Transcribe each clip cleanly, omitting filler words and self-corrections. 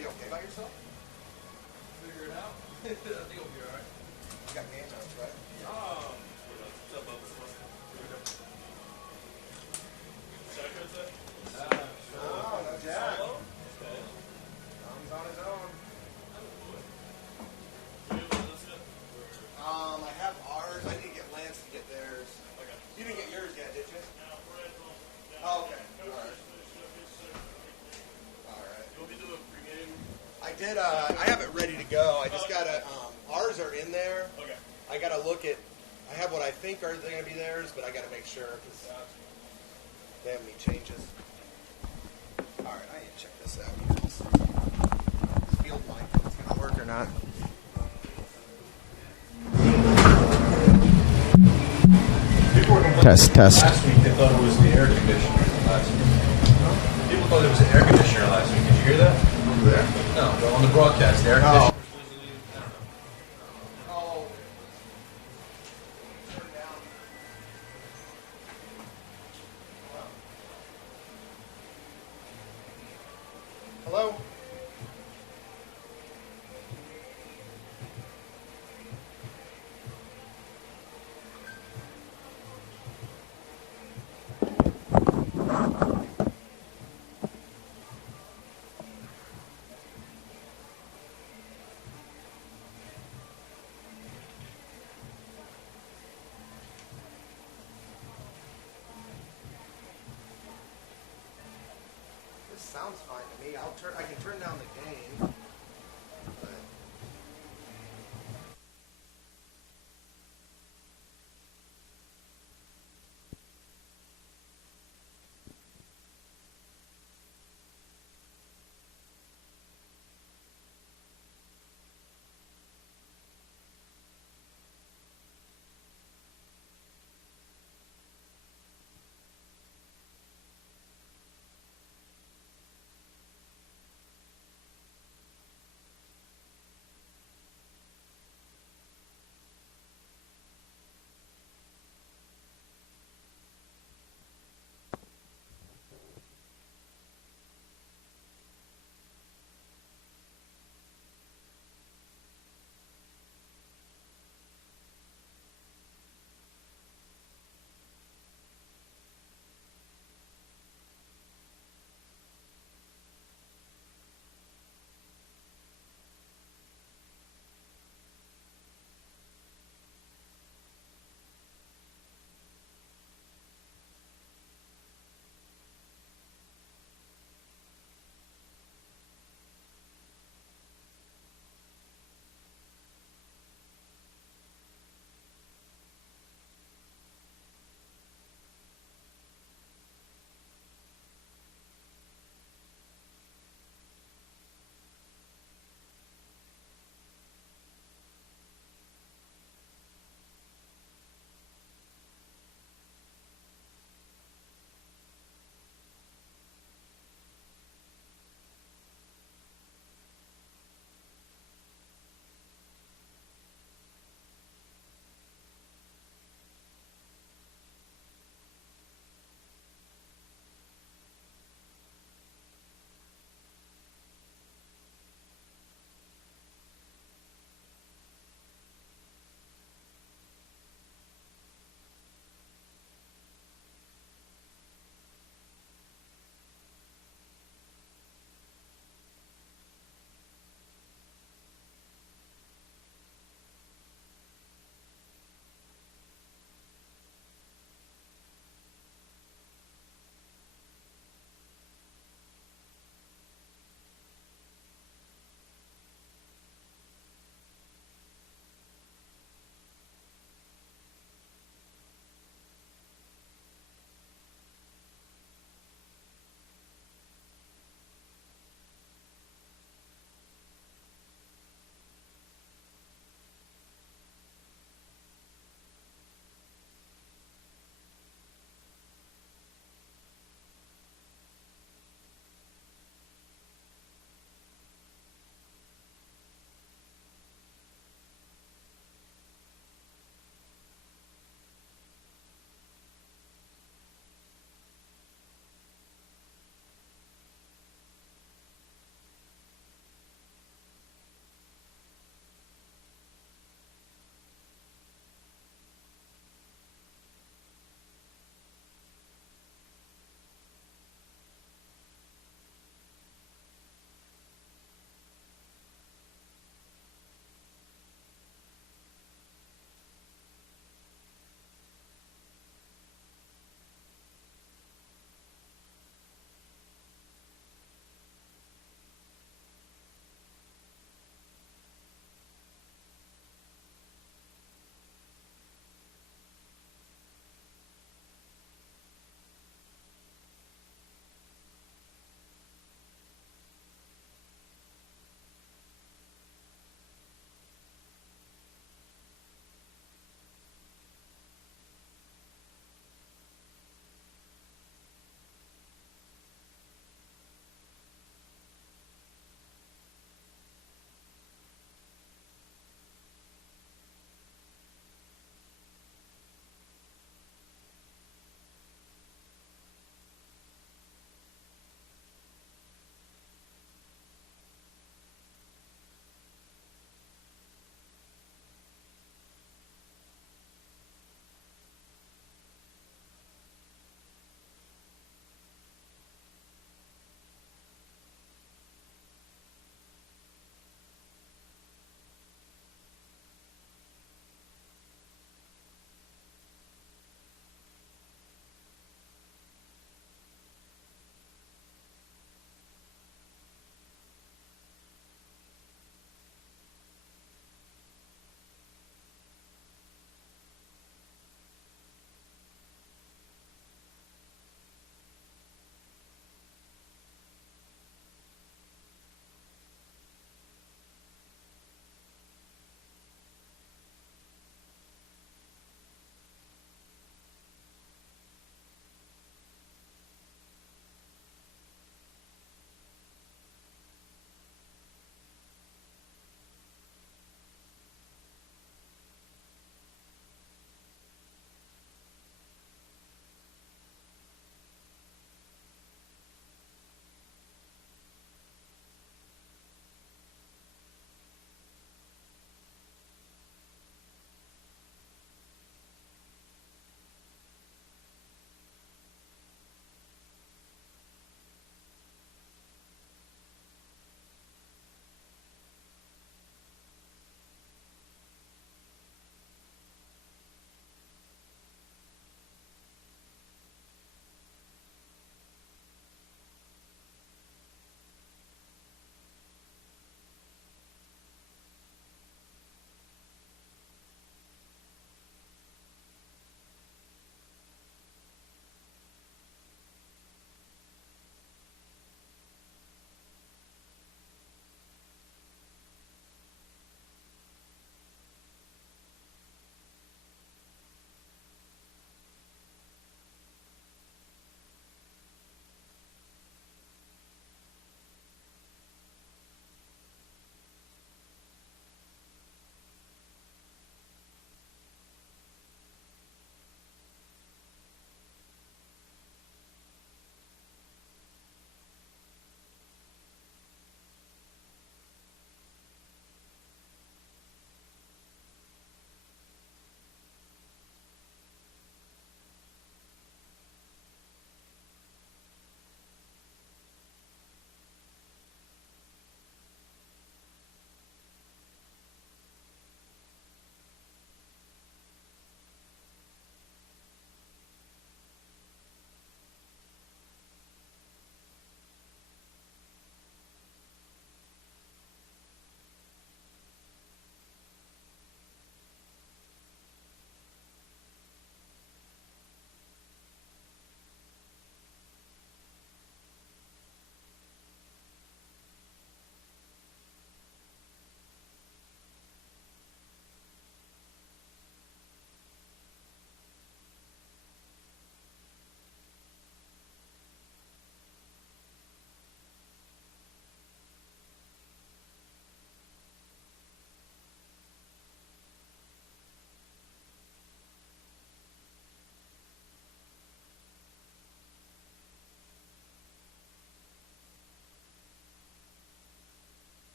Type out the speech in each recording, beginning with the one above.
be okay by yourself? Figure it out. I think it'll be alright. You got game notes, right? What's up, Bubba? Here we go. Should I go to that? Oh, no Jack. Solo? Okay. He's on his own. I have ours. I didn't get Lance to get theirs. Okay. You didn't get yours yet, did you? Oh, okay. All right. You want me to do a pregame? I did. I have it ready to go. I just gotta. Ours are in there. Okay. I gotta look at. I have what I think are gonna be theirs, but I gotta make sure because they have any changes. All right, I need to check this out. This field mic, if it's gonna work or not. Test. Last week they thought it was the air conditioner last week. People thought it was an air conditioner last week. Did you hear that? There. No, but on the broadcast, the air conditioner was supposedly, I don't know. Oh. Turn down. Hello? This sounds fine to me. I can turn down the gain. But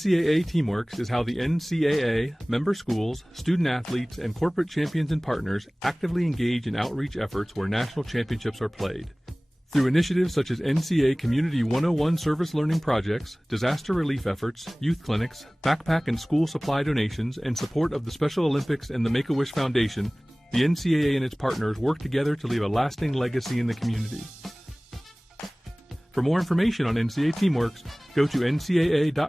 NCAA Teamworks is how the NCAA, member schools, student athletes, and corporate champions and partners actively engage in outreach efforts where national championships are played. Through initiatives such as NCAA Community 101 service learning projects, disaster relief efforts, youth clinics, backpack and school supply donations, and support of the Special Olympics and the Make-A-Wish Foundation, the NCAA and its partners work together to leave a lasting legacy in the community. For more information on NCAA Teamworks, go to ncaa.com.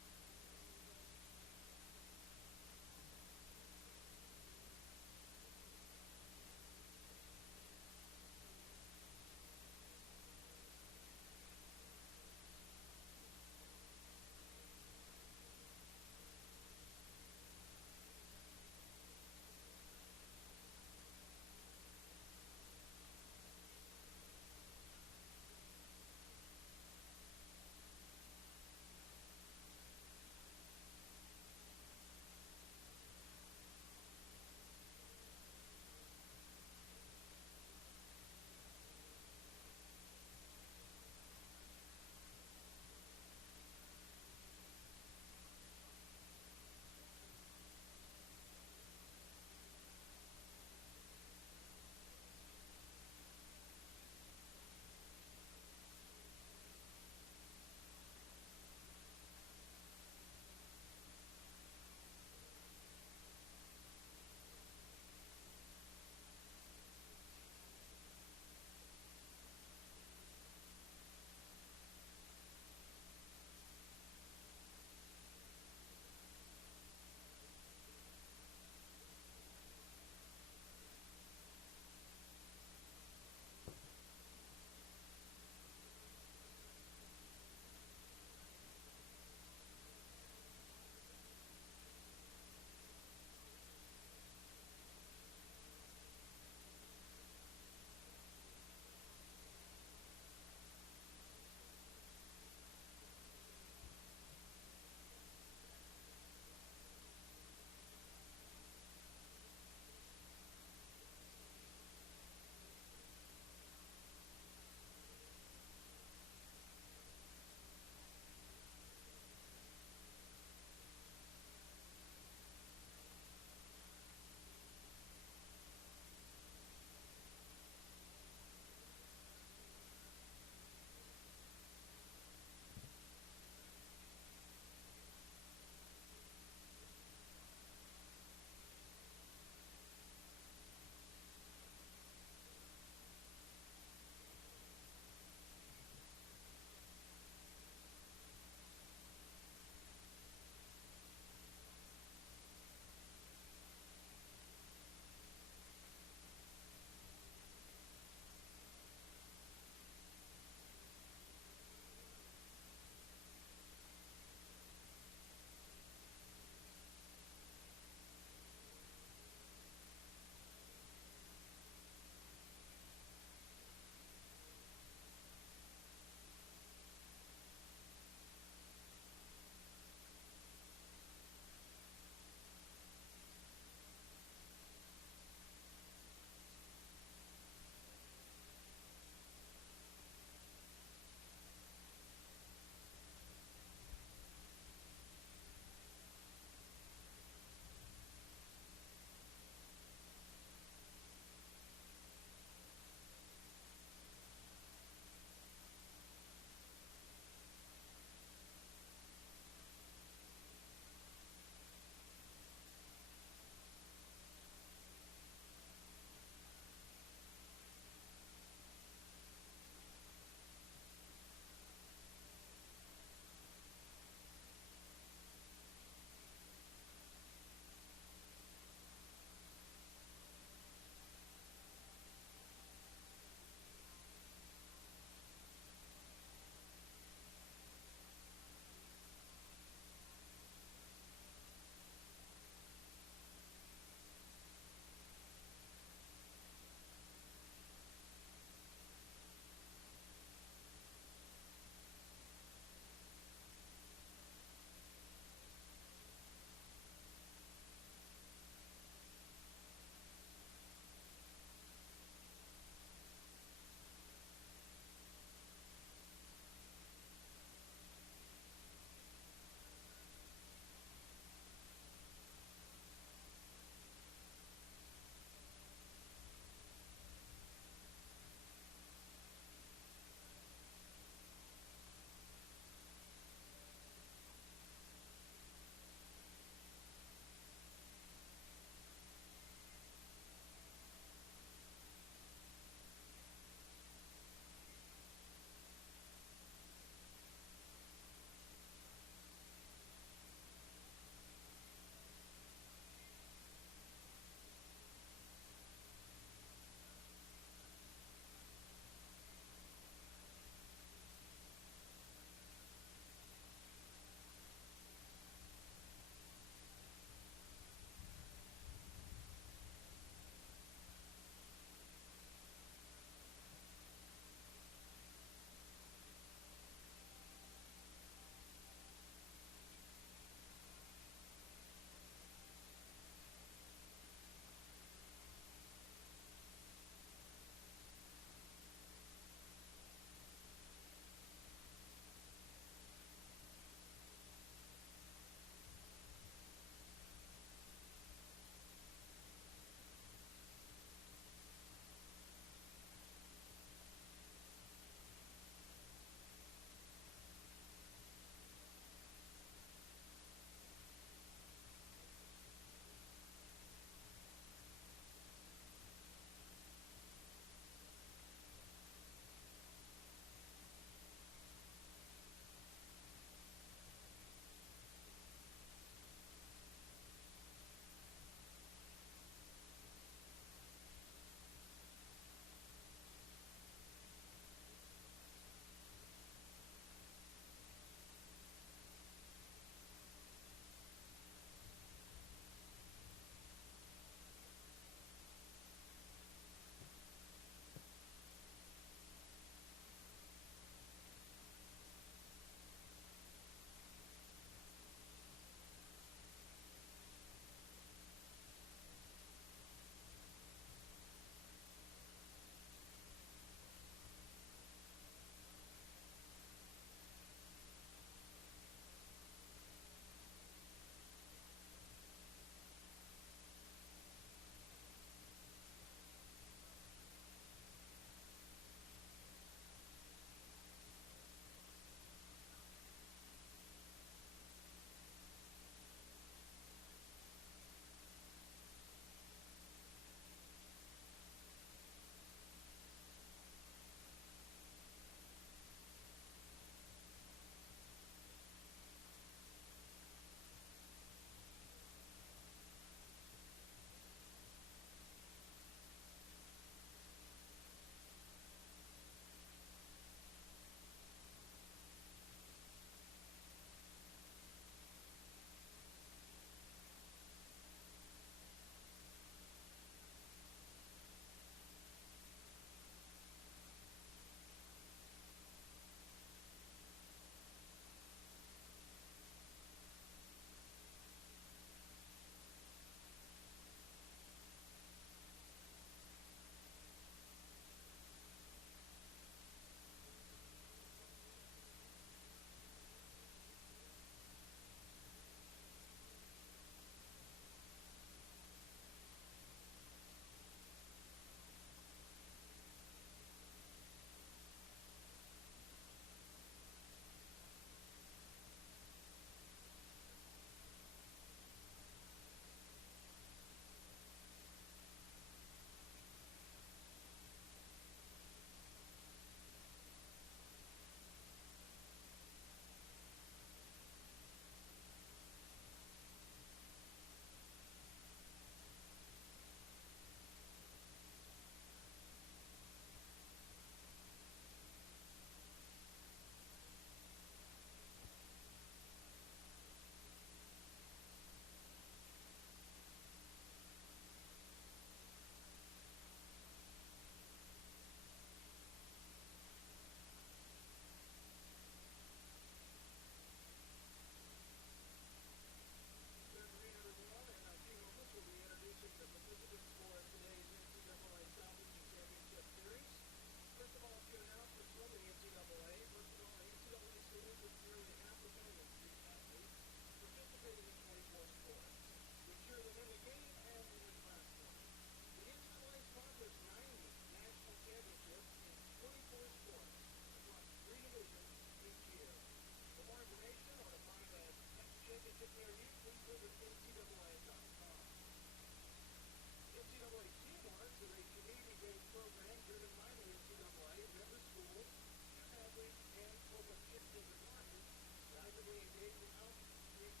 program driven by the NCAA, member schools, student athletes, and corporate champions and partners to actively engage in outreach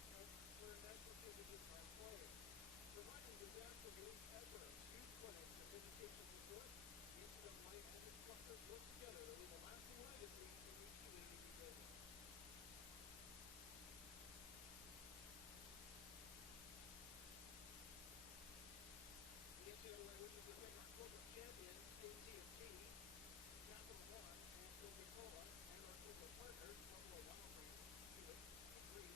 where national championships are played. Providing disaster relief efforts, youth clinics, and education support, the NCAA and its partners work together to leave a lasting legacy in each community visit. The NCAA wishes to thank our corporate champions, AT&T, Capital One, and Coca-Cola, and our corporate partners, Buffalo Wild Wings, Buick, and Green.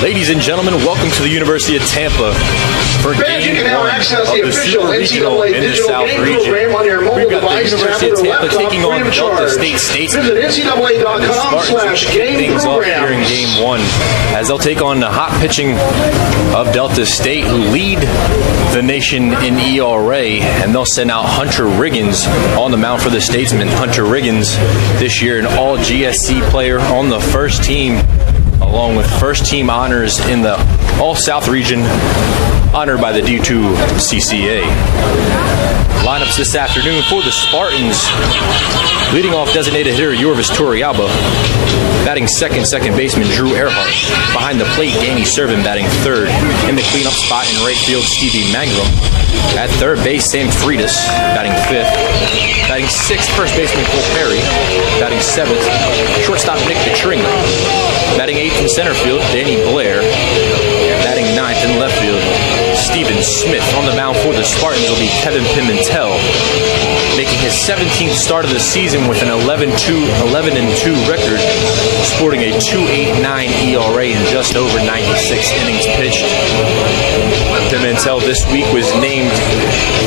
Ladies and gentlemen, welcome to the University of Tampa for Fans, you game can now one access of the the official Super Regional NCAA in the digital South game region. program on your mobile We've got the device, University of tablet, or Tampa laptop taking free on of Delta charge. State Statesman. Visit The Spartans will kick ncaa.com/game things off here in programs. game one as they'll take on the hot pitching of Delta State, who lead the nation in ERA, and they'll send out Hunter Riggins on the mound for the Statesmen. Hunter Riggins this year an all GSC player on the first team, along with first team honors in the All-South region, honored by the D2 CCA. Lineups this afternoon for the Spartans. Leading off designated hitter Yorvis Turrialba. Batting second baseman Drew Earhart. Behind the plate, Danny Servin batting third. In the cleanup spot in right field, Stevie Mangrum. At third base, Sam Freitas batting fifth. Batting sixth, first baseman Cole Perry. Batting seventh, shortstop Nick Petring. Batting eighth in center field, Danny Blair. Batting ninth in left field, Stephen Smith. On the mound for the Spartans will be Kevin Pimentel, making his 17th start of the season with an 11-2 record, sporting a 2.89 ERA in just over 96 innings pitched. Pimentel this week was named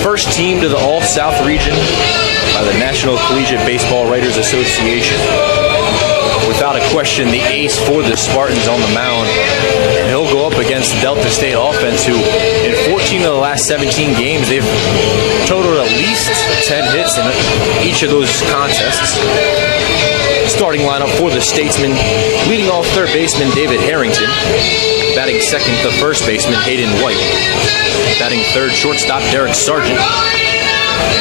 first team to the All-South region by the National Collegiate Baseball Writers Association. Without a question, the ace for the Spartans on the mound. And he'll go up against the Delta State offense, who in 14 of the last 17 games, they've totaled at least 10 hits in each of those contests. Starting lineup for the Statesmen, leading off third baseman David Harrington. Batting second, the first baseman Hayden White. Batting third, shortstop Derek Sargent.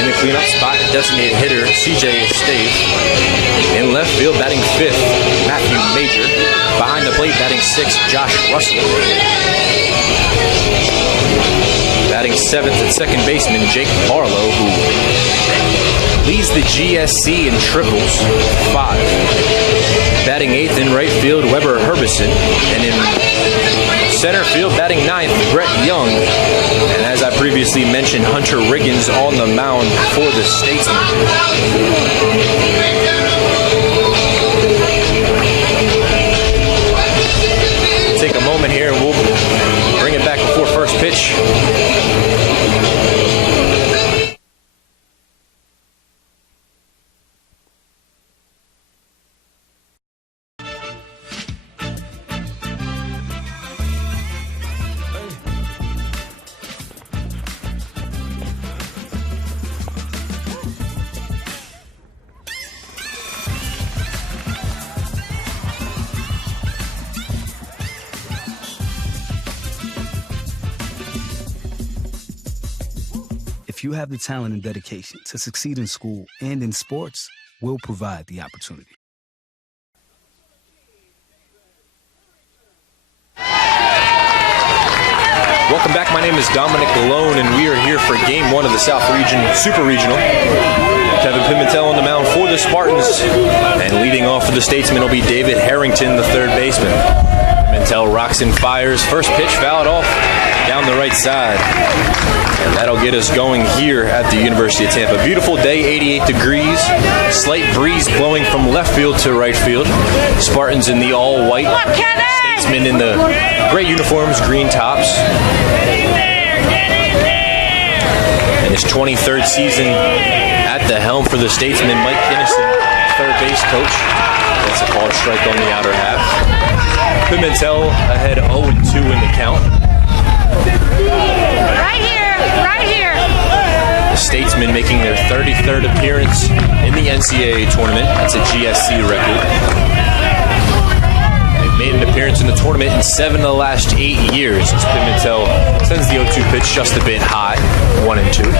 In the cleanup spot, designated hitter CJ Estave. In left field, batting fifth, Matthew Major. Behind the plate, batting sixth, Josh Russell. Batting seventh at second baseman, Jake Barlow, who leads the GSC in triples, 5. Batting eighth in right field, Weber Herbison. And in center field, batting ninth, Brett Young. And as I previously mentioned, Hunter Riggins on the mound for the Statesmen. Take a moment here and we'll bring it back before first pitch. If you have the talent and dedication to succeed in school and in sports, we'll provide the opportunity. Welcome back. My name is Dominic Malone, and we are here for Game 1 of the South Region Super Regional. Kevin Pimentel on the mound for the Spartans, and leading off for the Statesmen will be David Harrington, the third baseman. Pimentel rocks and fires. First pitch fouled off down the right side. And that'll get us going here at the University of Tampa. Beautiful day, 88 degrees. Slight breeze blowing from left field to right field. Spartans in the all-white. Statesmen in the gray uniforms, green tops. In his 23rd season at the helm for the Statesmen, Mike Kinnison, third base coach. That's a called strike on the outer half. Pimentel ahead 0-2 in the count. Right here. The Statesmen making their 33rd appearance in the NCAA tournament. That's a GSC record. They've made an appearance in the tournament in 7 of the last 8 years as Pimentel sends the 0-2 pitch just a bit high, 1-2.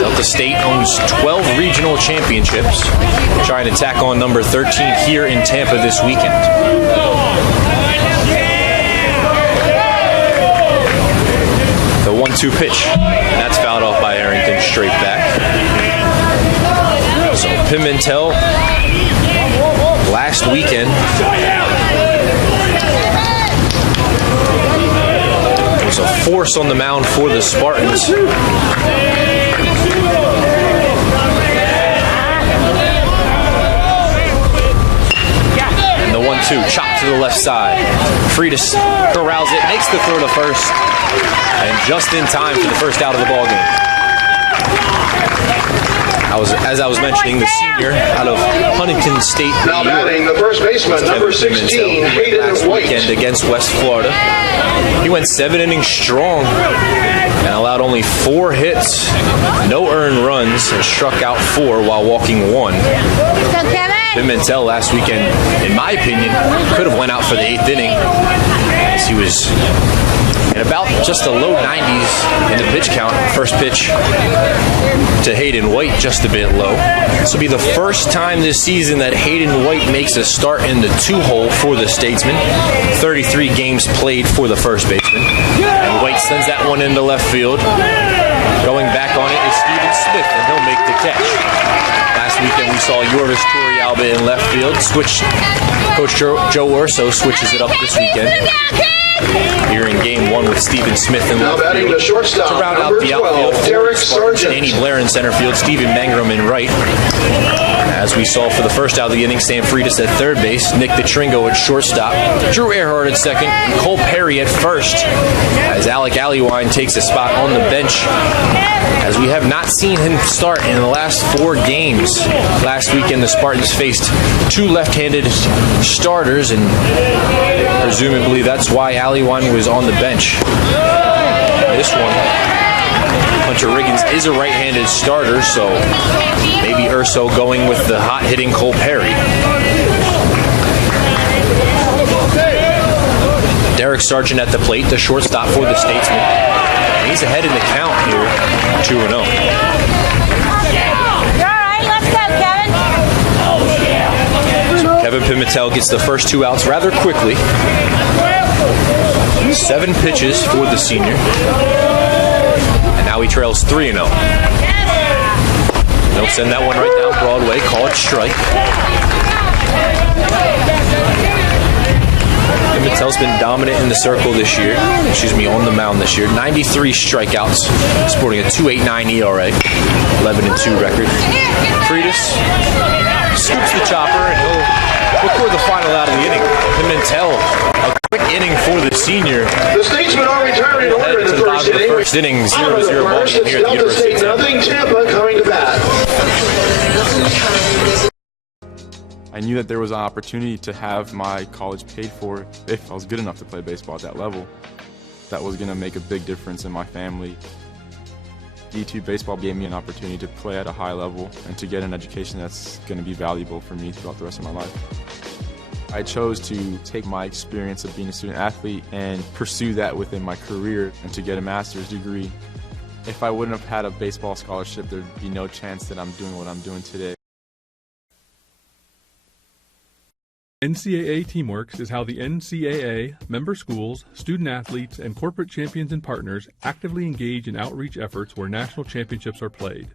Delta State owns 12 regional championships, trying to tack on number 13 here in Tampa this weekend. The 1-2 pitch, and that's fouled off by Harrington straight back. So Pimentel last weekend was a force on the mound for the Spartans. And the 1-2 chopped to the left side. Freitas corrals it, makes the throw to first, and just in time for the first out of the ballgame. As I was mentioning, the senior out of Huntington State, now batting the first baseman, number 16, Hayden last White. weekend against West Florida. He went 7 innings strong and allowed only 4 hits, no earned runs, and struck out 4 while walking 1. Pimentel last weekend, in my opinion, could have went out for the 8th inning, as he was at about just a low 90s in the pitch count. First pitch to Hayden White, just a bit low. This will be the first time this season that Hayden White makes a start in the 2-hole for the Statesmen. 33 games played for the first baseman. And White sends that one into left field. Going back on it is Stephen Smith, and he'll make the catch. Last weekend we saw Yorvis Turrialba in left field. Coach Joe Urso switches it up this weekend. Here in Game 1 with Stephen Smith in left field. The shortstop, to round out the outfield, Derek Sargent. Danny Blair in center field, Stephen Mangrum in right. As we saw for the first out of the inning, Sam Freitas at third base, Nick DeTringo at shortstop, Drew Earhart at second, and Cole Perry at first, as Alec Aliwine takes a spot on the bench, as we have not seen him start in the last 4 games. Last weekend, the Spartans faced 2 left-handed starters, and presumably that's why Aliwine was on the bench. This one, Hunter Riggins is a right-handed starter, so maybe Urso going with the hot-hitting Cole Perry. Derek Sargent at the plate, the shortstop for the Statesmen. And he's ahead in the count here, 2-0. You're all right. Let's go, Kevin. So Kevin Pimentel gets the first 2 outs rather quickly. 7 pitches for the senior. And now he trails 3-0. They'll send that one right down Broadway, call it strike. Pimentel's been dominant in the circle this year. On the mound this year. 93 strikeouts, sporting a 2.89 ERA, 11-2 record. Freitas scoops the chopper, and he'll record the final out of the inning. Pimentel, a quick inning for the senior. The Statesmen are retiring in order in the first inning. First inning, 0-0 ball game here at the Delta University State, of Tampa. nothing. Tampa coming to bat. I knew that there was an opportunity to have my college paid for if I was good enough to play baseball at that level. That was going to make a big difference in my family. D2 baseball gave me an opportunity to play at a high level and to get an education that's going to be valuable for me throughout the rest of my life. I chose to take my experience of being a student athlete and pursue that within my career and to get a master's degree. If I wouldn't have had a baseball scholarship, there'd be no chance that I'm doing what I'm doing today. NCAA Teamworks is how the NCAA, member schools, student athletes, and corporate champions and partners actively engage in outreach efforts where national championships are played.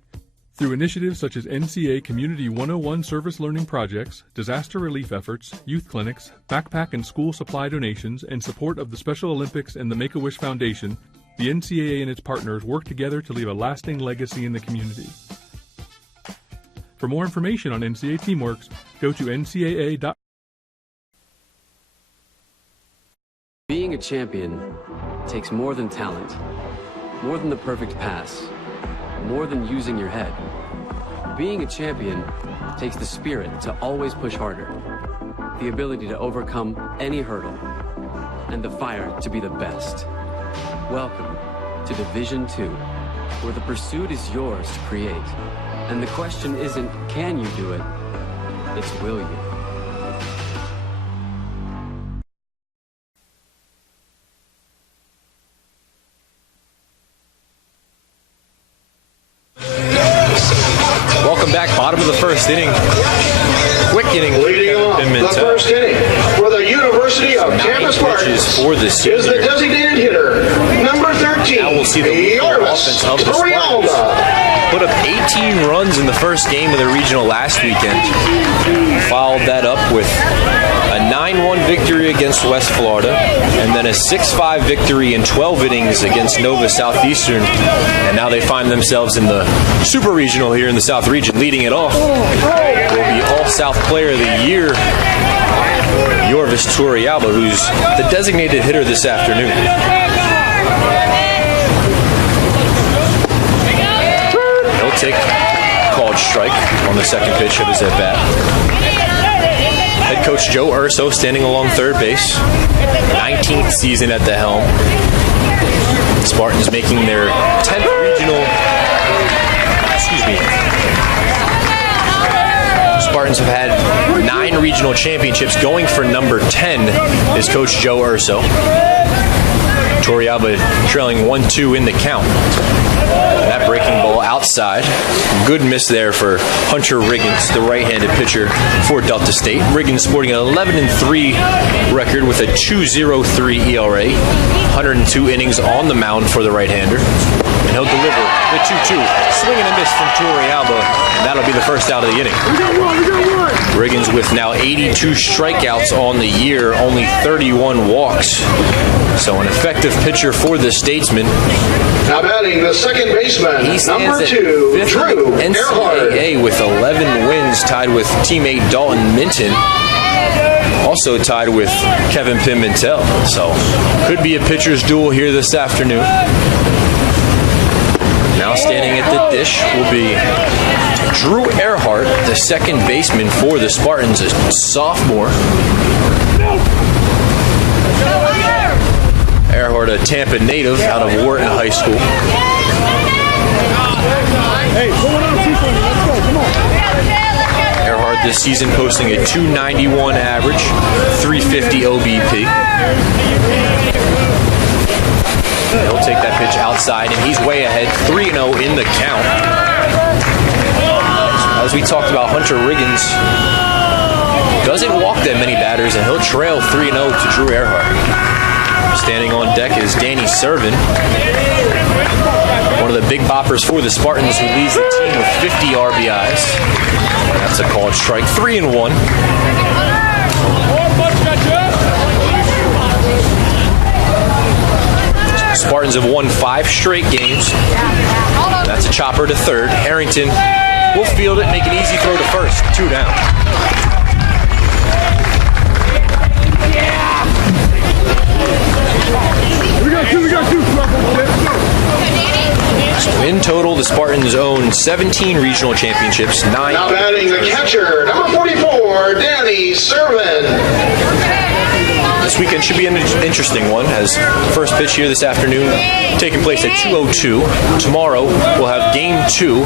Through initiatives such as NCAA Community 101 service learning projects, disaster relief efforts, youth clinics, backpack and school supply donations, and support of the Special Olympics and the Make-A-Wish Foundation, the NCAA and its partners work together to leave a lasting legacy in the community. For more information on NCAA Teamworks, go to ncaa.org. Being a champion takes more than talent, more than the perfect pass, more than using your head. Being a champion takes the spirit to always push harder, the ability to overcome any hurdle, and the fire to be the best. Welcome to Division II, where the pursuit is yours to create. And the question isn't, can you do it? It's, will you? Welcome back, bottom of the first inning. Quick inning. Leading off the first inning for the University of Tampa Spartans for this is the designated hitter, number 13, now we'll see the offense of the Spartans. Put up 18 runs in the first game of the regional last weekend. Followed that up with a 9-1 victory against West Florida, and then a 6-5 victory in 12 innings against Nova Southeastern. And now they find themselves in the Super Regional here in the South Region. Leading it off will be All-South Player of the Year, Yorvis Turrialba, who's the designated hitter this afternoon. He'll take called strike on the second pitch of his at-bat. Head coach Joe Urso standing along third base. 19th season at the helm. Spartans making their 10th regional. Spartans have had 9 regional championships. Going for number 10 is coach Joe Urso. Turrialba trailing 1-2 in the count. That breaking ball outside. Good miss there for Hunter Riggins, the right-handed pitcher for Delta State. Riggins sporting an 11-3 record with a 2.03 ERA. 102 innings on the mound for the right-hander. And he'll deliver the 2-2. Swing and a miss from Turrialba, and that'll be the first out of the inning. Riggins with now 82 strikeouts on the year, only 31 walks. So an effective pitcher for the Statesman. Now batting the second baseman, He stands number at 2, fifth Drew NCAA with 11 wins, tied with teammate Dalton Minton. Also tied with Kevin Pimentel. So could be a pitcher's duel here this afternoon. Now standing at the dish will be Drew Earhart, the second baseman for the Spartans, a sophomore. Earhart, a Tampa native out of Wharton High School. Earhart this season posting a .291 average, .350 OBP. He'll take that pitch outside, and he's way ahead, 3-0 in the count. As we talked about, Hunter Riggins doesn't walk that many batters, and he'll trail 3-0 to Drew Earhart. Standing on deck is Danny Servin, one of the big boppers for the Spartans, who leads the team with 50 RBIs. That's a called strike, 3-1. Spartans have won 5 straight games. That's a chopper to third. Harrington will field it, make an easy throw to first. 2 down. So in total, the Spartans own 17 regional championships. 9. Now batting the catcher, number 44, Danny Servin. This this weekend should be an interesting one, as first pitch here this afternoon taking place at 2:02. Tomorrow we'll have game 2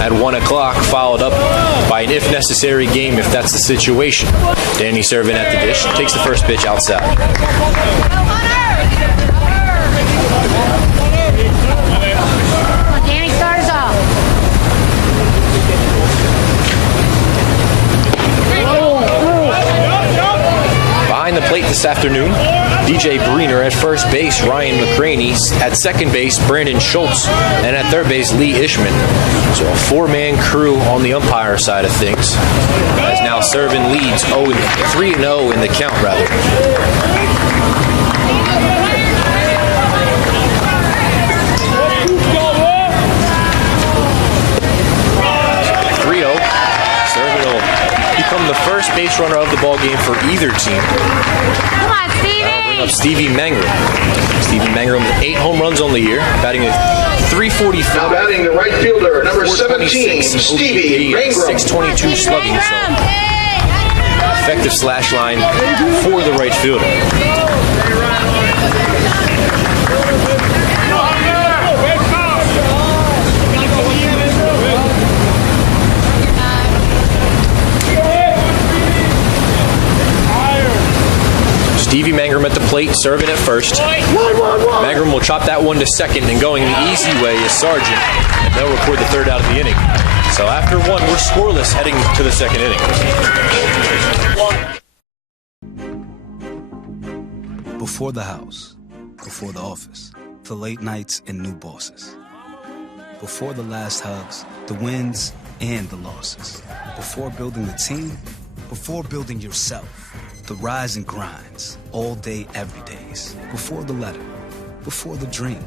at 1 o'clock, followed up by an if necessary game if that's the situation. Danny serving at the dish, takes the first pitch outside. Danny starts off. Behind the plate this afternoon, DJ Breener at first base, Ryan McCraney at second base, Brandon Schultz, and at third base, Lee Ishman. So a 4-man crew on the umpire side of things. As now serving leads 3-0 in the count, rather. Become the first base runner of the ball game for either team. Come on, Stevie! That'll bring up Stevie Mangrum. Stevie Mangrum with 8 home runs on the year, batting at .345. Now batting the right fielder, number 17, Stevie Mangrum. .622 slugging, so effective slash line for the right fielder. Stevie Mangrum at the plate, serving at first. Mangrum will chop that one to second, and going the easy way is Sargent. And they'll record the third out of the inning. So after one, we're scoreless heading to the second inning. Before the house, before the office, the late nights and new bosses. Before the last hugs, the wins and the losses. Before building the team, before building yourself. The rise and grinds, all day, every days. Before the letter, before the dream,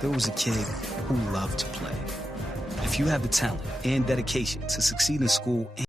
there was a kid who loved to play. If you have the talent and dedication to succeed in school and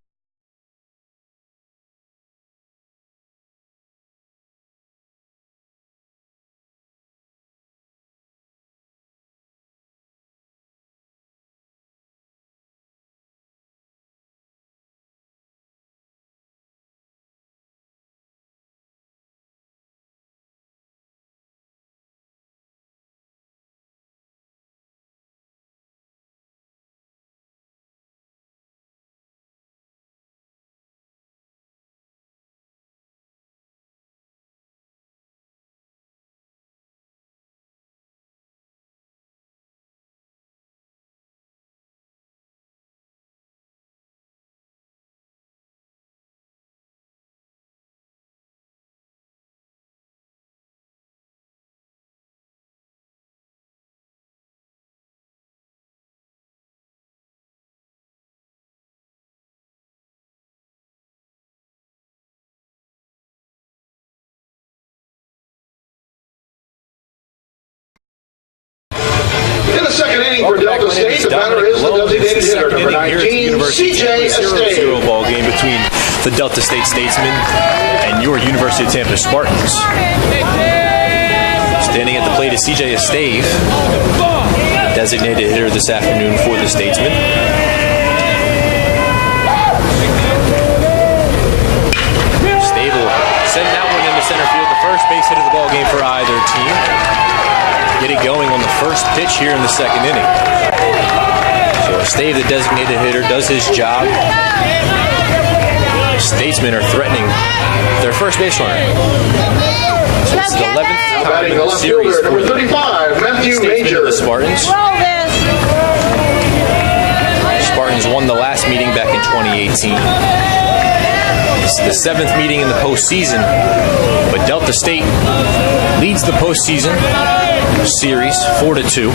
second inning for Delta State. The batter is the designated hitter, number 19, CJ Estate. 0 ball game between the Delta State Statesmen and your University of Tampa Spartans. Standing at the plate is CJ Estate, designated hitter this afternoon for the Statesmen. Stable send that one into center field, the first base hit of the ball game for either team. Get it going on the first pitch here in the second inning. So Stave, the designated hitter, does his job. Statesmen are threatening their first base runner. So it's the 11th time in the series for number 35, Matthew Major. The Spartans. Spartans won the last meeting back in 2018. This is the 7th meeting in the postseason, but Delta State leads the postseason series 4-2.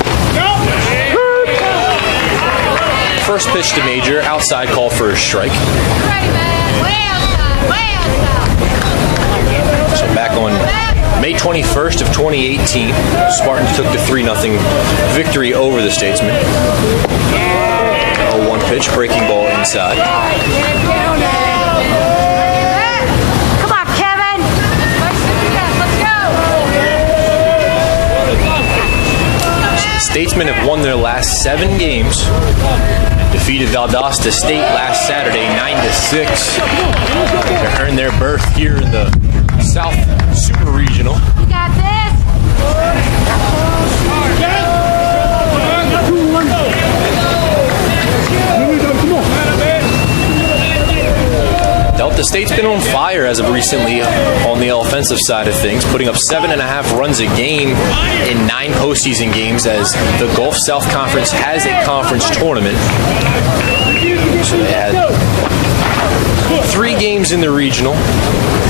First pitch to Major, outside, call for a strike. So back on May 21st of 2018, Spartans took the 3-0 victory over the Statesmen. 0-1 pitch, breaking ball inside. Come on, Kevin. Let's go. Statesmen have won their last 7 games and defeated Valdosta State last Saturday 9-6 to earn their berth here in the South Super Region regional. You got this. Delta State's been on fire as of recently on the offensive side of things, putting up 7.5 runs a game in 9 postseason games as the Gulf South Conference has a conference tournament. So they had 3 games in the regional,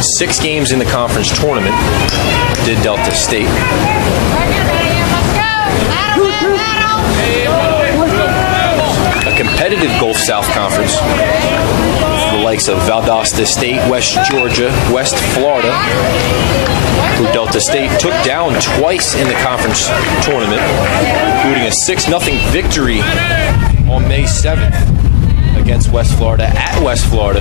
6 games in the conference tournament, did Delta State. A competitive Gulf South Conference. The likes of Valdosta State, West Georgia, West Florida, who Delta State took down twice in the conference tournament, including a 6-0 victory on May 7th against West Florida at West Florida.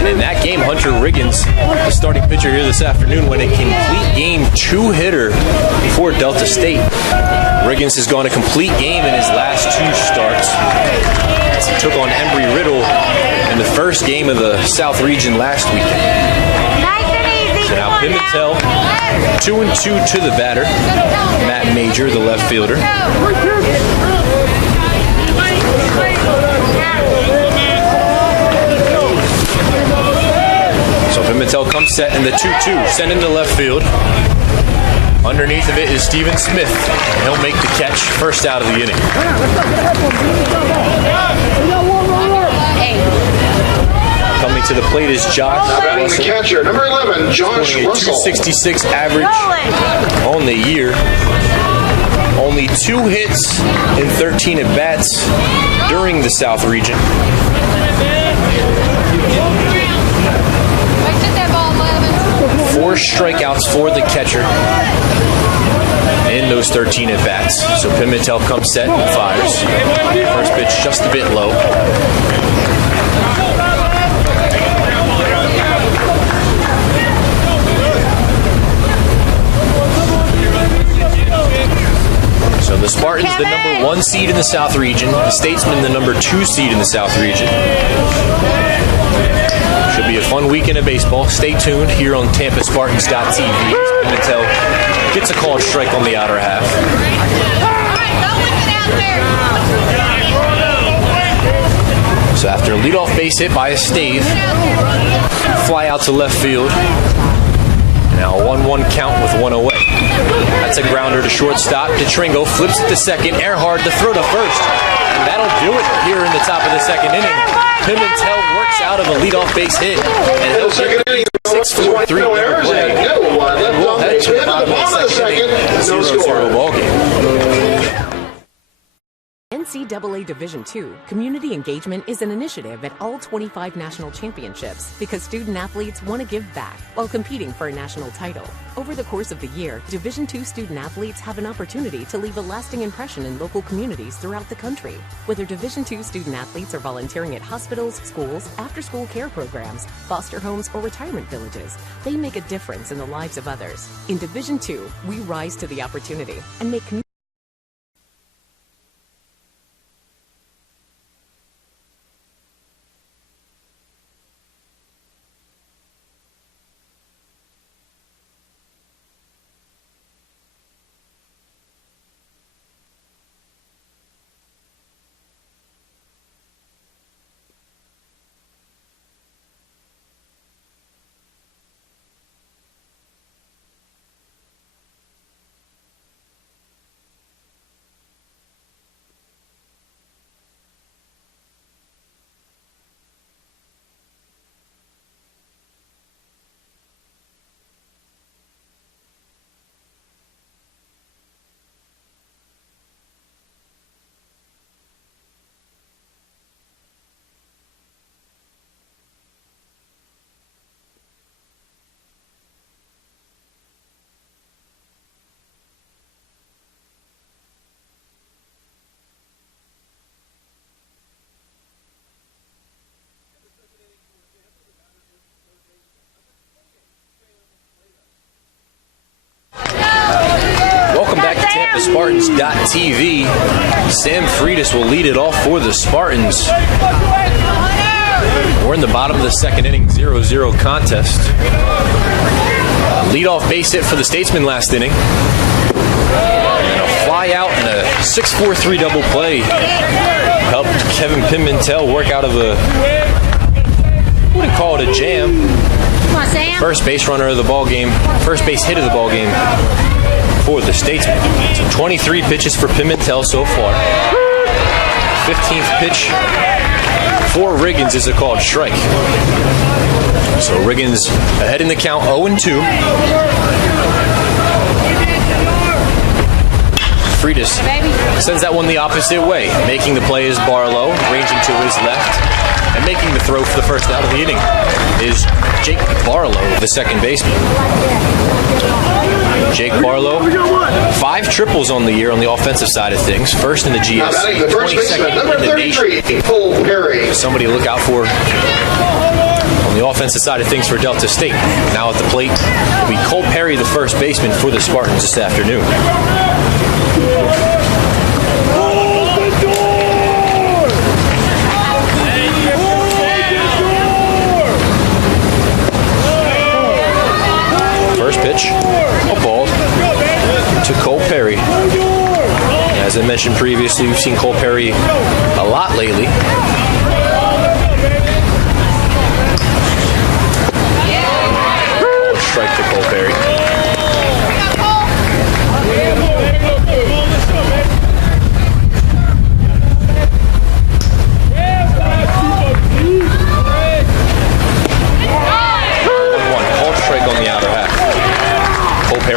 And in that game, Hunter Riggins, the starting pitcher here this afternoon, went a complete game 2-hitter for Delta State. Riggins has gone a complete game in his last 2 starts. He took on Embry-Riddle in the first game of the South Region last weekend. So now Pimentel, 2-2 to the batter. Matt Major, the left fielder. So Pimentel comes set in the 2-2, sent into left field. Underneath of it is Steven Smith. He'll make the catch, first out of the inning. Coming to the plate is Josh Russell. The catcher, number 11, Josh Russell. 266 average on the year. Only 2 hits in 13 at-bats during the South Region. Four strikeouts for the catcher in those 13 at-bats. So Pimentel comes set and fires. First pitch just a bit low. So the Spartans, the number 1 seed in the South Region. The Statesmen, the number 2 seed in the South Region. Should be a fun weekend of baseball. Stay tuned here on TampaSpartans.tv. Pimentel gets a called strike on the outer half. So after a leadoff base hit by a stave, fly out to left field. Now a 1-1 count with 1 away. That's a grounder to shortstop. DeTringo flips it to second. Earhart to throw to first. And that'll do it here in the top of the second inning. Pimentel works out of a leadoff base hit. And he'll get 6-4-3 play. And we'll head to the bottom of the second inning. 0-0 ball game. NCAA Division II community engagement is an initiative at all 25 national championships because student athletes want to give back while competing for a national title. Over the course of the year, Division II student athletes have an opportunity to leave a lasting impression in local communities throughout the country. Whether Division II student athletes are volunteering at hospitals, schools, after-school care programs, foster homes, or retirement villages, they make a difference in the lives of others. In Division II, we rise to the opportunity and make community. Spartans.tv. Sam Freitas will lead it off for the Spartans. We're in the bottom of the second inning, 0-0 contest. Leadoff base hit for the Statesmen last inning. And a fly out and a 6-4-3 double play helped Kevin Pimentel work out of a, I wouldn't call it a jam. Come on, Sam. First base runner of the ball game, first base hit of the ball game for the Statesmen. So 23 pitches for Pimentel so far. 15th pitch for Riggins is a called strike. So Riggins ahead in the count, 0-2. Freitas sends that one the opposite way. Making the play is Barlow, ranging to his left. And making the throw for the first out of the inning is Jake Barlow, the second baseman. Jake Barlow, 5 triples on the year on the offensive side of things. First in the GS, 22nd in the nation. Somebody to look out for on the offensive side of things for Delta State. Now at the plate will be Cole Perry, the first baseman for the Spartans this afternoon. First pitch, a ball to Cole Perry. As I mentioned previously, we've seen Cole Perry a lot lately. Strike to Cole Perry.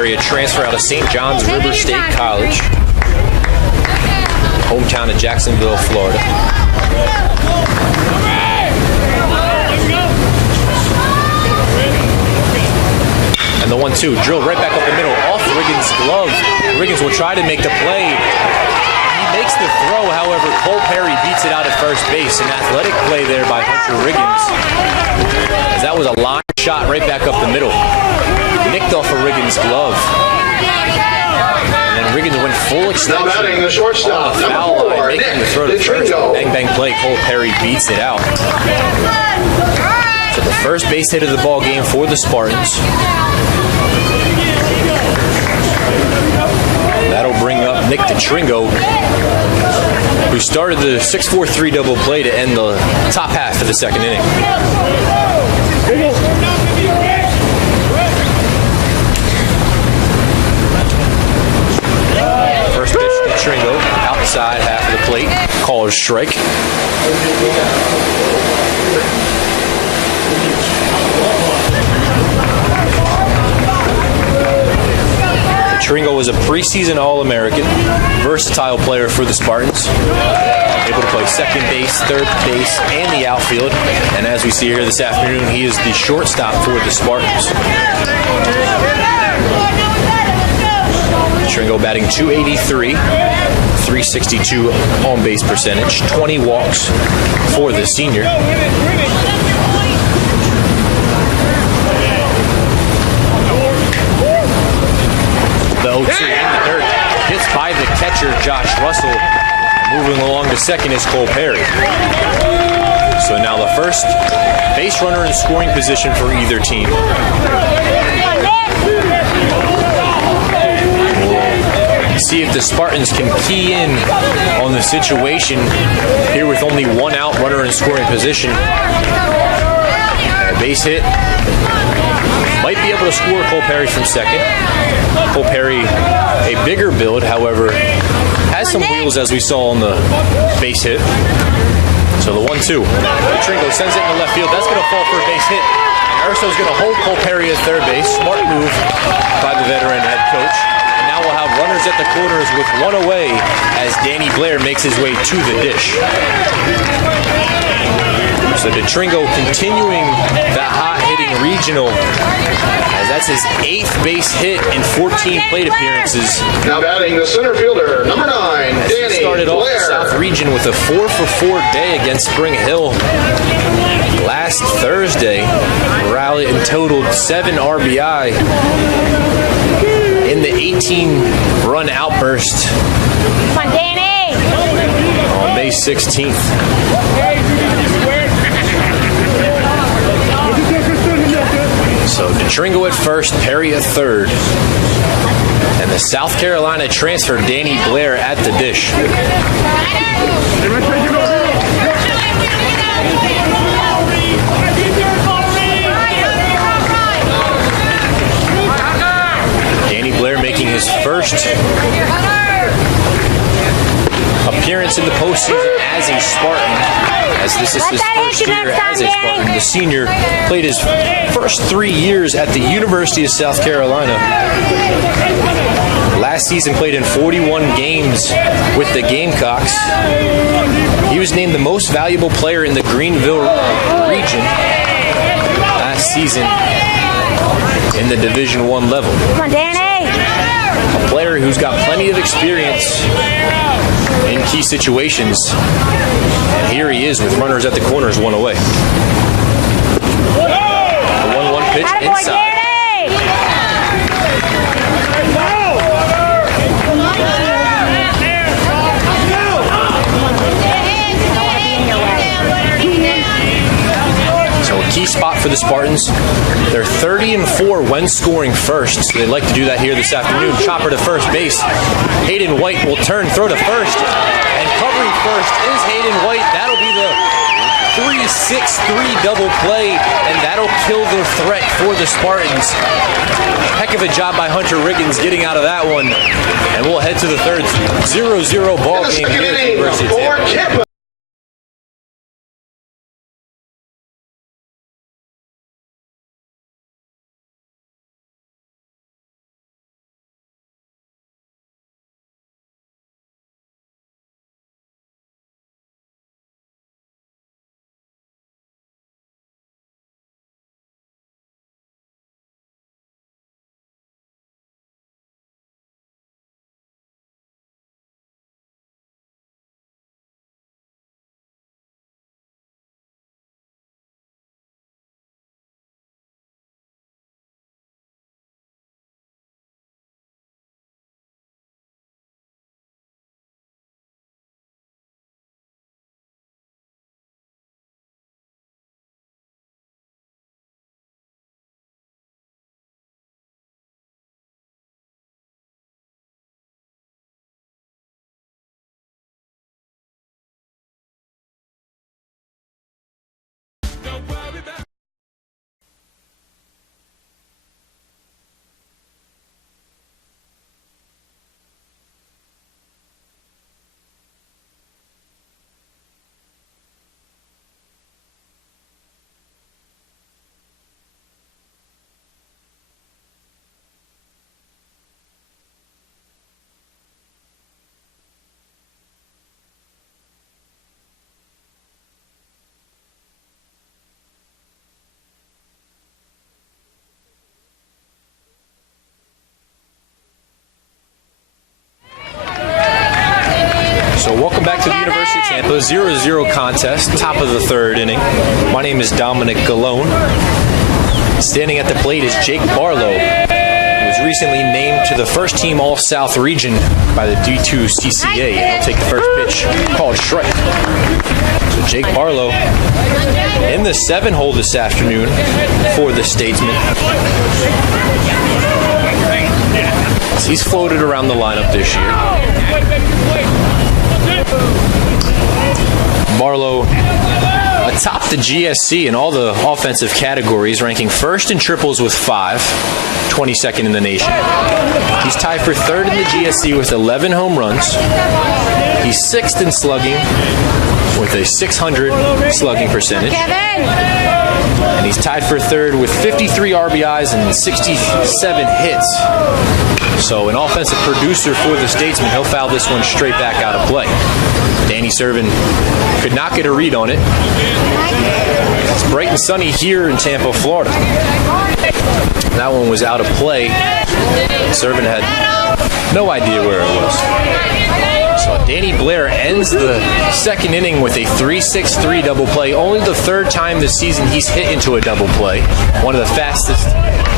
A transfer out of St. John's River State College, hometown of Jacksonville, Florida. And the 1-2 drilled right back up the middle, off Riggins' glove. Riggins will try to make the play. He makes the throw, however, Cole Perry beats it out at first base. An athletic play there by Hunter Riggins, as that was a line shot right back up the middle. Nicked off of Riggins' glove. And then Riggins went full extension on the foul line, making the throw to first. Bang, bang play. Cole Perry beats it out. So the first base hit of the ball game for the Spartans. That'll bring up Nick DeTringo, who started the 6-4-3 double play to end the top half of the second inning. First pitch to Tringo, outside half of the plate, called strike. Tringo was a preseason All-American, versatile player for the Spartans. Able to play second base, third base, and the outfield. And as we see here this afternoon, he is the shortstop for the Spartans. Tringo batting .283, .362 on base percentage, 20 walks for the senior. The 0-2 in the dirt, hits by the catcher Josh Russell. Moving along to second is Cole Perry. So now the first base runner in scoring position for either team. See if the Spartans can key in on the situation here with only one out, runner in scoring position. A base hit. Might be able to score Cole Perry from second. Cole Perry, a bigger build, however, has some wheels as we saw on the base hit. So the 1-2. Tringo sends it in the left field. That's going to fall for a base hit. And Urso's going to hold Cole Perry at third base. Smart move by the veteran head coach. Now we'll have runners at the corners with one away as Danny Blair makes his way to the dish. So DeTringo continuing that hot-hitting regional, as that's his 8th base hit in 14 plate appearances. Now batting the center fielder, number 9, Danny He started off Blair. the South region with a 4-for-4 day against Spring Hill last Thursday. Rallied and totaled 7 RBI in the 18-run outburst Come on, Danny. on May 16th. So Tringo at first, Perry at third. And the South Carolina transfer, Danny Blair, at the dish. Danny Blair making his first appearance in the postseason as a Spartan, as this is his first year as a Spartan. The senior played his first 3 years at the University of South Carolina. Last season played in 41 games with the Gamecocks. He was named the most valuable player in the Greenville region last season in the Division I level. Come on, Danny! A player who's got plenty of experience in key situations. And here he is with runners at the corners, one away. The 1-1 pitch inside. So a key spot for the Spartans. They're 30-4 when scoring first, so they'd like to do that here this afternoon. Chopper to first base. Hayden White will turn, throw to first, and covering first is Hayden White. That'll be the 3-6-3 double play, and that'll kill the threat for the Spartans. Heck of a job by Hunter Riggins getting out of that one, and we'll head to the third 0-0 ball game here at the University of Tampa. So welcome back to the University of Tampa, 0-0 contest, top of the third inning. My name is Dominic Galone. Standing at the plate is Jake Barlow, who was recently named to the first team All-South region by the D2 CCA. And he'll take the first pitch, called strike. So Jake Barlow in the 7-hole this afternoon for the Statesman. He's floated around the lineup this year. Barlow atop the GSC in all the offensive categories, ranking first in triples with 5, 22nd in the nation. He's tied for third in the GSC with 11 home runs. He's 6th in slugging with a .600 slugging percentage. And he's tied for third with 53 RBIs and 67 hits. So an offensive producer for the Statesman. He'll foul this one straight back out of play. Danny Servin could not get a read on it. It's bright and sunny here in Tampa, Florida. That one was out of play. Servin had no idea where it was. So Danny Blair ends the second inning with a 3-6-3 double play. Only the third time this season he's hit into a double play. One of the fastest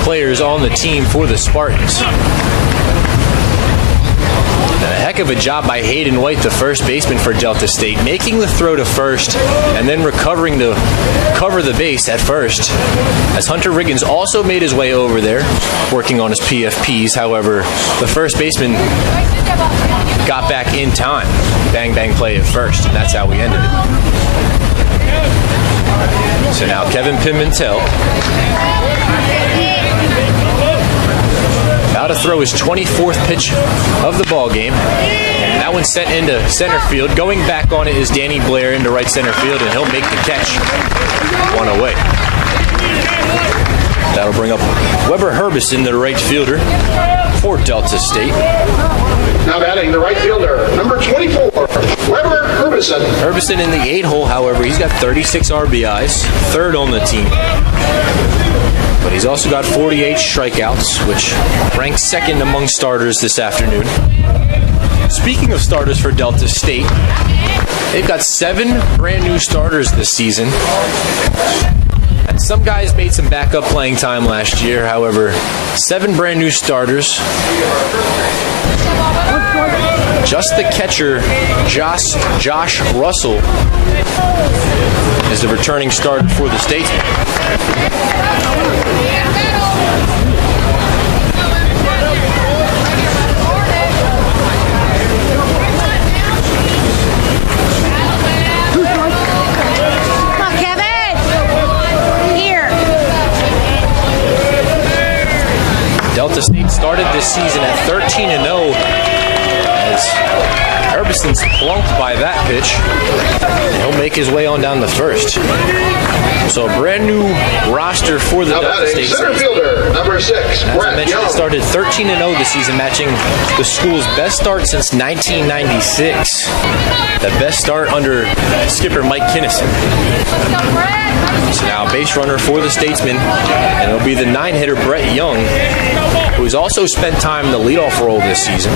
players on the team for the Spartans. And heck of a job by Hayden White, the first baseman for Delta State, making the throw to first and then recovering to cover the base at first, as Hunter Riggins also made his way over there, working on his PFPs. However, the first baseman got back in time. Bang, bang play at first, and that's how we ended it. So now Kevin Pimentel about to throw his 24th pitch of the ball game. And that one's sent into center field. Going back on it is Danny Blair into right center field, and he'll make the catch. One away. That'll bring up Weber Herbison, the right fielder for Delta State. Now batting the right fielder, number 24, Weber Herbison. Herbison in the 8-hole, however, he's got 36 RBIs, third on the team. But he's also got 48 strikeouts, which ranks second among starters this afternoon. Speaking of starters for Delta State, they've got 7 brand new starters this season. And some guys made some backup playing time last year. However, 7 brand new starters. Just the catcher, Josh Russell, is the returning starter for the Statesmen. Come on, Kevin! Here! Delta State started this season at 13-0 as Herbison's plunked by that pitch. He'll make his way on down the first. So a brand new roster for the Delta State center fielder, number 6, As I mentioned, it started 13-0 this season, matching the school's best start since 1996. The best start under skipper Mike Kinnison. So now base runner for the Statesmen, and it'll be the 9-hitter Brett Young, who's also spent time in the leadoff role this season.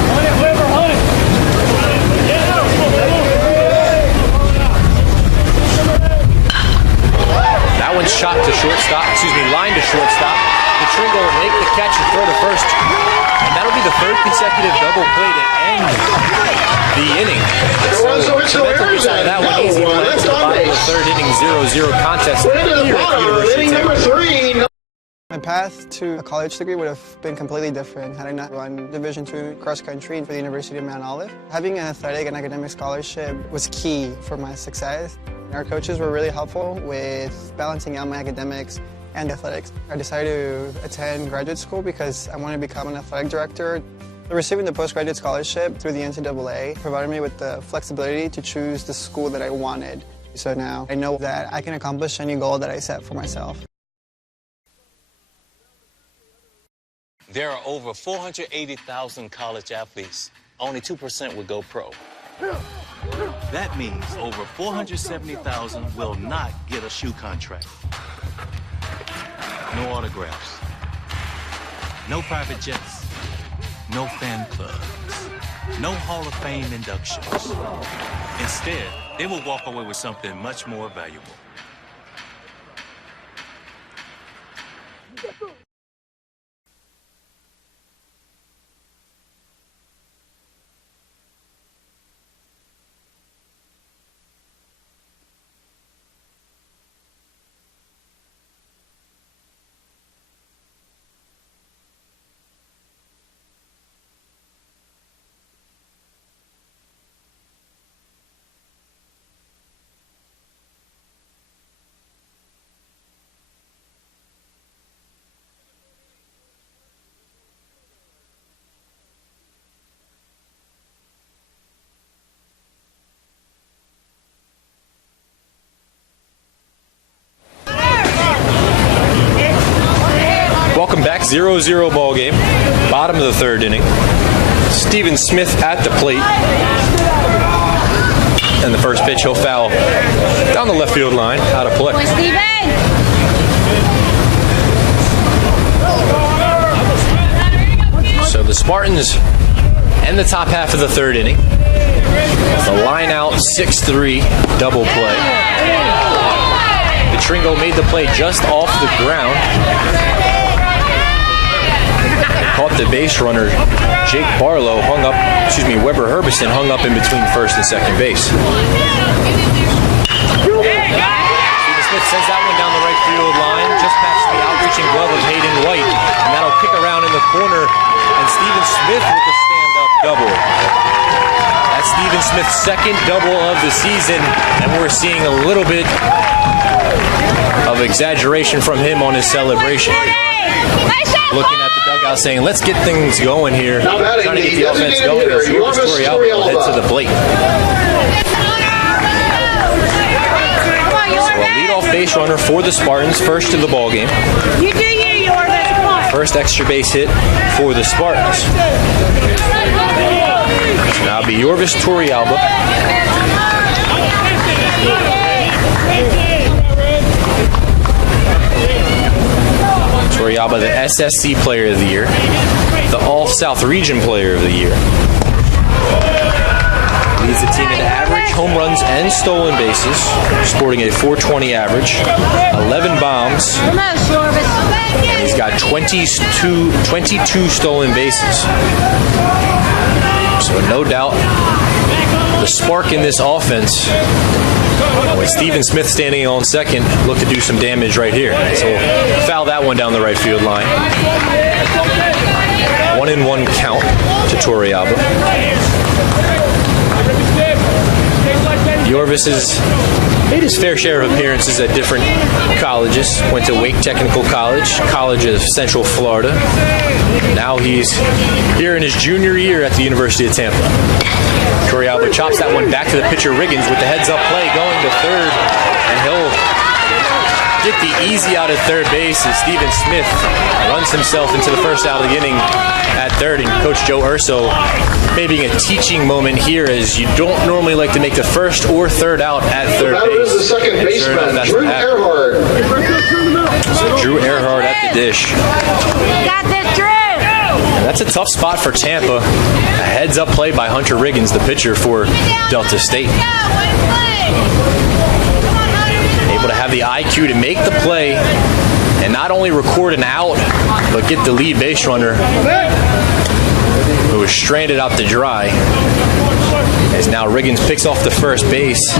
That one's shot to shortstop, line to shortstop. The Tringle will make the catch and throw to first. And that'll be the 3rd consecutive double play to end the inning. So Pimentel out of that one easy. That's the bottom of the 3rd inning, 0-0 contest here at University of Tampa. My path to a college degree would have been completely different had I not run Division II cross country for the University of Mount Olive. Having an athletic and academic scholarship was key for my success. Our coaches were really helpful with balancing out my academics and athletics. I decided to attend graduate school because I wanted to become an athletic director. Receiving the postgraduate scholarship through the NCAA provided me with the flexibility to choose the school that I wanted. So now I know that I can accomplish any goal that I set for myself. There are over 480,000 college athletes. Only 2% would go pro. That means over 470,000 will not get a shoe contract. No autographs. No private jets. No fan clubs. No Hall of Fame inductions. Instead, they will walk away with something much more valuable. Welcome back, 0-0 ball game. Bottom of the 3rd inning. Steven Smith at the plate. And the first pitch, he'll foul down the left field line, out of play. So the Spartans end the top half of the 3rd inning. The line out 6-3 double play. The Tringle made the play just off the ground. Caught the base runner, Weber Herbison hung up in between first and second base. Steven Smith sends that one down the right field line, just past the out-reaching glove of Hayden White, and that'll kick around in the corner, and Steven Smith with the stand-up double. That's Steven Smith's second double of the season, and we're seeing a little bit of exaggeration from him on his celebration. Looking at the dugout saying, let's get things going here. Trying to get the offense going as Yorvis Torrealba heads to the plate. So a leadoff base runner for the Spartans, first of the ball game. You do you, Yorvis. Come on. First extra base hit for the Spartans. So now it'll be Yorvis Torrealba. Torrealba, the SSC Player of the Year, the All-South Region Player of the Year. Leads the team in average home runs and stolen bases, sporting a .420 average, 11 bombs, and he's got 22 stolen bases. So no doubt, the spark in this offense, with Steven Smith standing on second, look to do some damage right here. So we'll foul that one down the right field line. 1-1 count to Torrealba. Yorvis has made his fair share of appearances at different colleges. Went to Wake Technical College, College of Central Florida. Now he's here in his junior year at the University of Tampa. Torrealba chops that one back to the pitcher Riggins with the heads-up play going to third, and he'll get the easy out at third base as Steven Smith runs himself into the first out of the inning at third, and Coach Joe Urso maybe a teaching moment here as you don't normally like to make the first or third out at third base. That is the second baseman, Drew Earhart. So Drew Earhart at the dish. Got this, Drew. And that's a tough spot for Tampa. A heads-up play by Hunter Riggins, the pitcher for Delta State. Able to have the IQ to make the play and not only record an out, but get the lead base runner who was stranded out to dry. As now Riggins picks off the first base.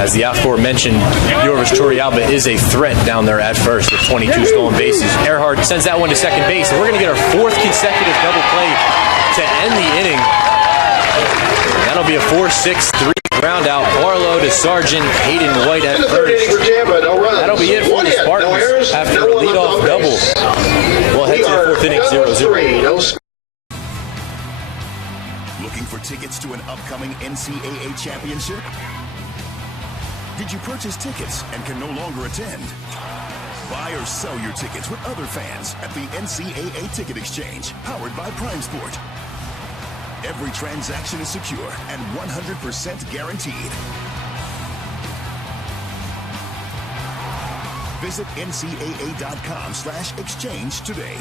As the aforementioned Yorvis Torrealba is a threat down there at first with 22 stolen bases. Earhart sends that one to second base, and we're going to get our fourth consecutive double play to end the inning. And that'll be a 4-6-3 ground out. Barlow to Sargent, Hayden White at first. That'll be it for the Spartans after a leadoff double. We'll head to the fourth inning, 0-0. Looking for tickets to an upcoming NCAA championship? Did you purchase tickets and can no longer attend? Buy or sell your tickets with other fans at the NCAA Ticket Exchange, powered by Prime Sport. Every transaction is secure and 100% guaranteed. Visit ncaa.com/exchange today.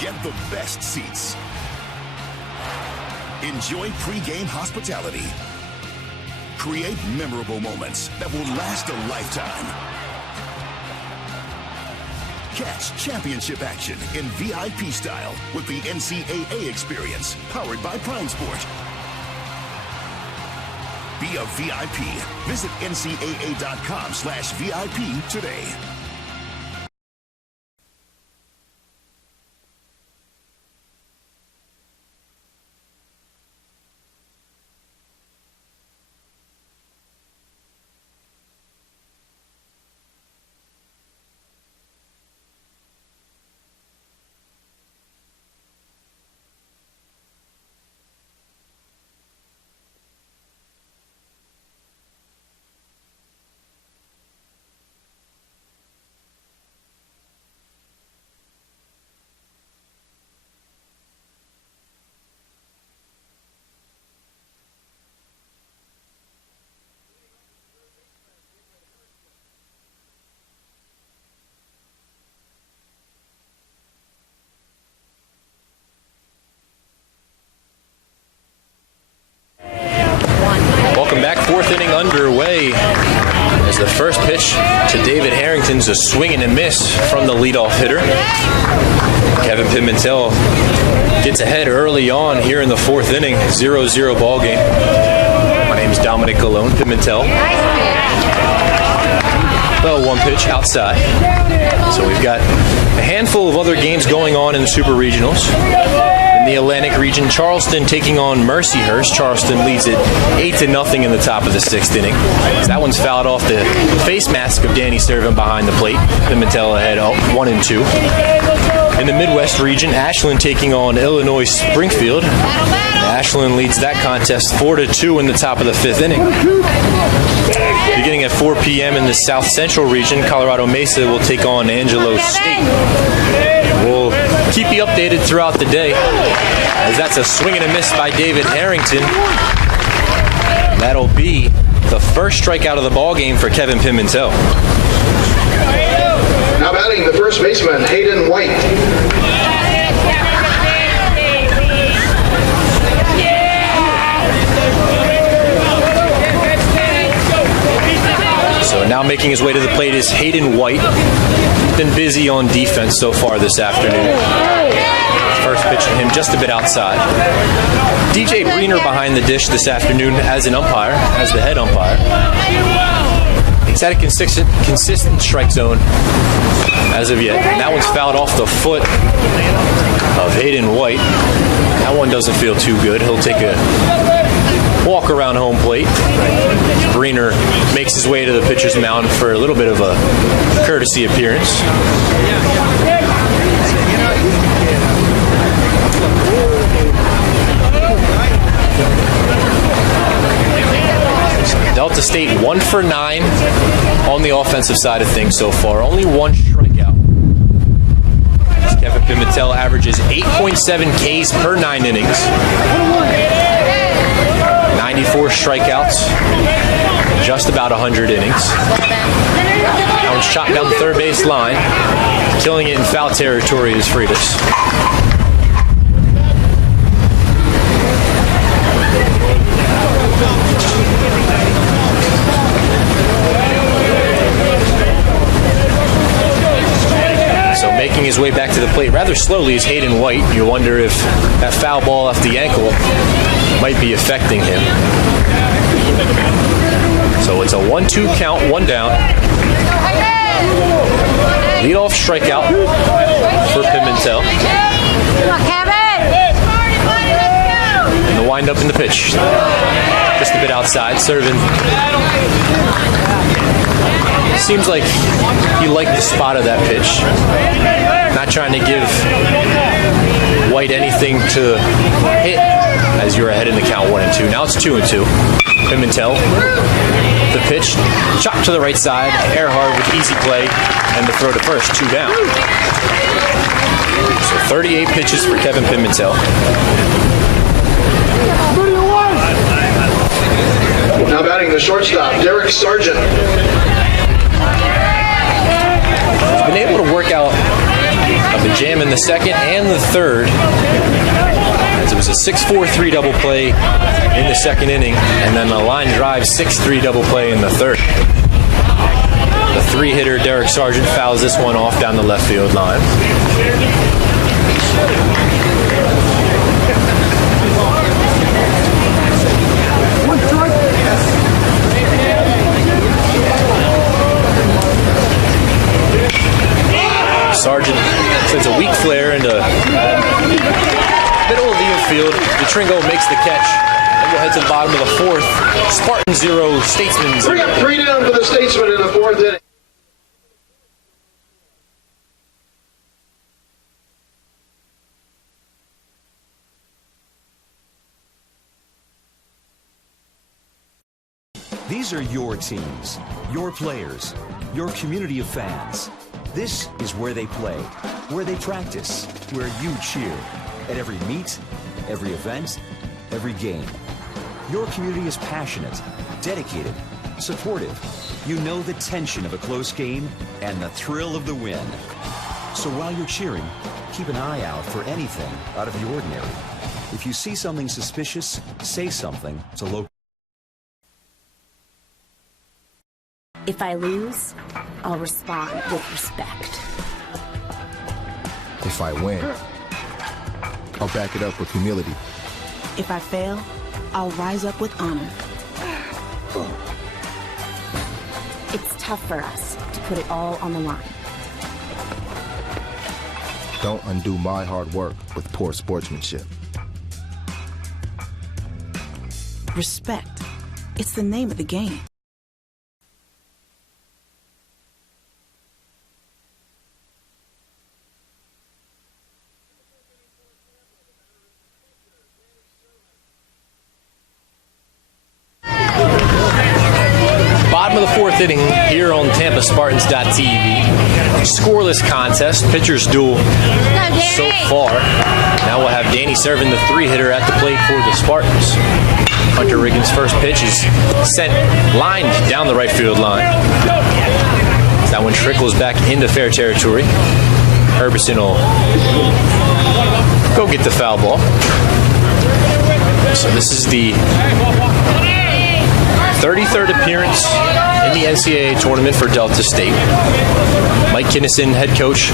Get the best seats. Enjoy pre-game hospitality. Create memorable moments that will last a lifetime. Catch championship action in VIP style with the NCAA experience, powered by Prime Sport. Be a VIP. Visit ncaa.com/VIP today. pitch to David Harrington's a swing and a miss from the leadoff hitter. Kevin Pimentel gets ahead early on here in the fourth inning, 0-0 ball game. My name is Dominic Colon. Pimentel. Well, one pitch outside. So we've got a handful of other games going on in the Super Regionals. In the Atlantic region, Charleston taking on Mercyhurst. Charleston leads it 8-0 in the top of the sixth inning. That one's fouled off the face mask of Danny Servin behind the plate. Pimentel ahead 1-2. In the Midwest region, Ashland taking on Illinois Springfield. Ashland leads that contest 4-2 in the top of the fifth inning. Beginning at 4 p.m. in the South Central region, Colorado Mesa will take on Angelo State. We'll keep you updated throughout the day, as that's a swing and a miss by David Harrington. That'll be the first strikeout of the ball game for Kevin Pimentel. Now batting the first baseman, Hayden White. So now making his way to the plate is Hayden White. Been busy on defense so far this afternoon. First pitch to him just a bit outside. DJ Breener behind the dish this afternoon as an umpire, as the head umpire. He's had a consistent strike zone as of yet. And that one's fouled off the foot of Hayden White. That one doesn't feel too good. He'll take a walk around home plate. Breener makes his way to the pitcher's mound for a little bit of a courtesy appearance. Delta State 1 for 9 on the offensive side of things so far. Only one strikeout. Kevin Pimentel averages 8.7 Ks per 9 innings. 94 strikeouts, just about 100 innings. That one's shot down the third base line. Killing it in foul territory is Freitas. So making his way back to the plate rather slowly is Hayden White. You wonder if that foul ball off the ankle might be affecting him. So it's a 1-2 count, one down. Leadoff strikeout for Pimentel. And the windup in the pitch. Just a bit outside. Servin seems like he liked the spot of that pitch. Not trying to give White anything to hit as you're ahead in the count 1-2. Now it's 2-2. Pimentel, the pitch, chopped to the right side, Earhart with easy play, and the throw to first, 2 down. So 38 pitches for Kevin Pimentel. Now batting the shortstop, Derek Sargent. He's been able to work out a jam in the second and the third. As it was a 6-4-3 double play in the second inning, and then a line drive 6-3 double play in the third. The 3-hitter Derek Sargent fouls this one off down the left field line. Sargent sends a weak flare into middle of the infield. Petringo makes the catch. And we'll head to the bottom of the fourth. Spartans 0, Statesman 0. 3 down for the Statesman in the fourth inning. These are your teams, your players, your community of fans. This is where they play, where they practice, where you cheer. At every meet, every event, every game. Your community is passionate, dedicated, supportive. You know the tension of a close game and the thrill of the win. So while you're cheering, keep an eye out for anything out of the ordinary. If you see something suspicious, say something to local. If I lose, I'll respond with respect. If I win, I'll back it up with humility. If I fail, I'll rise up with honor. It's tough for us to put it all on the line. Don't undo my hard work with poor sportsmanship. Respect. It's the name of the game. Bottom of the fourth inning here on Tampa Spartans.tv. Scoreless contest, pitchers duel so far. Now we'll have Danny Servin, the three-hitter, at the plate for the Spartans. Hunter Riggins' first pitch is sent lined down the right field line. That one trickles back into fair territory. Herbison will go get the foul ball. So this is the 33rd appearance in the NCAA tournament for Delta State. Mike Kinnison, head coach,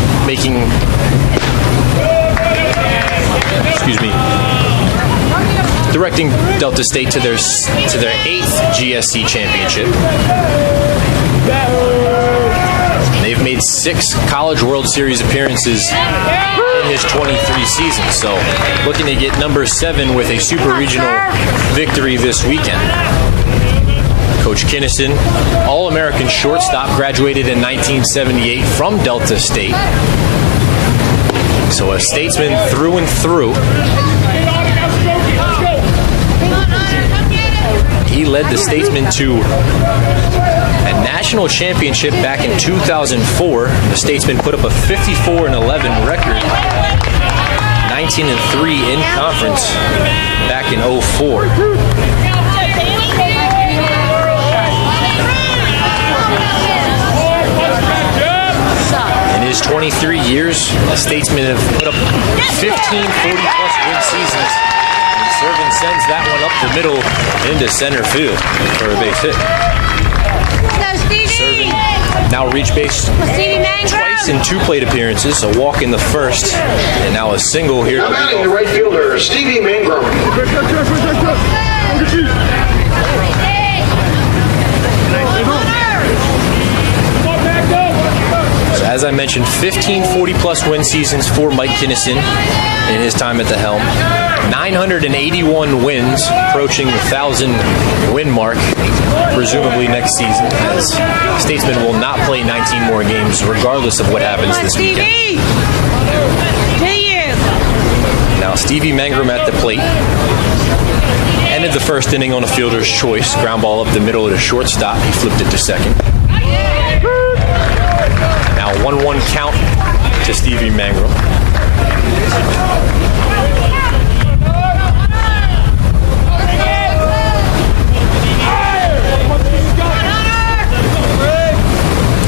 directing Delta State to their 8th GSC championship. They've made 6 College World Series appearances in his 23 seasons, so looking to get number 7 with a super regional victory this weekend. Coach Kinnison, All-American shortstop, graduated in 1978 from Delta State. So a statesman through and through. He led the Statesmen to a national championship back in 2004. The Statesmen put up a 54-11 record, 19-3 in conference back in 04. In his 23 years, the Statesmen have put up 15 40-plus win seasons. And Servin sends that one up the middle into center field for a base hit. Servin now reached base twice in 2 plate appearances, a walk in the first, and now a single here. Now batting the right fielder, Stevie Mangrum. As I mentioned, 15 40-plus win seasons for Mike Kinnison in his time at the helm. 981 wins, approaching the 1,000-win mark, presumably next season, as Statesmen will not play 19 more games, regardless of what happens this weekend. Now, Stevie Mangrum at the plate. Ended the first inning on a fielder's choice. Ground ball up the middle at a shortstop. He flipped it to second. Now 1-1 count to Stevie Mangrum.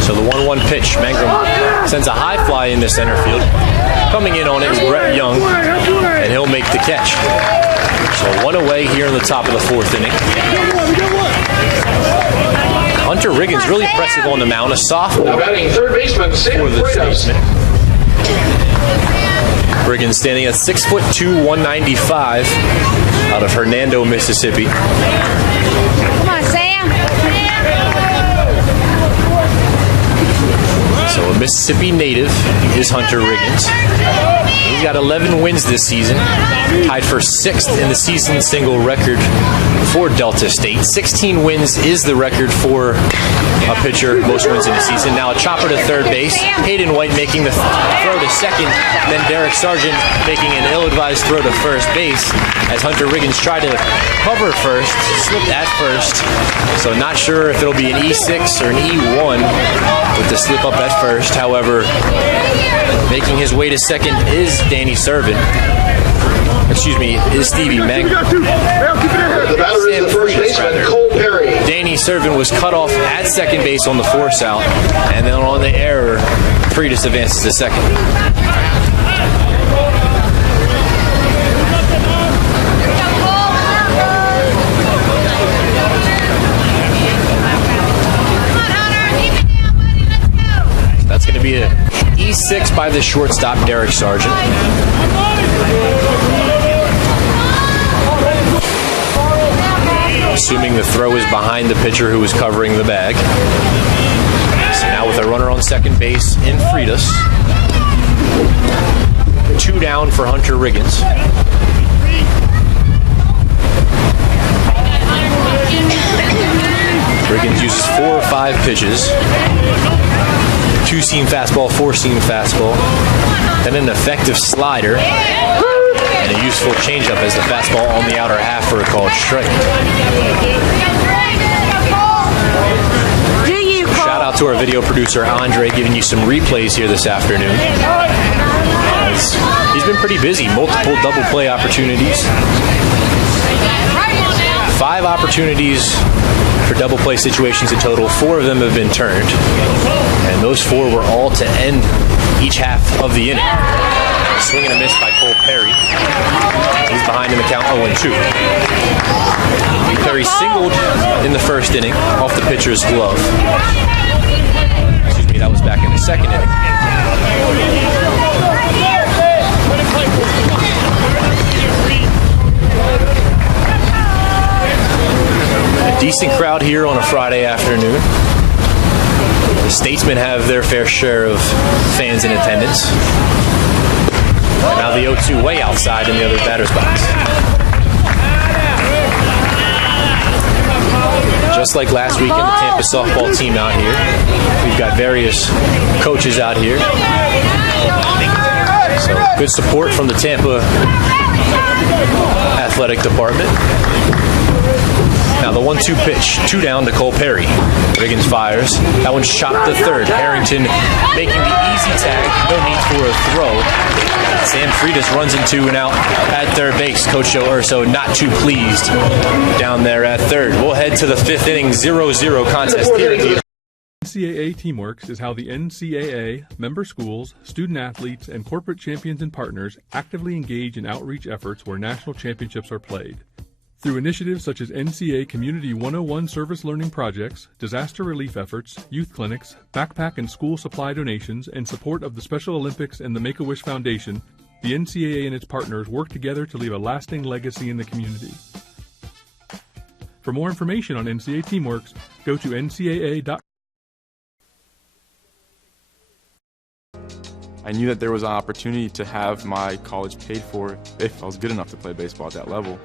So the 1-1 pitch, Mangrum sends a high fly into center field. Coming in on it is Brett Young, and he'll make the catch. So 1 away here in the top of the 4th inning. Hunter Riggins really impressive on the mound. A sophomore Now batting third baseman, Sam for the Freitas. Statesmen. Riggins standing at 6'2", 195 out of Hernando, Mississippi. Come on, Sam. So a Mississippi native is Hunter Riggins. He's got 11 wins this season, tied for 6th in the season single record for Delta State. 16 wins is the record for a pitcher, most wins in a season. Now a chopper to third base. Hayden White making the throw to second. Then Derek Sargent making an ill-advised throw to first base as Hunter Riggins tried to cover first, slipped at first. So not sure if it'll be an E6 or an E1 with the slip up at first. However, making his way to second is Danny Servin. Is Stevie Mangrum. The batter is the first baseman, Cole Perry. Danny Servin was cut off at second base on the force out, and then on the error, Freitas advances to second. be an E6 by the shortstop, Derek Sargent. Assuming the throw is behind the pitcher who is covering the bag. So now with a runner on second base in Freitas. 2 down for Hunter Riggins. Riggins uses 4 or 5 pitches. 2-seam fastball, 4-seam fastball. Then an effective slider. And a useful changeup as the fastball on the outer half for a called strike. Shout out to our video producer Andre, giving you some replays here this afternoon. He's been pretty busy, multiple double play opportunities. 5 opportunities for double play situations in total. 4 of them have been turned. And those 4 were all to end each half of the inning. Swing and a miss by Cole Perry. He's behind in the count 0-2. Perry singled in the first inning off the pitcher's glove. Excuse me, that was back in the second inning. A decent crowd here on a Friday afternoon. The Statesmen have their fair share of fans in attendance. And now the 0-2 way outside in the other batter's box. Just like last week in the Tampa softball team out here, we've got various coaches out here. So good support from the Tampa athletic department. Now the 1-2 pitch, 2 down to Cole Perry. Riggins fires. That one's chopped to third. Harrington making the easy tag. No need for a throw. Sam Freitas runs into an out at third base. Coach Joe Urso not too pleased down there at third. We'll head to the 5th inning, 0-0 contest here at the NCAA Teamworks is how the NCAA, member schools, student athletes, and corporate champions and partners actively engage in outreach efforts where national championships are played. Through initiatives such as NCAA Community 101 service learning projects, disaster relief efforts, youth clinics, backpack and school supply donations, and support of the Special Olympics and the Make-A-Wish Foundation, the NCAA and its partners work together to leave a lasting legacy in the community. For more information on NCAA Teamworks, go to ncaa.com. I knew that there was an opportunity to have my college paid for if I was good enough to play baseball at that level.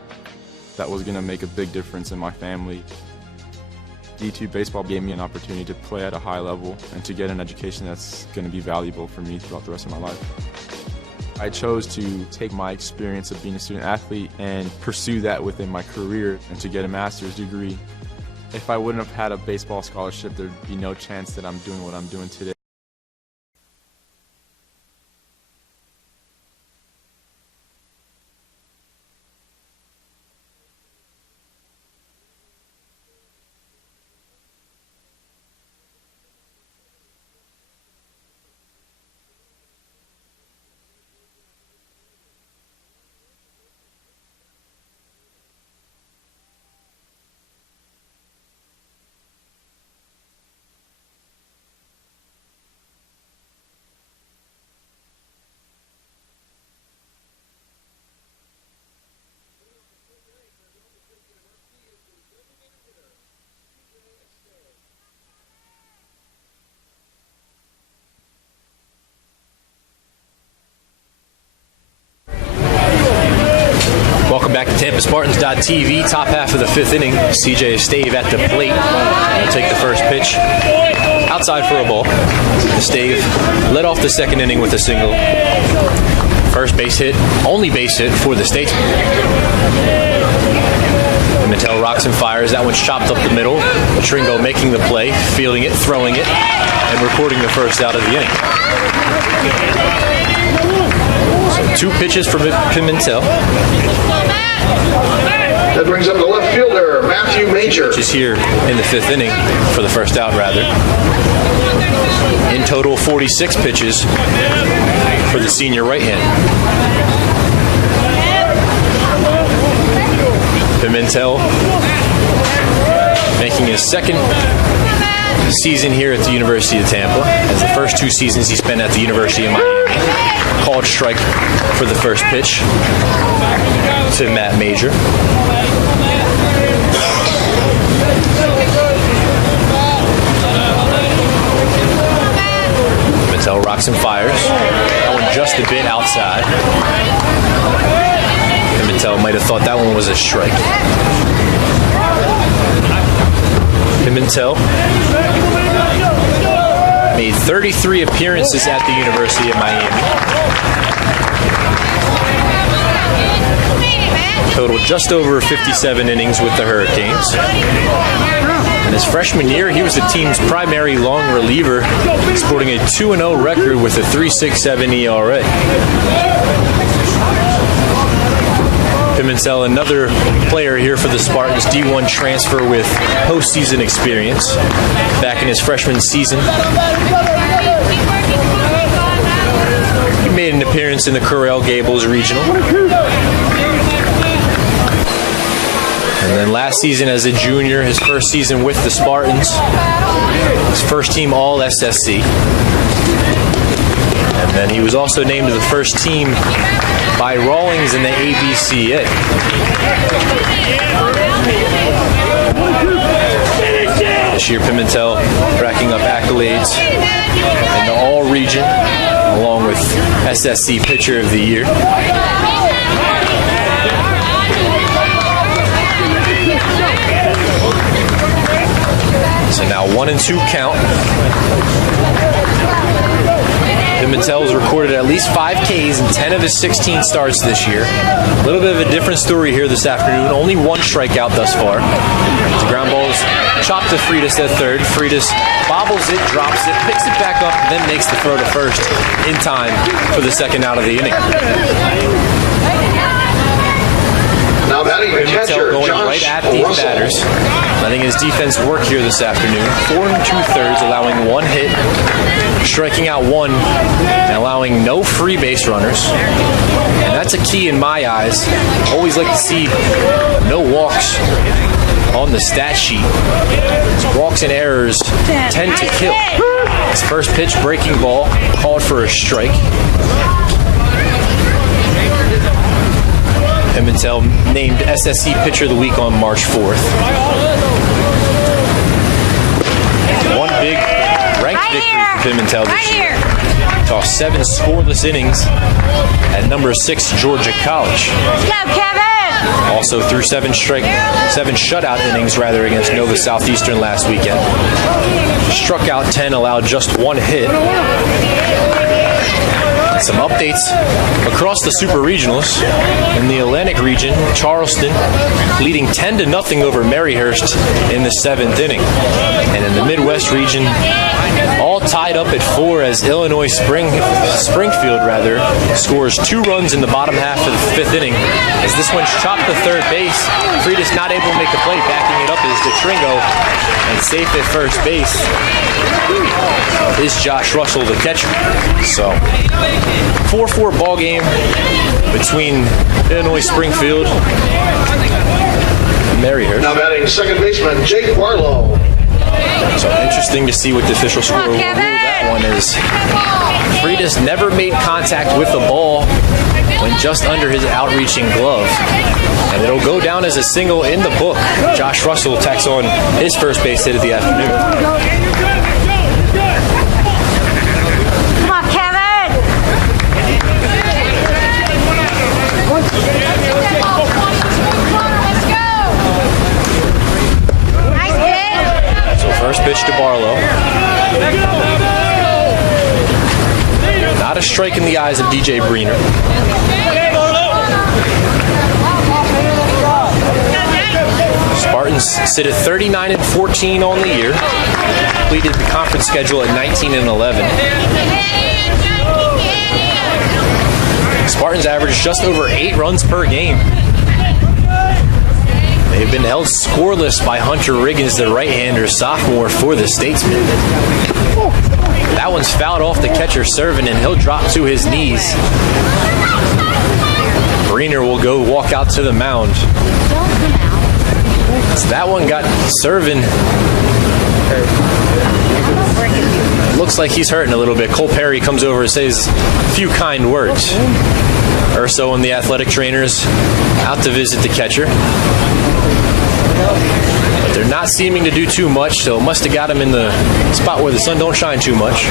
That was going to make a big difference in my family. D2 baseball gave me an opportunity to play at a high level and to get an education that's going to be valuable for me throughout the rest of my life. I chose to take my experience of being a student athlete and pursue that within my career and to get a master's degree. If I wouldn't have had a baseball scholarship, there'd be no chance that I'm doing what I'm doing today. Welcome back to TampaSpartans.tv. Top half of the 5th inning. CJ Estave at the plate. He'll take the first pitch. Outside for a ball. Estave led off the 2nd inning with a single. First base hit. Only base hit for the Statesman. Mattel rocks and fires. That one's chopped up the middle. Tringo making the play, fielding it, throwing it, and recording the first out of the inning. So 2 pitches for Pimentel. That brings up the left fielder, Matthew Major. Pitches here in the 5th inning for the first out, rather. In total, 46 pitches for the senior right hand. Pimentel making his second season here at the University of Tampa, as the first 2 seasons he spent at the University of Miami. Called strike for the first pitch to Matt Major. Pimentel rocks and fires. That one just a bit outside. Pimentel might have thought that one was a strike. Pimentel made 33 appearances at the University of Miami. Total just over 57 innings with the Hurricanes. In his freshman year, he was the team's primary long reliever, sporting a 2-0 record with a 3.67 ERA. Pimentel, another player here for the Spartans, D1 transfer with postseason experience back in his freshman season. He made an appearance in the Coral Gables Regional. And then last season as a junior, his first season with the Spartans, his first team All-SSC. And then he was also named to the first team by Rawlings in the ABCA. This year, Pimentel racking up accolades in the All-Region, along with SSC Pitcher of the Year. So now 1-2 count. Pimentel has recorded at least 5 Ks in 10 of his 16 starts this year. A little bit of a different story here this afternoon. Only 1 strikeout thus far. The ground ball is chopped to Freitas at third. Freitas bobbles it, drops it, picks it back up, and then makes the throw to first in time for the second out of the inning. Now batting the catcher, going right at these batters, letting his defense work here this afternoon. 4 2/3, allowing 1 hit, striking out 1, and allowing no free base runners. And that's a key in my eyes. Always like to see no walks on the stat sheet. Walks and errors tend to kill. His first pitch, breaking ball, called for a strike. Pimentel named SSC Pitcher of the Week on March 4th. One big ranked victory for Pimentel this year. Tossed 7 scoreless innings at number 6 Georgia College. Let's go, Kevin! Also threw 7 shutout innings rather against Nova Southeastern last weekend. Struck out 10, allowed just 1 hit. Some updates across the Super Regionals. In the Atlantic region, Charleston leading 10-0 over Maryhurst in the 7th inning. And in the Midwest region, all tied up at 4 as Illinois Springfield scores 2 runs in the bottom half of the 5th inning. As this one's chopped to third base, Freitas not able to make the play. Backing it up is DeTringo, and safe at first base is Josh Russell, the catcher. So 4-4 ball game between Illinois Springfield and Maryhurst. Now batting second baseman Jake Barlow. So interesting to see what the official score will rule that one is. Freitas never made contact with the ball when just under his outreaching glove. And it'll go down as a single in the book. Josh Russell tacks on his first base hit of the afternoon. Come on, Kevin! Let's go! Nice hit! So first pitch to Barlow. Not a strike in the eyes of DJ Breener. Spartans sit at 39-14 on the year. Completed the conference schedule at 19-11. Spartans average just over 8 runs per game. They've been held scoreless by Hunter Riggins, the right-hander sophomore for the Statesman. That one's fouled off the catcher serving, and he'll drop to his knees. Breener will go walk out to the mound. So that one got serving. looks like he's hurting a little bit. Cole Perry comes over and says a few kind words. Urso and the athletic trainers out to visit the catcher. But they're not seeming to do too much, so it must have got him in the spot where the sun don't shine too much.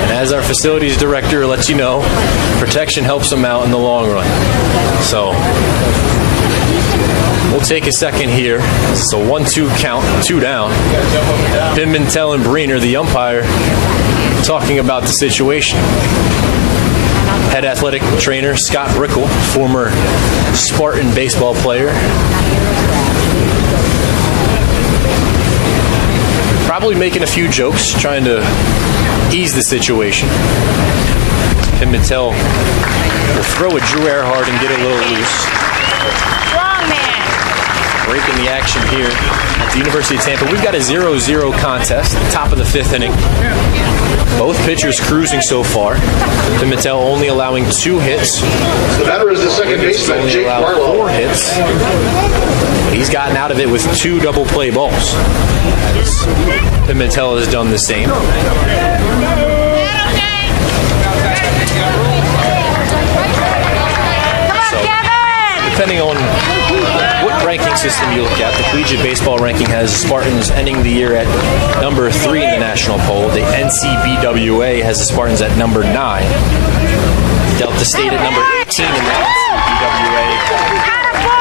And as our facilities director lets you know, protection helps him out in the long run. So we'll take a second here. It's a 1-2 count, 2 down. Pimentel and Breener, the umpire, talking about the situation. Head athletic trainer Scott Brickle, former Spartan baseball player. Probably making a few jokes, trying to ease the situation. Pimentel will throw a Drew Earhart and get a little loose. Breaking the action here at the University of Tampa. We've got a 0-0 contest, top of the 5th inning. Both pitchers cruising so far. Pimentel only allowing 2 hits. The batter is the second baseman, Jake Barlow. 4 hits. He's gotten out of it with 2 double play balls. Pimentel has done the same. So, depending on what ranking system you look at, the collegiate baseball ranking has the Spartans ending the year at number 3 in the national poll. The NCBWA has the Spartans at number 9. Delta State at number 18 in the NCBWA.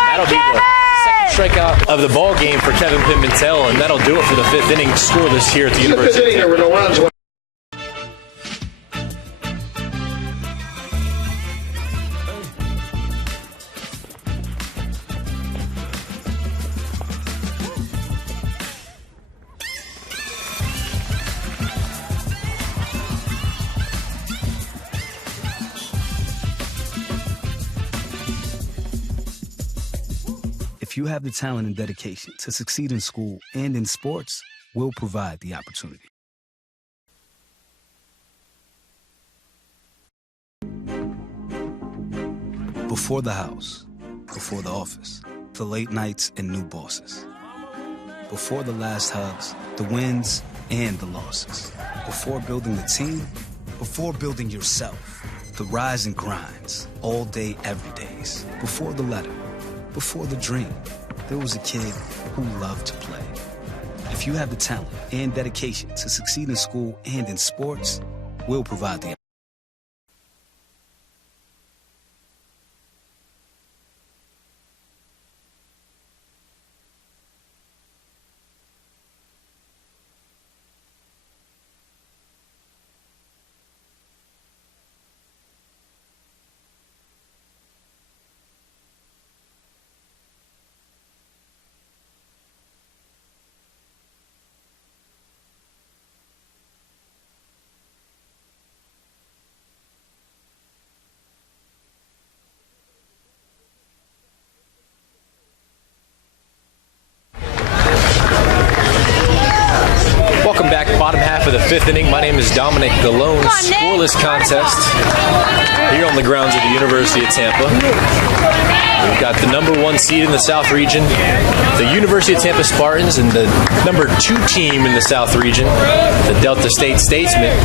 That'll be the second strikeout of the ball game for Kevin Pimentel, and that'll do it for the 5th inning scoreless here at the University. 5th inning, there were no runs. If you have the talent and dedication to succeed in school and in sports, we'll provide the opportunity. Before the house, before the office, the late nights and new bosses. Before the last hugs, the wins and the losses. Before building the team, before building yourself, the rise and grinds, all day, every days. Before the letter, before the dream, there was a kid who loved to play. If you have the talent and dedication to succeed in school and in sports, we'll provide the Welcome back, bottom half of the 5th inning. My name is Dominic Galone. Scoreless contest here on the grounds of the University of Tampa. We've got the number 1 seed in the South region, the University of Tampa Spartans, and the number 2 team in the South region, the Delta State Statesmen.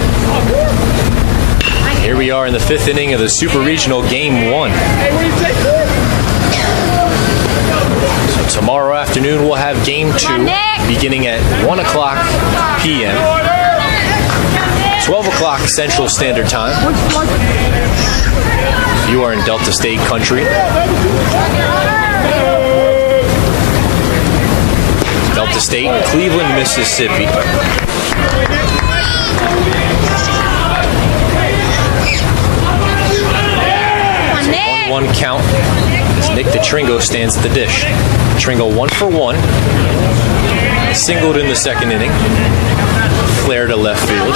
Here we are in the 5th inning of the Super Regional Game 1. Tomorrow afternoon, we'll have Game 2 beginning at 1 o'clock p.m., 12 o'clock Central Standard Time. You are in Delta State country. Delta State, Cleveland, Mississippi. 1-1 count as Nick DeTringo stands at the dish. DeTringo 1 for 1. Singled in the 2nd inning. Flare to left field.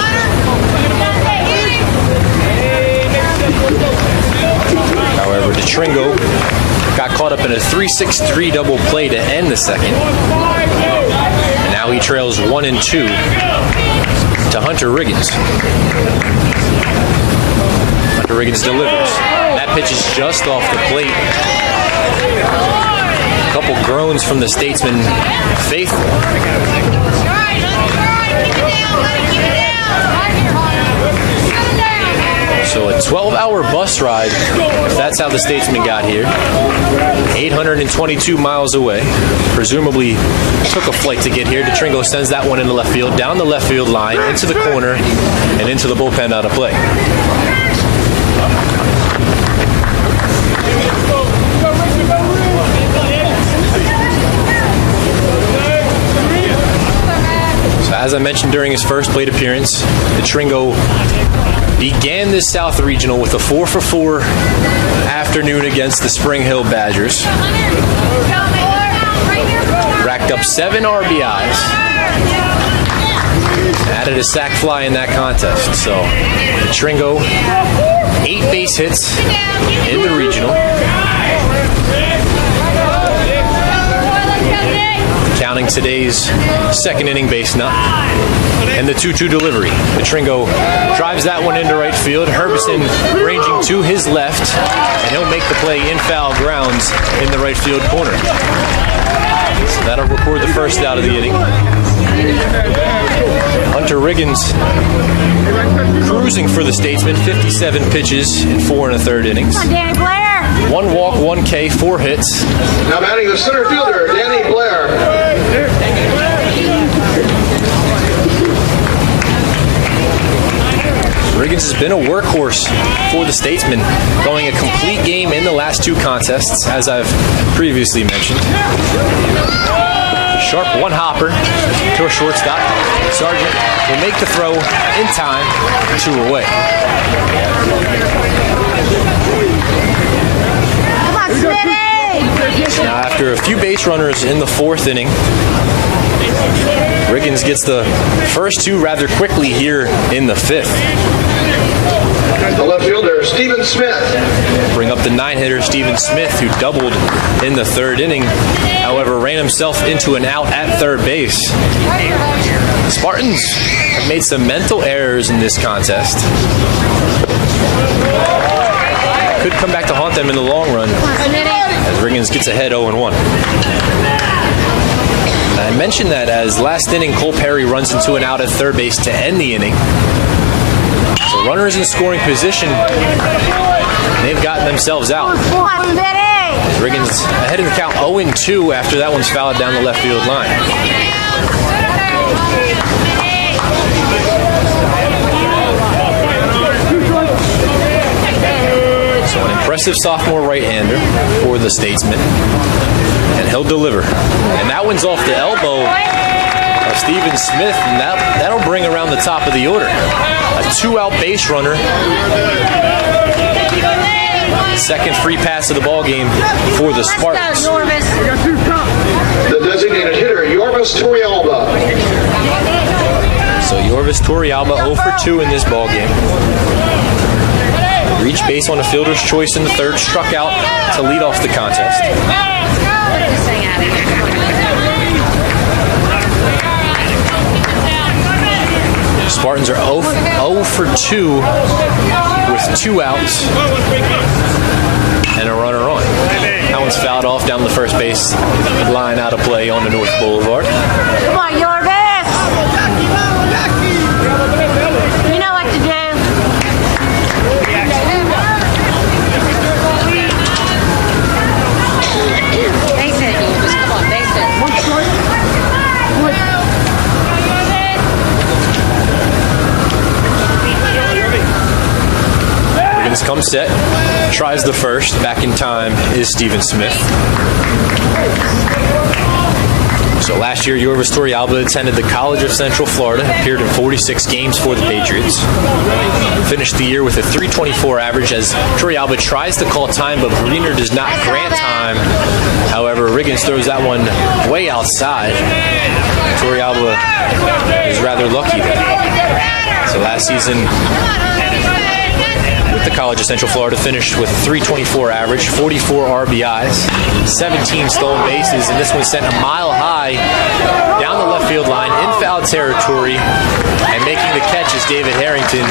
However, DeTringo got caught up in a 3-6-3 double play to end the 2nd. And now he trails 1-2 to Hunter Riggins. Hunter Riggins delivers. That pitch is just off the plate. A couple groans from the Statesman faithful. 12-hour bus ride, if that's how the Statesmen got here. 822 miles away. Presumably took a flight to get here. DeTringo sends that one into left field, down the left field line, into the corner, and into the bullpen out of play. So as I mentioned during his first plate appearance, DeTringo began this South Regional with a 4-for-4 afternoon against the Spring Hill Badgers. Racked up 7 RBIs. Added a sac fly in that contest. So DeTringo, 8 base hits in the regional. Counting today's second inning base nut. And the 2-2 delivery. DeTringo drives that one into right field. Herbison ranging to his left, and he'll make the play in foul grounds in the right field corner. So that'll record the first out of the inning. Hunter Riggins cruising for the Statesmen, 57 pitches in 4 1/3 innings. Come on, Danny Blair. 1 walk, 1 K, 4 hits. Now batting the center fielder, Danny Blair. Riggins has been a workhorse for the Statesmen, going a complete game in the last 2 contests, as I've previously mentioned. Sharp 1 hopper to a shortstop. Sargent will make the throw in time, 2 away. Come on, Smitty. Now, after a few base runners in the 4th inning, Riggins gets the first 2 rather quickly here in the 5th. The left fielder, Stephen Smith. Bring up the 9-hitter, Stephen Smith, who doubled in the 3rd inning. However, ran himself into an out at 3rd base. The Spartans have made some mental errors in this contest. Could come back to haunt them in the long run, as Riggins gets ahead 0-1. I mentioned that as last inning, Cole Perry runs into an out at 3rd base to end the inning. So runners in scoring position, they've gotten themselves out. Riggins ahead in the count 0-2 after that one's fouled down the left field line. So an impressive sophomore right-hander for the Statesmen. And he'll deliver. And that one's off the elbow of Stephen Smith, and that'll bring around the top of the order. A 2-out base runner. Second free pass of the ball game for the Spartans. The designated hitter, Yorvis Torrealba. So Yorvis Torrealba 0-for-2 in this ball game. Reached base on a fielder's choice in the 3rd, struck out to lead off the contest. Spartans are 0-for-2 with 2 outs and a runner on. That one's fouled off down the first base line, out of play on the North Boulevard. Come on, Yorvis. You know what to do. Base it, Yorvis. Come on, base it. Riggins comes set, tries the first. Back in time is Stephen Smith. So last year, Yorvis Torrealba attended the College of Central Florida, appeared in 46 games for the Patriots. Finished the year with a .324 average as Torrealba tries to call time, but Greener does not grant time. However, Riggins throws that one way outside. Torrealba is rather lucky there. So last season, with the College of Central Florida, finished with a .324 average, 44 RBIs, 17 stolen bases, and this one sent a mile high down the left field line in foul territory, and making the catch is David Harrington.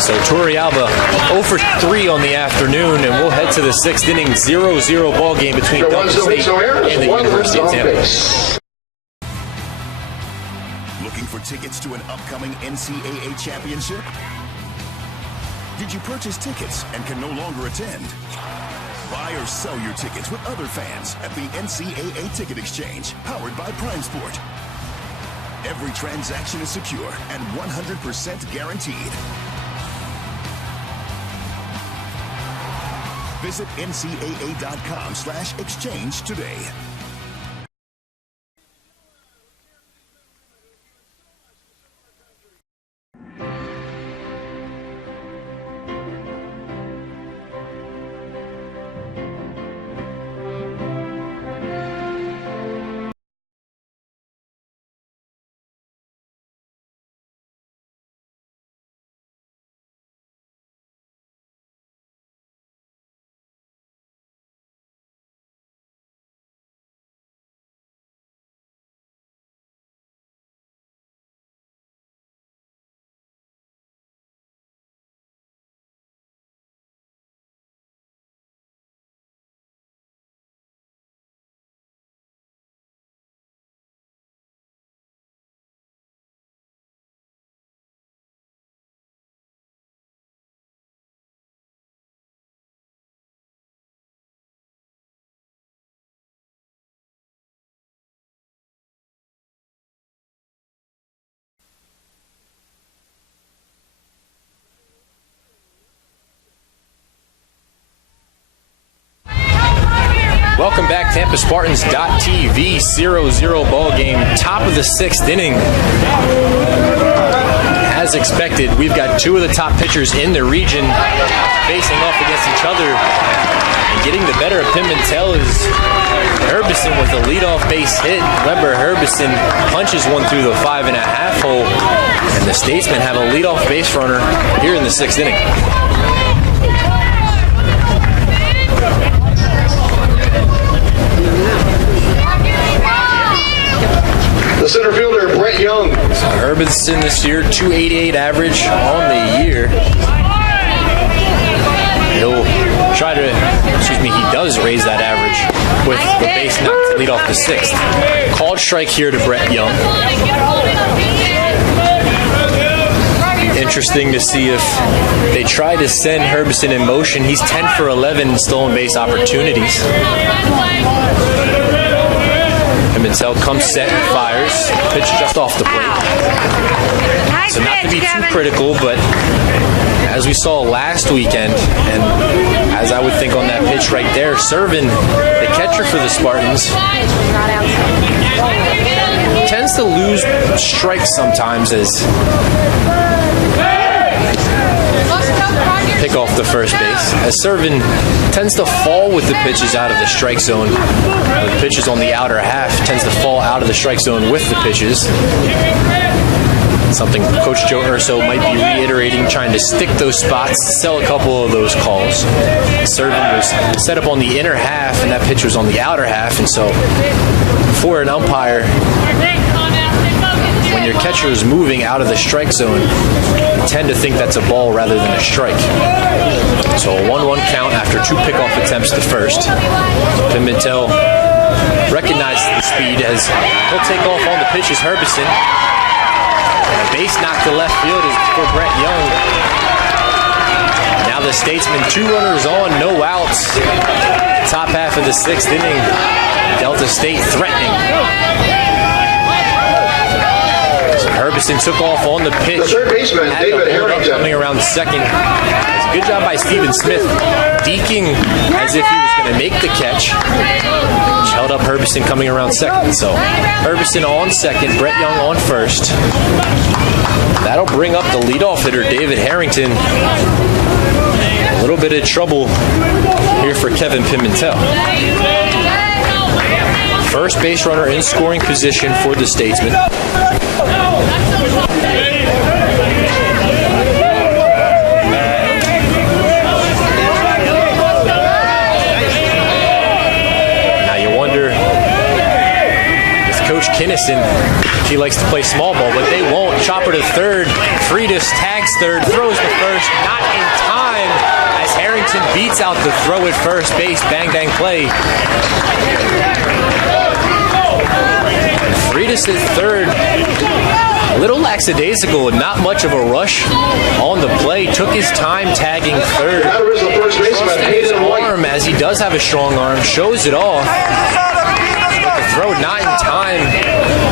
So Torrealba 0-for-3 on the afternoon, and we'll head to the 6th inning, 0-0 ball game between Delta State and the University of Tampa. Looking for tickets to an upcoming NCAA championship? Did you purchase tickets and can no longer attend? Buy or sell your tickets with other fans at the NCAA Ticket Exchange, powered by Prime Sport. Every transaction is secure and 100% guaranteed. Visit ncaa.com/exchange today. Welcome back, Tampa Spartans.tv, 0-0 ball game, top of the 6th inning. As expected, we've got two of the top pitchers in the region facing off against each other. And getting the better of Pimentel is Herbison with a leadoff base hit. Weber Herbison punches one through the 5.5 hole, and the Statesmen have a leadoff base runner here in the 6th inning. The center fielder, Brett Young. So Herbison this year, .288 average on the year. He'll try to, he does raise that average with the base knock to lead off the 6th. Called strike here to Brett Young. Interesting to see if they try to send Herbison in motion. He's 10 for 11 in stolen base opportunities. Pimentel comes set and fires. Pitch just off the plate. So not to be too critical, but as we saw last weekend, and as I would think on that pitch right there, Servin, the catcher for the Spartans, tends to lose strikes sometimes as pick off the first base, as Servin tends to fall with the pitches out of the strike zone. The pitches on the outer half tends to fall out of the strike zone with the pitches. Something Coach Joe Urso might be reiterating, trying to stick those spots, sell a couple of those calls. Servin was set up on the inner half, and that pitch was on the outer half, and so for an umpire, when your catcher is moving out of the strike zone, you tend to think that's a ball rather than a strike. So a 1-1 count after two pickoff attempts to first. Pimentel recognizes the speed as he'll take off on the pitch as Herbison. And a base knock to left field is for Brett Young. Now the Statesmen, 2 runners on, no outs. Top half of the 6th inning. Delta State threatening. Herbison took off on the pitch. The third baseman, David Harrington, coming around second. It's a good job by Stephen Smith, deking as if he was going to make the catch, which held up Herbison coming around second. So Herbison on second, Brett Young on first. That'll bring up the leadoff hitter, David Harrington. A little bit of trouble here for Kevin Pimentel. First base runner in scoring position for the Statesmen. Now you wonder if Coach Kinnison, if he likes to play small ball, but they won't. Chopper to third. Freitas tags third, throws to first, not in time as Harrington beats out the throw at first base. Bang, bang play. Freitas is third. A little lackadaisical, not much of a rush on the play. Took his time tagging third. Trusting his arm, as he does have a strong arm, shows it off. But the throw not in time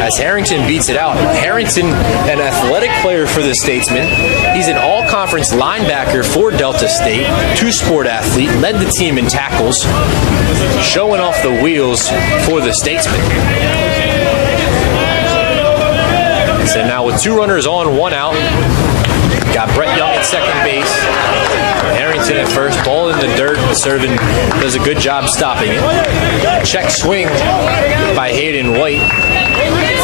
as Harrington beats it out. Harrington, an athletic player for the Statesmen. He's an all-conference linebacker for Delta State, two-sport athlete, led the team in tackles, showing off the wheels for the Statesmen. So now with 2 runners on, 1 out, got Brett Young at second base, Harrington at first, ball in the dirt. Servin does a good job stopping it. Check swing by Hayden White.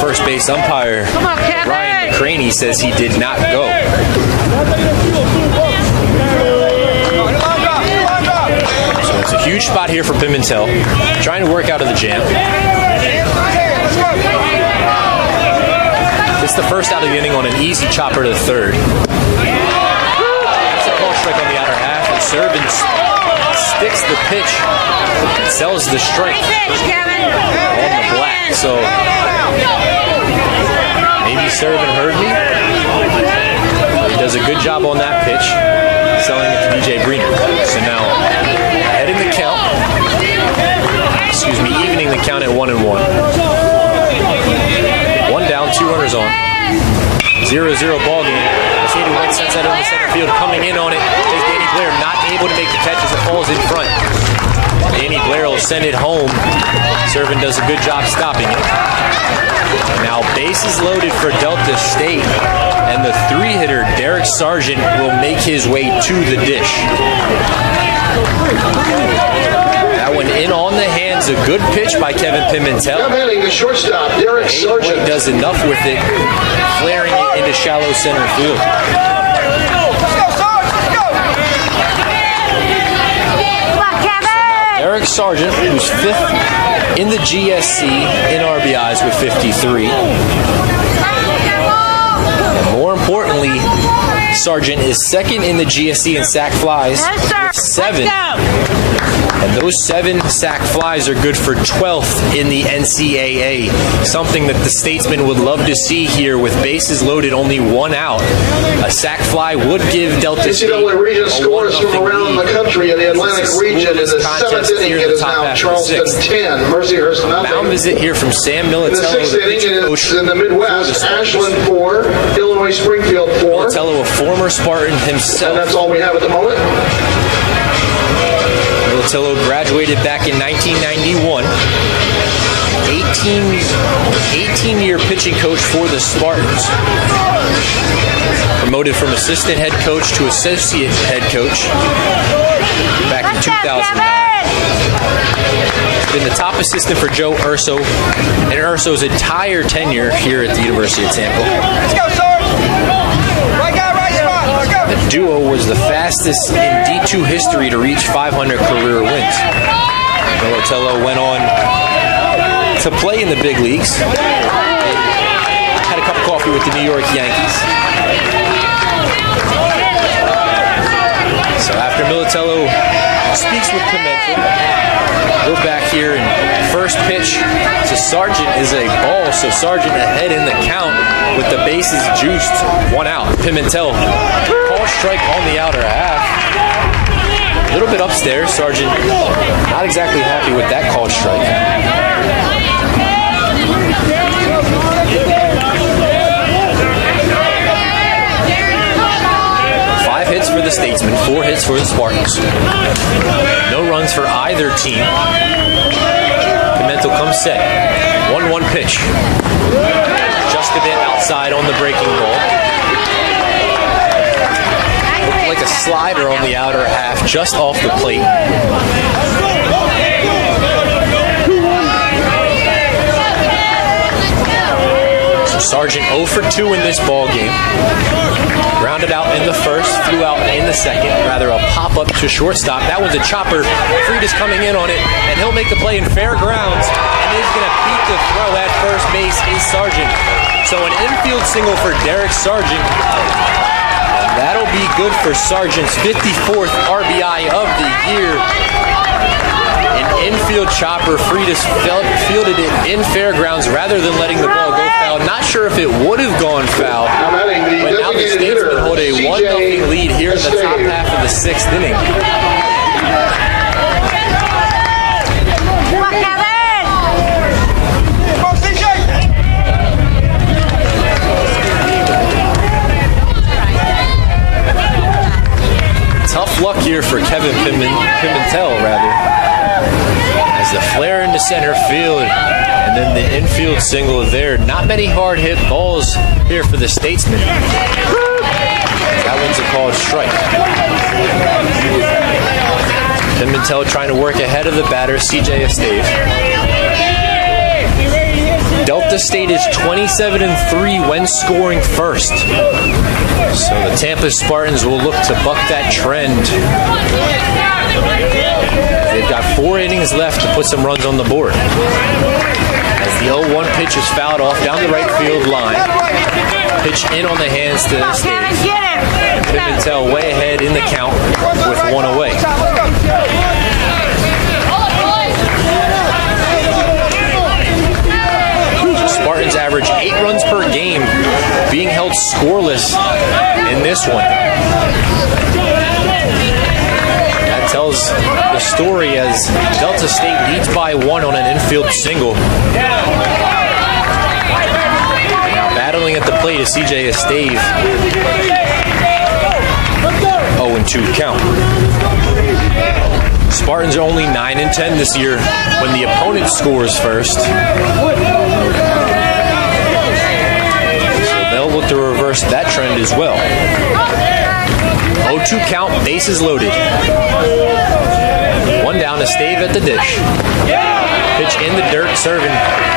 First base umpire Ryan McCraney says he did not go. So it's a huge spot here for Pimentel, trying to work out of the jam. It's the first out of the inning on an easy chopper to the third. That's a call strike on the outer half, and Servin sticks the pitch, sells the strike on the black. So maybe Servin heard me. He does a good job on that pitch, selling it to DJ Breener. So now heading the count. Evening the count at 1-1. 1 down, 2 runners on. 0-0 ball game. Sadie White sends that over the center field. Coming in on it is Danny Blair, not able to make the catch as it falls in front. Danny Blair will send it home. Servin does a good job stopping it. Now bases loaded for Delta State, and the 3-hitter Derek Sargent will make his way to the dish. That one in on the hands, a good pitch by Kevin Pimentel. Now batting the shortstop, Derek Sargent. Does enough with it, flaring it into shallow center field. Derek Sargent, who's 5th in the GSC in RBIs with 53. And more importantly, Sargent is 2nd in the GSC in sack flies with 7. And those 7 sack flies are good for 12th in the NCAA. Something that the Statesmen would love to see here with bases loaded, only 1 out. A sack fly would give Delta State NCAA region scores from around the country in the Atlantic region. In the 7th inning, it is now Charleston 10, Mercyhurst nothing. Mound visit here from Sam Militello. In the 6th inning, it is in the Midwest, Ashland 4, Illinois Springfield 4. Militello, a former Spartan himself. And that's all we have at the moment. Militello graduated back in 1991. 18-year pitching coach for the Spartans. Promoted from assistant head coach to associate head coach back in 2009. Been the top assistant for Joe Urso and Urso's entire tenure here at the University of Tampa. Let's go, Sarge! Right guy, right spot. Let's go. The duo was the fastest in D2 history to reach 500 career wins. Militello went on to play in the big leagues. Had a cup of coffee with the New York Yankees. So after Militello speaks with Pimentel, we're back here, and first pitch to Sargent is a ball, so Sargent ahead in the count with the bases juiced, 1 out. Pimentel, call strike on the outer half. A little bit upstairs, Sargent not exactly happy with that call strike. Hits for the Statesmen, 4 hits for the Spartans. No runs for either team. Pimentel comes set. 1-1 pitch. Just a bit outside on the breaking ball. Looked like a slider on the outer half, just off the plate. So Sargent 0 for 2 in this ball game. Grounded out in the first, flew out in the second. Rather a pop-up to shortstop. That was a chopper. Fried coming in on it, and he'll make the play in fair grounds. And is going to beat the throw at first base is Sargent. So an infield single for Derek Sargent. And that'll be good for Sargent's 54th RBI of the year. An infield chopper. Fried fielded it in fairgrounds rather than letting the ball go fast. foul. Not sure if it would have gone foul. But now the Statesmen hold a 1-0 lead here in the top half of the 6th inning. Tough luck here for Kevin Pimentel, as the flare into center field, and then the infield single there. Not many hard hit balls here for the Statesmen. That one's a called strike. Pimentel trying to work ahead of the batter, CJ Estave. Delta State is 27-3 when scoring first. So the Tampa Spartans will look to buck that trend. They've got 4 innings left to put some runs on the board. As the 0-1 pitch is fouled off down the right field line. Pitch in on the hands to Estave. And Pimentel way ahead in the count with 1 away. Spartans average 8 runs per game, being held scoreless in this one. That tells the story as Delta State leads by 1 on an infield single. Now battling at the plate is CJ Estave. 0-2 count. Spartans are only 9-10 this year when the opponent scores first. They'll look to reverse that trend as well. 0-2 count, bases loaded. 1 down, Estave at the dish. Pitch in the dirt, serving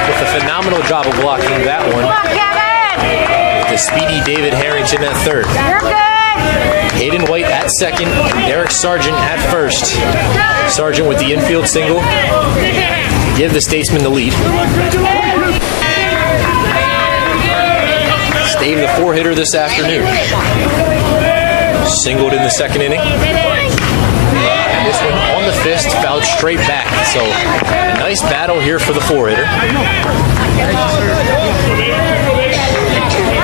with a phenomenal job of blocking that one. With the speedy David Harrington at third. Hayden White at second, and Derek Sargent at first. Sargent with the infield single. Give the Statesmen the lead. Stave, the 4-hitter this afternoon. Singled in the 2nd inning. And this one on the fist, fouled straight back. So a nice battle here for the 4-hitter.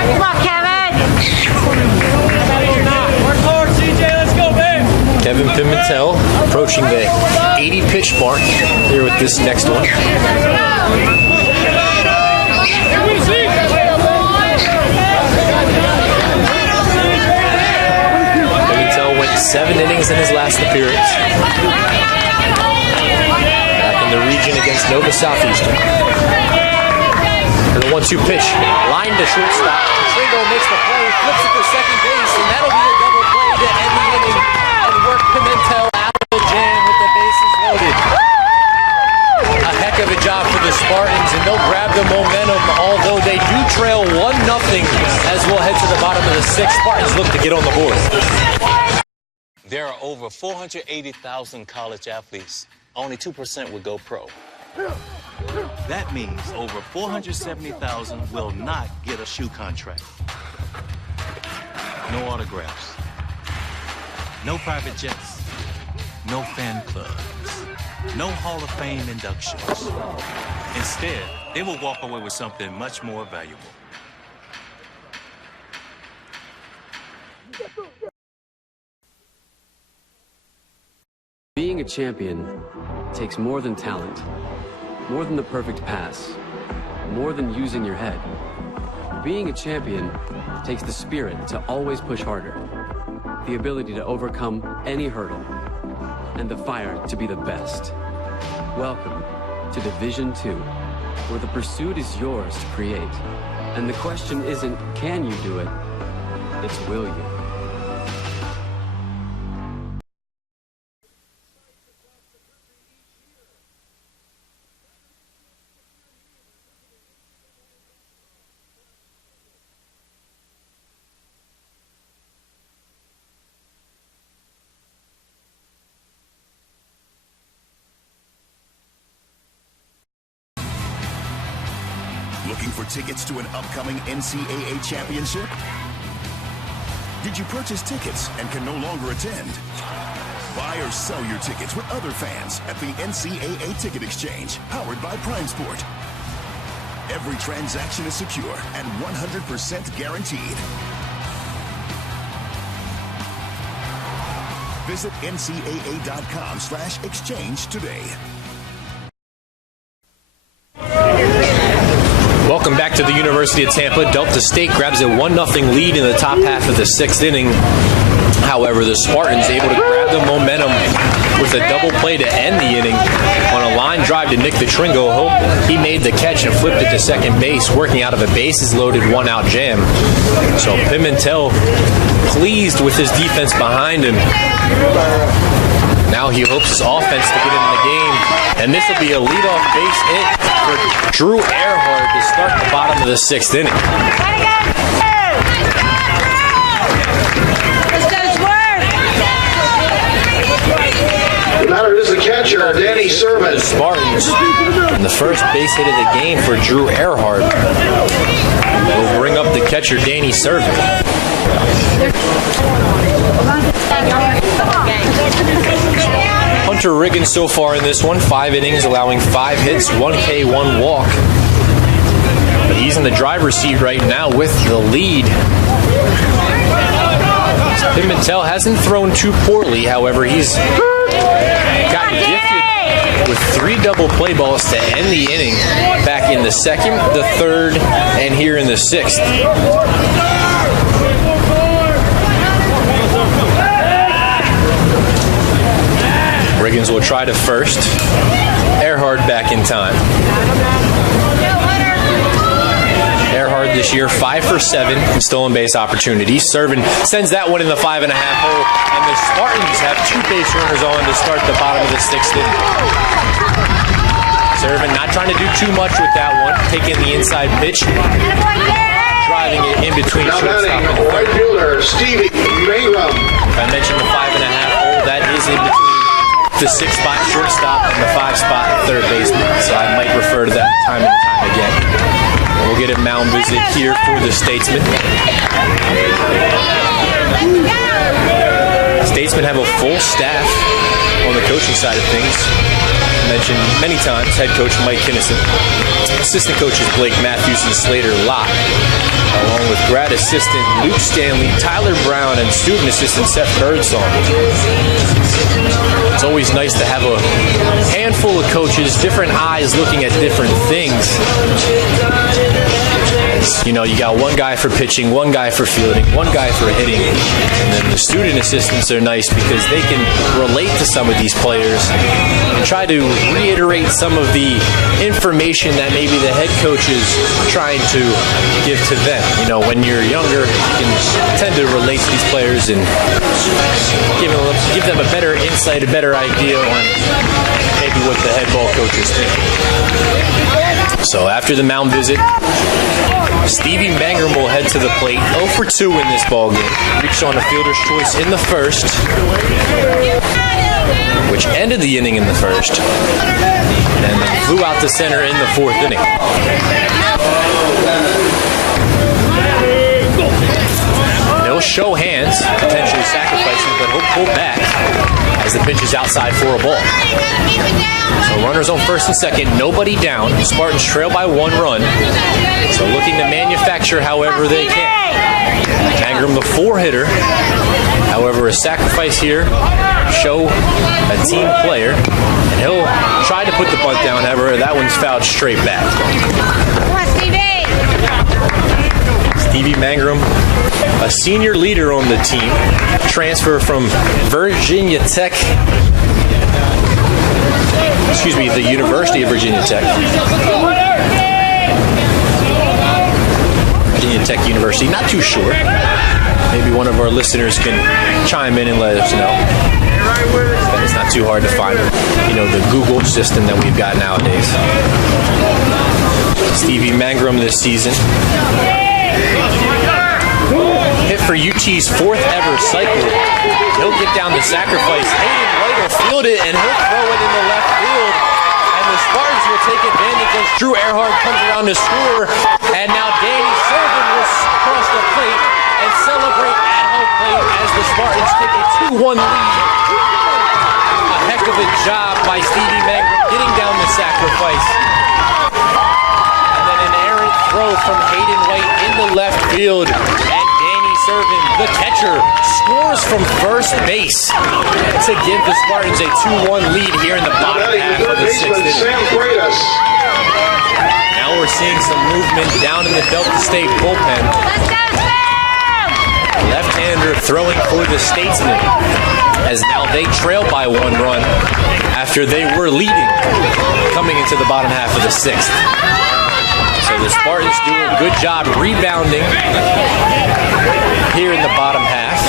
Come on, Kevin. Work hard, CJ. Let's go, man. Kevin Pimentel approaching the 80 pitch mark here with this next one. Pimentel went 7 innings in his last appearance. Back in the region against Nova Southeastern. And the 1-2 pitch, line to shortstop. Tringo makes the play, flips it to second base, and that'll be a double play to end the inning and work Pimentel out of the jam with the bases loaded. A heck of a job for the Spartans, and they'll grab the momentum, although they do trail 1-0 as we'll head to the bottom of the 6th. Spartans look to get on the board. There are over 480,000 college athletes. Only 2% would go pro. That means over 470,000 will not get a shoe contract. No autographs. No private jets. No fan clubs. No Hall of Fame inductions. Instead, they will walk away with something much more valuable. Being a champion takes more than talent, more than the perfect pass, more than using your head. Being a champion takes the spirit to always push harder, the ability to overcome any hurdle, and the fire to be the best. Welcome to Division II, where the pursuit is yours to create. And the question isn't, can you do it? It's, will you? Looking for tickets to an upcoming NCAA championship? Did you purchase tickets and can no longer attend? Buy or sell your tickets with other fans at the NCAA Ticket Exchange, powered by Prime Sport. Every transaction is secure and 100% guaranteed. Visit ncaa.com/exchange today. Welcome back to the University of Tampa. Delta State grabs a 1-0 lead in the top half of the 6th inning. However, the Spartans able to grab the momentum with a double play to end the inning on a line drive to Nick Vitringo. He made the catch and flipped it to second base, working out of a bases-loaded 1-out jam. So Pimentel pleased with his defense behind him. Now he hopes his offense to get in the game. And this will be a leadoff base hit for Drew Earhart to start the bottom of the 6th inning. The batter is the catcher, Danny Servin. The Spartans. And the first base hit of the game for Drew Earhart will bring up the catcher, Danny Servin. Hunter Riggins so far in this one, 5 innings, allowing 5 hits, 1 K, 1 walk. But he's in the driver's seat right now with the lead. Pimentel hasn't thrown too poorly, however, he's gotten gifted with 3 double play balls to end the inning back in the 2nd, the 3rd, and here in the 6th. Riggins will try to first. Earhart back in time. Earhart this year 5 for 7 in stolen base opportunities. Servin sends that one in the 5.5 hole, and the Spartans have 2 base runners on to start the bottom of the 6th inning. Servin not trying to do too much with that one, taking the inside pitch, driving it in between shortstop and third. Right fielder Stevie Mayrum. If I mentioned the 5.5 hole, that is in between the 6-spot shortstop and the 5-spot third baseman. So I might refer to that time and time again. We'll get a mound visit here for the Statesmen. Statesmen have a full staff on the coaching side of things. Mentioned many times, head coach Mike Kinnison, assistant coaches Blake Matthews and Slater Lott, along with grad assistant Luke Stanley, Tyler Brown, and student assistant Seth Birdsong. It's always nice to have a handful of coaches, different eyes looking at different things. You know, you got one guy for pitching, one guy for fielding, one guy for hitting, and then the student assistants are nice because they can relate to some of these players and try to reiterate some of the information that maybe the head coach is trying to give to them. You know, when you're younger, you can tend to relate to these players and give them a better insight, a better idea on maybe what the head ball coach is thinking. So after the mound visit, Stevie Mangrum will head to the plate. 0 for 2 in this ballgame. Reached on a fielder's choice in the first, which ended the inning in the first, and then flew out to center in the 4th inning. He'll show hands, potentially sacrificing, but he'll pull back as the pitch is outside for a ball. So runners on first and second, nobody down. Spartans trail by 1 run. So looking to manufacture however they can. Mangrum, the 4-hitter. However, a sacrifice here, show a team player, and he'll try to put the bunt down. However, that one's fouled straight back. Come on, Stevie Mangrum, a senior leader on the team, transfer from Virginia Tech. The University of Virginia Tech. Virginia Tech University, not too sure. Maybe one of our listeners can chime in and let us know. But it's not too hard to find, you know, the Google system that we've got nowadays. Stevie Mangrum this season. Hit for UT's 4th ever cycle. He'll get down the sacrifice. Hayden White will field it, and he'll throw it in the left field. And the Spartans will take advantage as Drew Earhart comes around to score. And now Danny Servin will cross the plate and celebrate at home plate as the Spartans take a 2-1 lead. A heck of a job by Stevie Mangrum getting down the sacrifice. And then an from Hayden White in the left field. And Danny Servin, the catcher, scores from first base to give the Spartans a 2-1 lead here in the bottom half of the sixth inning. Now we're seeing some movement down in the Delta State bullpen. Left-hander throwing for the Statesmen, as now they trail by 1 run after they were leading coming into the bottom half of the sixth. So the Spartans do a good job rebounding here in the bottom half.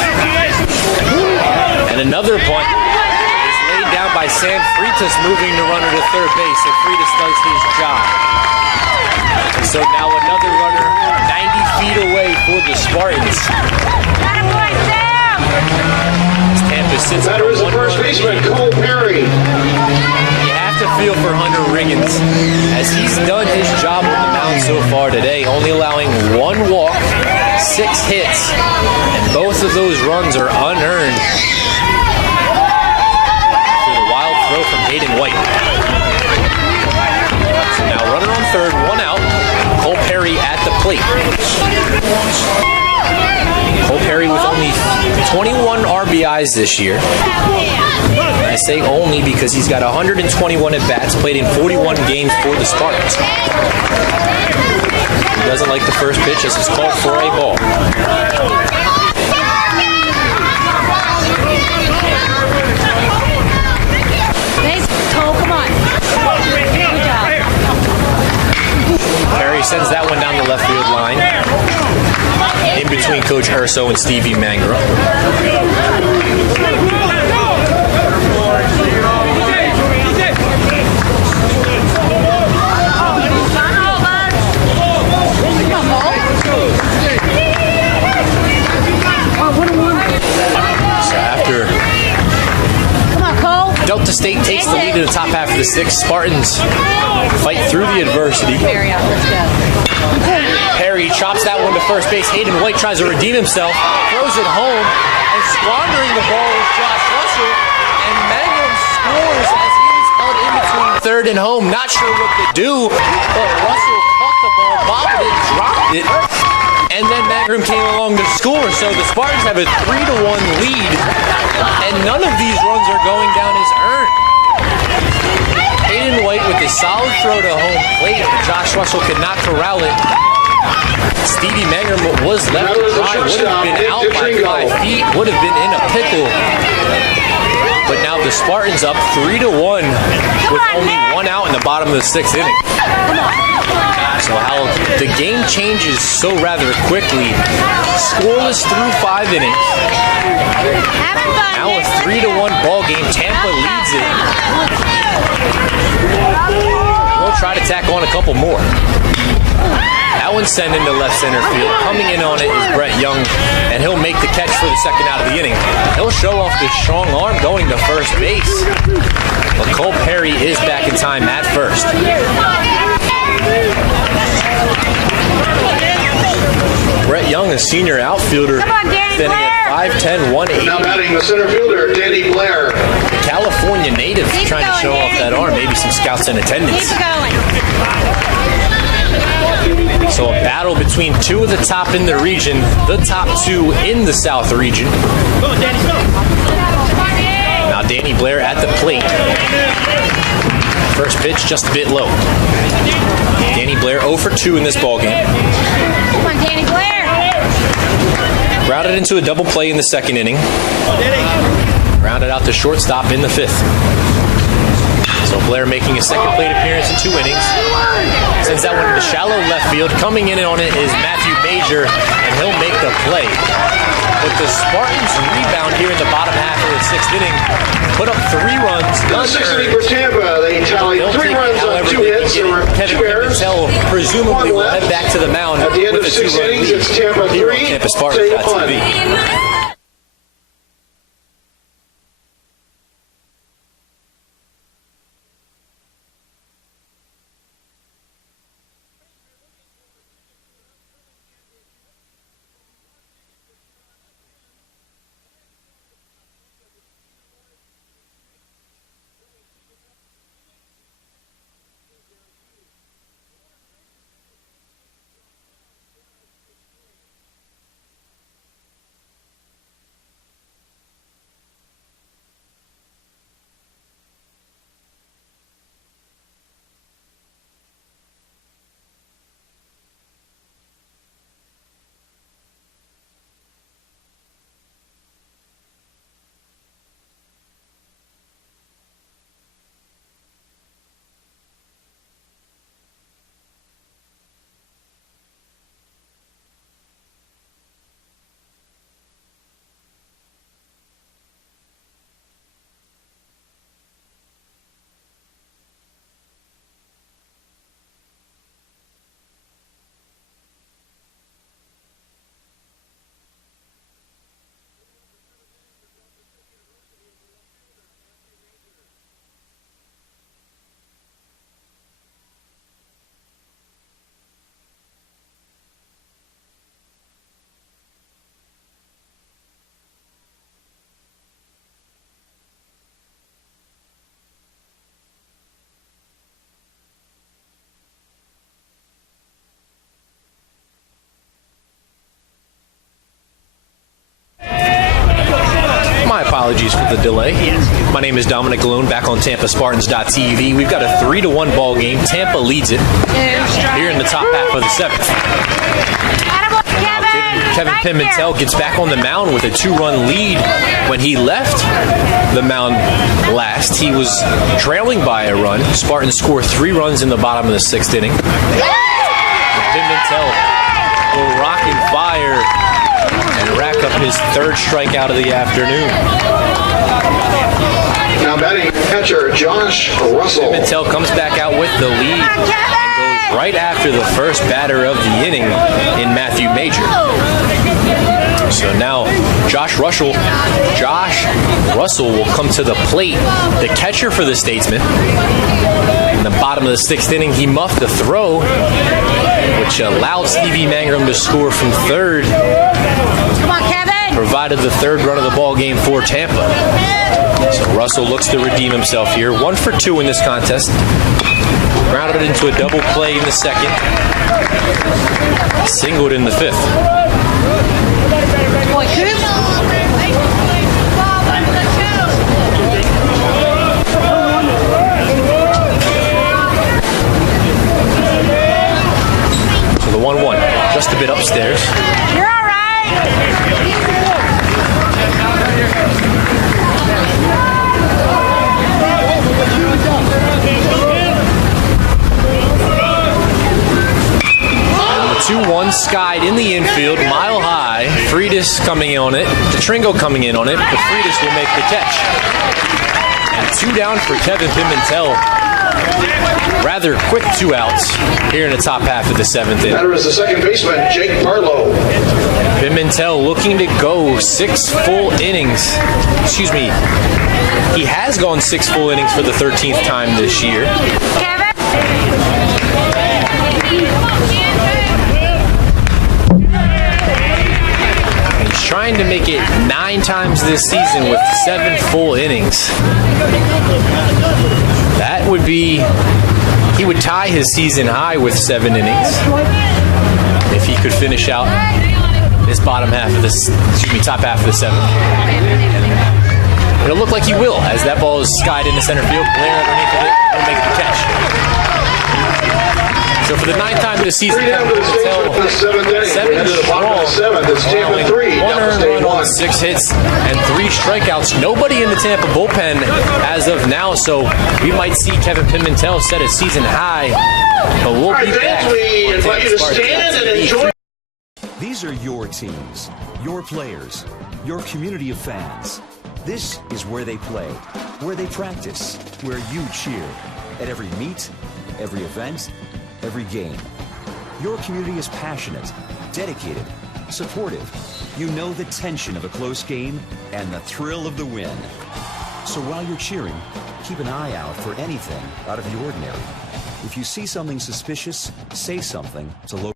And another bunt is laid down by Sam Freitas, moving the runner to third base, and Freitas does his job. So now another runner 90 feet away for the Spartans. Tampa sits at Batter is the first baseman, Cole Perry. You have to feel for Hunter Riggins, as he's done his job on the mound so far today, only allowing 1 walk, 6 hits, and both of those runs are unearned after the wild throw from Hayden White. So now runner on third, 1 out. Cole Perry at the plate. Cole Perry with only 21 RBIs this year. I say only because he's got 121 at-bats, played in 41 games for the Spartans. He doesn't like the first pitch as it's called for a ball. Cole, come on. Good job. Perry sends that one down the left field line, in between Coach Urso and Stevie Mangrum. So after Delta State takes the lead in the top half of the sixth, Spartans fight through the adversity. Perry chops that one to first base. Hayden White tries to redeem himself, throws it home, and squandering the ball is Josh Russell. And Mangrum scores as he was held in between third and home. Not sure what to do, but Russell caught the ball, bobbed it, dropped it, and then Mangrum came along to score. So the Spartans have a 3-1 lead, and none of these runs are going down as earned. Hayden White with a solid throw to home plate. Josh Russell could not corral it. Stevie Mangrum was left to dry, would have been out by 5 feet, would have been in a pickle. But now the Spartans up 3-1 with only 1 out in the bottom of the sixth inning. So how the game changes so rather quickly. Scoreless through 5 innings. Now a 3-1 ball game. Tampa leads it. We'll try to tack on a couple more. That one's sent into left center field. Coming in on it is Brett Young, and he'll make the catch for the second out of the inning. He'll show off his strong arm going to first base. But Cole Perry is back in time at first. Brett Young, a senior outfielder, standing at 5'10", 180. Now batting the center fielder, Danny Blair. California native, trying to show off that arm. Maybe some scouts in attendance. So a battle between 2 of the top in the region, the top 2 in the South region. Now Danny Blair at the plate. First pitch just a bit low. Danny Blair 0 for 2 in this ballgame. Come on, Danny Blair. Grounded into a double play in the second inning. Grounded out to shortstop in the 5th. So Blair making a second plate appearance in 2 innings. Sends that one to shallow left field. Coming in on it is Matthew Major, and he'll make the play. But the Spartans rebound here in the bottom half of the 6th inning. Put up 3 runs. The 6th inning for Tampa. They tallied 3 runs on 2 hits. There were 2 errors. Presumably will head back to the mound at the end of 6 innings. It's Tampa 3, Spartans.tv. apologies for the delay. My name is Dominic Galone, back on TampaSpartans.tv. We've got a 3-1 ball game. Tampa leads it here in the top half of the 7th. Kevin Pimentel gets back on the mound with a 2-run lead. When he left the mound last, he was trailing by a run. Spartans score 3 runs in the bottom of the 6th inning. Pimentel will rock and fire and rack up his 3rd strikeout of the afternoon. Now batting catcher Josh Russell. Pimentel comes back out with the lead and goes right after the first batter of the inning in Matthew Major. So now Josh Russell will come to the plate, the catcher for the Statesmen. In the bottom of the 6th inning, he muffed the throw, which allowed Stevie Mangrum to score from 3rd. Come on, Kevin! Provided the 3rd run of the ball game for Tampa. So Russell looks to redeem himself here. 1 for 2 in this contest. Grounded into a double play in the 2nd. Singled in the 5th. Boy, Coop. So the 1-1, just a bit upstairs. You're all right. And the 2-1 skied in the infield, mile high. Freitas coming in on it. Tetringo coming in on it, but Freitas will make the catch. And 2 down for Kevin Pimentel. Rather quick 2 outs here in the top half of the 7th inning. Batter is the second baseman, Jake Barlow. Pimentel looking to go 6 full innings. Excuse me. He has gone 6 full innings for the 13th time this year. He's trying to make it 9 times this season with 7 full innings. That would be, he would tie his season high with 7 innings if he could finish out this bottom half of this, top half of the 7th. It'll look like he will, as that ball is skied into center field. Blair underneath of it will make the catch. So for the 9th time of the season, 7 strong, allowing 1 earned run on 6 hits and 3 strikeouts. Nobody in the Tampa bullpen as of now, so we might see Kevin Pimentel set a season high. But we'll be back. We invite you to stand and enjoy. These are your teams, your players, your community of fans. This is where they play, where they practice, where you cheer. At every meet, every event, every game. Your community is passionate, dedicated, supportive. You know the tension of a close game and the thrill of the win. So while you're cheering, keep an eye out for anything out of the ordinary. If you see something suspicious, say something to local.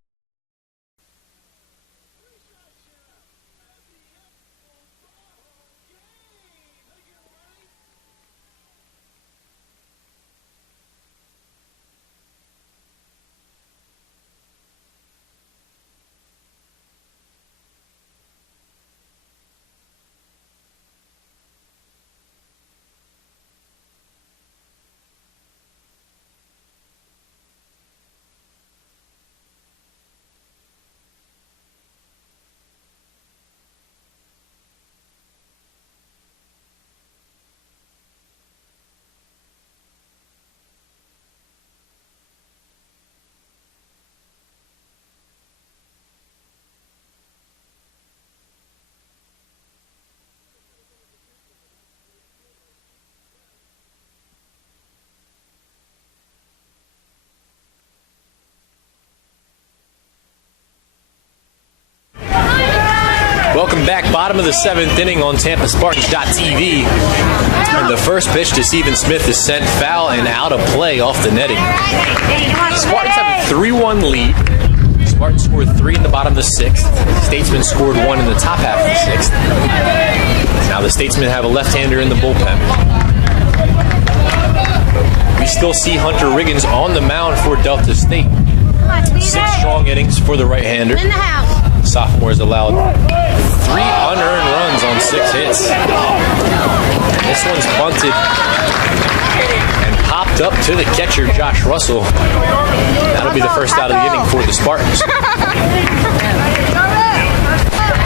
Welcome back, bottom of the 7th inning on TampaSpartans.tv. And the first pitch to Stephen Smith is sent foul and out of play off the netting. Spartans have a 3-1 lead. Spartans scored 3 in the bottom of the 6th. Statesmen scored 1 in the top half of the 6th. Now the Statesmen have a left-hander in the bullpen. We still see Hunter Riggins on the mound for Delta State. 6 strong innings for the right-hander. Sophomore has allowed 3 unearned runs on 6 hits. And this one's bunted and popped up to the catcher, Josh Russell. That'll be the first out of the inning for the Spartans.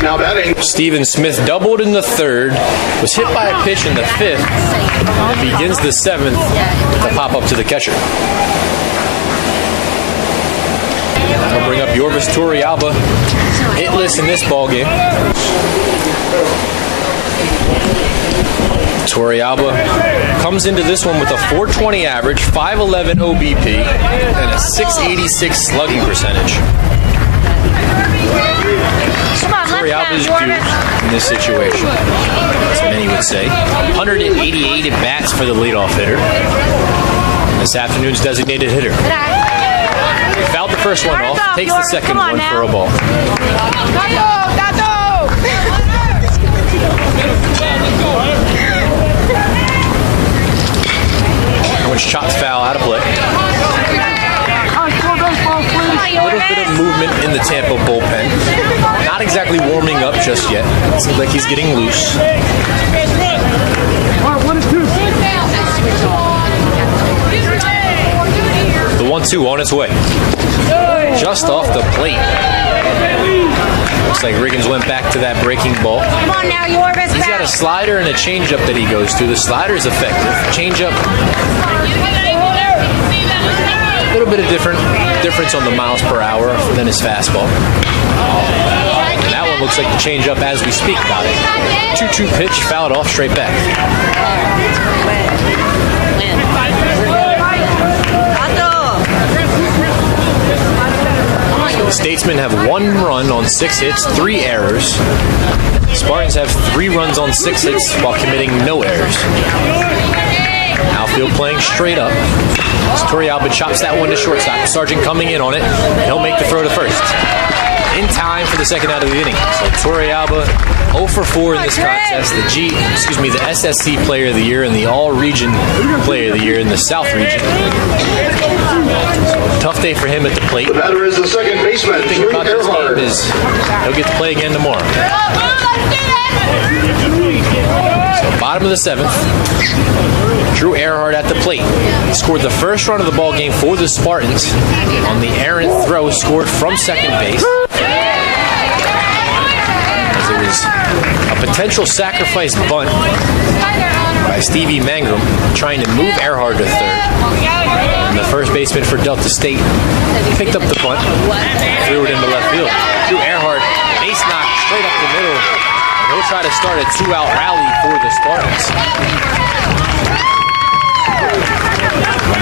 Now batting. Steven Smith doubled in the 3rd, was hit by a pitch in the 5th, and begins the 7th to pop up to the catcher. That'll bring up Yorvis Torrealba, hitless in this ballgame. Torrealba comes into this one with a 420 average, 511 OBP, and a 686 slugging percentage. Torrealba's due in this situation, as many would say. 188 at bats for the leadoff hitter. This afternoon's designated hitter. He fouled the first one off, takes the second one for a ball. Which chops foul out of play. A little bit of movement in the Tampa bullpen. Not exactly warming up just yet. It seems like he's getting loose. The 1-2 on its way. Just off the plate. Looks like Riggins went back to that breaking ball. Come on now, Yorvis. He's got a slider and a changeup that he goes to. The slider is effective. Changeup, a little bit of difference on the miles per hour than his fastball. And that one looks like the changeup as we speak. Got it. 2-2 pitch, fouled off, straight back. The Statesmen have 1 run on 6 hits, 3 errors. Spartans have 3 runs on 6 hits while committing no errors. Outfield playing straight up. Torrealba chops that one to shortstop. Sargent coming in on it, and he'll make the throw to first. In time for the second out of the inning. So Torrealba 0 for 4 in this contest. The SSC Player of the Year and the All-Region Player of the Year in the South Region. Tough day for him at the plate. The batter is the second baseman, The thing about this game is he'll get to play again tomorrow. So bottom of the 7th. Drew Earhart at the plate. He scored the first run of the ball game for the Spartans on the errant throw scored from second base. As it was a potential sacrifice bunt by Stevie Mangrum trying to move Earhart to third. And the first baseman for Delta State picked up the bunt, threw it into left field. Drew Earhart base knock straight up the middle. And he'll try to start a 2-out rally for the Spartans.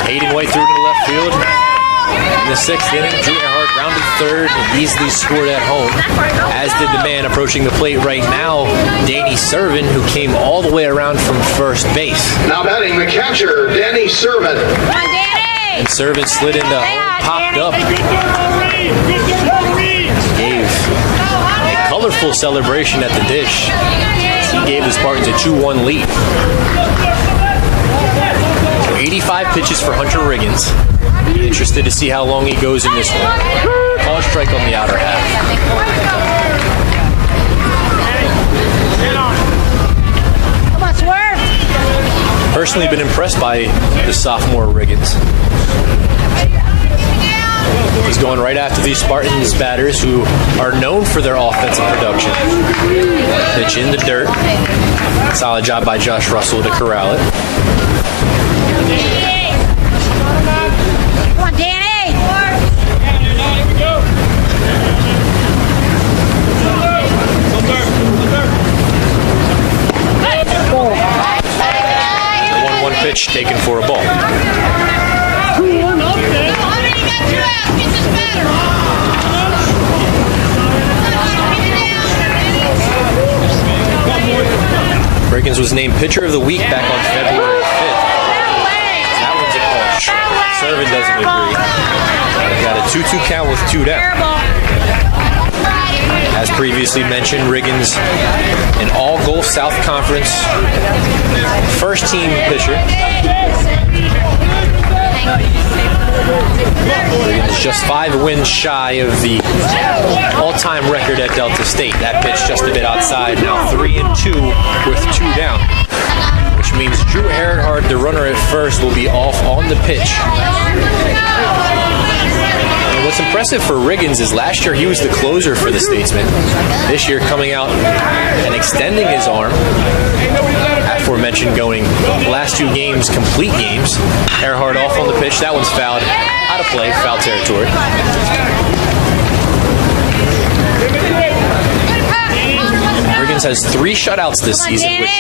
Hayden White threw it to left field. In the 6th inning, Drew Earhart grounded third and easily scored at home, as did the man approaching the plate right now, Danny Servin, who came all the way around from first base. Now batting the catcher, Danny Servin. And Servin slid into home, popped up. Gave a colorful celebration at the dish. He gave the Spartans a 2-1 lead. 85 pitches for Hunter Riggins. Interested to see how long he goes in this one. Call strike on the outer half. Come on, swerve. Personally been impressed by the sophomore Riggins. He's going right after these Spartans batters who are known for their offensive production. Pitch in the dirt. Solid job by Josh Russell to corral it. Come on, Danny. The 1-1 pitch taken for a ball. Riggins was named Pitcher of the Week back on February 5th. That one's a call strike. Servin doesn't agree. Got a 2-2 count with 2 down. As previously mentioned, Riggins, an all-Gulf South Conference first-team pitcher. It's just 5 wins shy of the all-time record at Delta State. That pitch just a bit outside. Now 3-2 with 2 down, which means Drew Earhart, the runner at first, will be off on the pitch. And what's impressive for Riggins is last year he was the closer for the Statesmen. This year coming out and extending his arm. Aforementioned going last 2 games, complete games. Earhart off on the pitch. That one's fouled. Out of play, foul territory. Riggins has 3 shutouts this season, which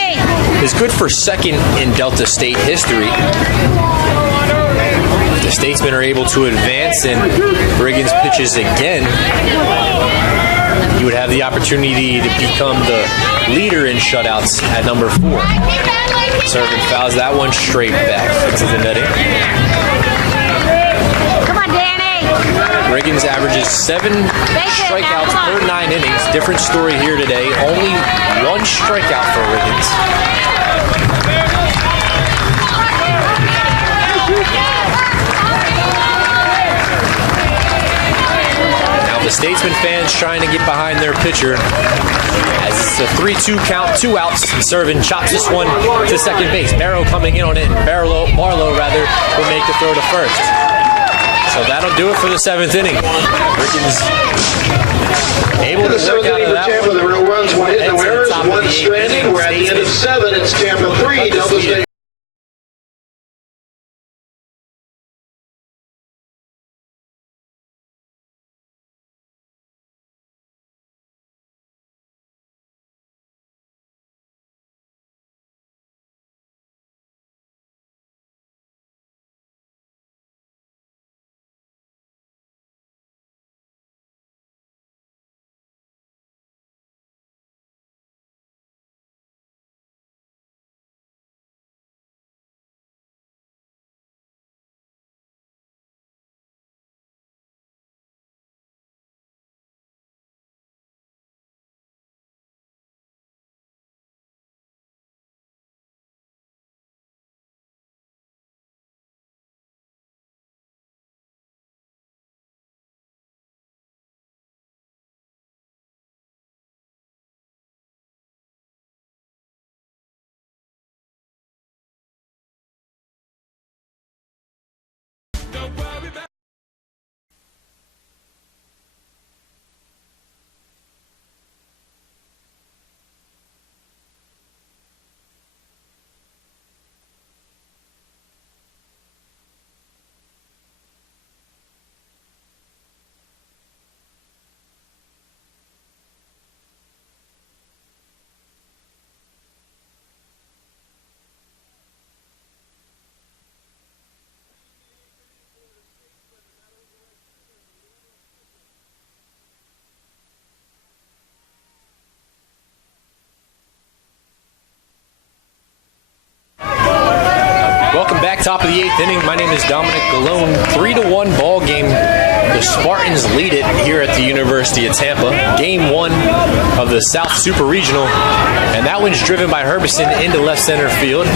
is good for second in Delta State history. If the Statesmen are able to advance and Riggins pitches again, he would have the opportunity to become the leader in shutouts at number 4. Serving fouls that one straight back into the netting. Come on, Danny. Riggins averages 7 strikeouts per 9 innings. Different story here today. Only 1 strikeout for Riggins. The Statesman fans trying to get behind their pitcher as it's a 3-2 count, 2 outs. Servin chops this one to second base. Barrow coming in on it. Barlow will make the throw to first. So that'll do it for the 7th inning. Riggins able to work out of that Tampa, one. the real runs, 1 hit, no errors, 1 stranded. We're at the end of 7. It's Tampa 3, Delta State. Welcome back, top of the 8th inning. My name is Dominic Galone. 3-1 ball game. The Spartans lead it here at the University of Tampa. Game 1 of the South Super Regional. And that one's driven by Herbison into left center field.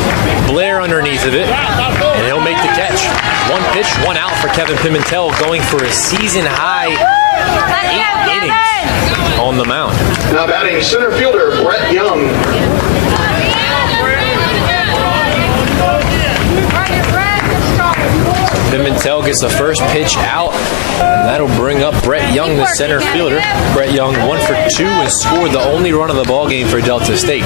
Blair underneath of it. And he'll make the catch. 1 pitch, 1 out for Kevin Pimentel, going for a season high 8 innings on the mound. Now batting center fielder Brett Young. Pimentel gets the first pitch out, and that'll bring up Brett Young, the center fielder. Brett Young 1 for 2 and scored the only run of the ball game for Delta State.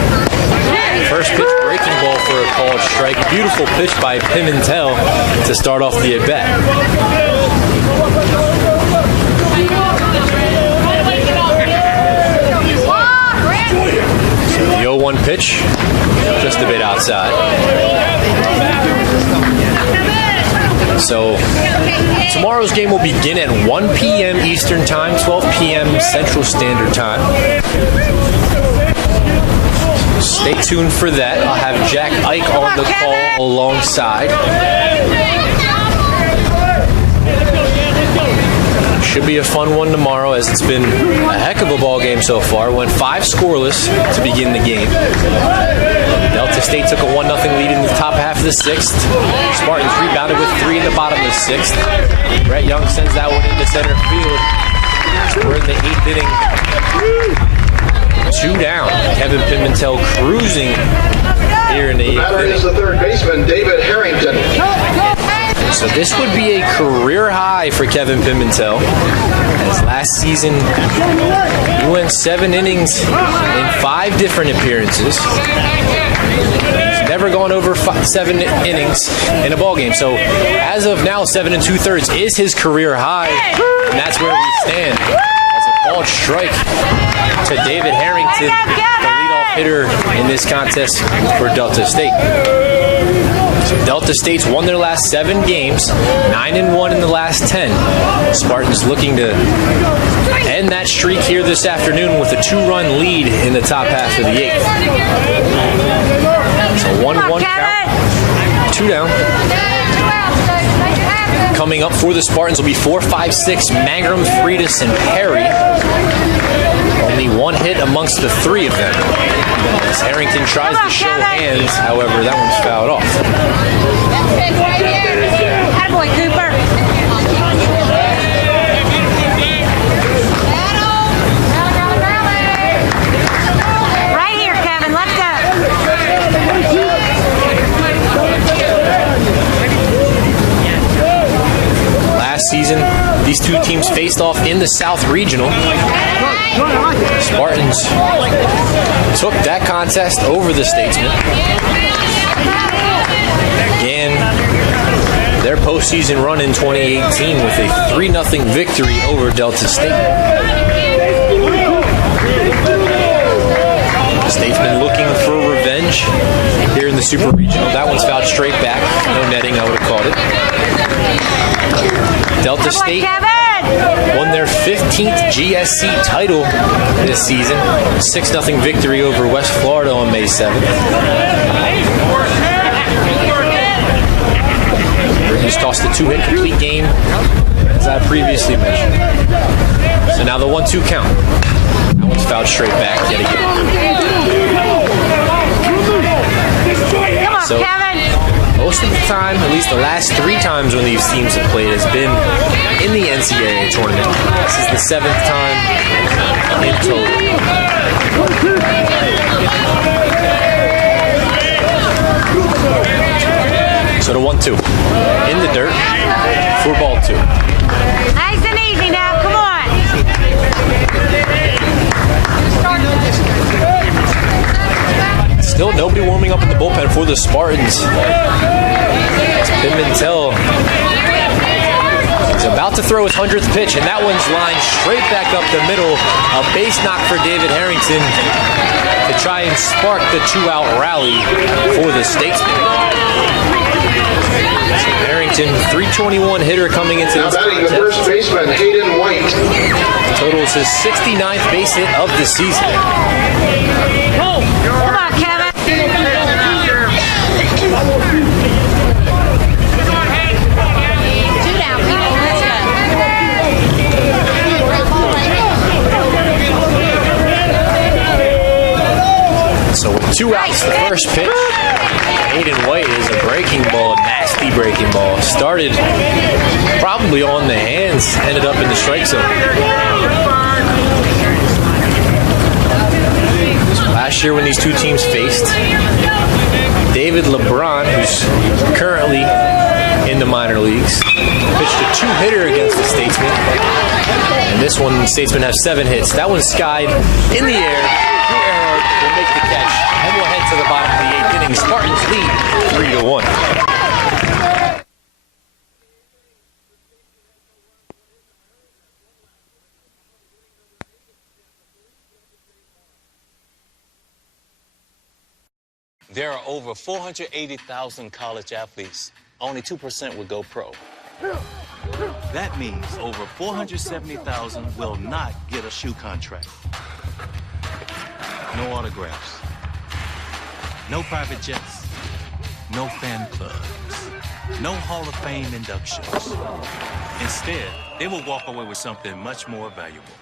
First pitch breaking ball for a called strike. Beautiful pitch by Pimentel to start off the at-bat. So the 0-1 pitch, just a bit outside. So tomorrow's game will begin at 1 p.m. Eastern Time, 12 p.m. Central Standard Time. Stay tuned for that. I'll have Jack Ike on the call alongside. Should be a fun one tomorrow, as it's been a heck of a ball game so far. Went 5 scoreless to begin the game. Delta State took a 1-0 lead in the top half of the sixth. Spartans rebounded with 3 in the bottom of the sixth. Brett Young sends that one into center field. We're in the 8th inning. 2 down. Kevin Pimentel cruising here in the 8th Batter inning. is the third baseman, David Harrington. So this would be a career high for Kevin Pimentel. As last season, he went 7 innings in 5 different appearances. He's never gone over 7 innings in a ball game. So as of now, 7 2/3 is his career high, and that's where we stand. As a called strike to David Harrington, the leadoff hitter in this contest for Delta State. Delta State's won their last 7 games, 9-1 in the last 10. Spartans looking to end that streak here this afternoon with a 2-run lead in the top half of the 8th. So 1-1 count, 2 down. Coming up for the Spartans will be 4, 5, 6, Mangrum, Freitas, and Perry. Only 1 hit amongst the 3 of them. As Harrington tries to show hands, however, that one's fouled off. Attaboy, Cooper. Right here, Kevin. Let's go. Last season, these two teams faced off in the South Regional. Spartans took that contest over the Statesmen. Began their postseason run in 2018 with a 3-0 victory over Delta State. The Statesmen looking for revenge here in the Super Regional. That one's fouled straight back. No netting, I would have called it. Delta State won their 15th GSC title this season. 6-0 victory over West Florida on May 7th. Brittany's tossed a 2-hit complete game, as I previously mentioned. So now the 1-2 count. That one's fouled straight back yet again. So most of the time, at least the last 3 times when these teams have played, has been in the NCAA tournament. This is the 7th time in total. So the 1-2 in the dirt for ball 2. Nice and easy now. Come on. Still nobody warming up in the bullpen for the Spartans. Pimentel is about to throw his 100th pitch, and that one's lined straight back up the middle. A base knock for David Harrington to try and spark the 2-out rally for the Statesmen. So Harrington, 321 hitter coming into this batting contest. the first baseman, Hayden White. Totals his 69th base hit of the season. Come on, Kevin. So with 2 outs, the first pitch, Hayden White is a breaking ball, nasty breaking ball. Started probably on the hands, ended up in the strike zone. Last year when these two teams faced, David LeBron, who's currently in the minor leagues, pitched a 2-hitter against the Statesmen. And this one, the Statesmen have 7 hits. That one's skied in the air. Will make the catch, and we'll head to the bottom of the 8th inning. Spartans lead 3-1. There are over 480,000 college athletes. Only 2% would go pro. That means over 470,000 will not get a shoe contract. No autographs. No private jets. No fan clubs. No Hall of Fame inductions. Instead, they will walk away with something much more valuable.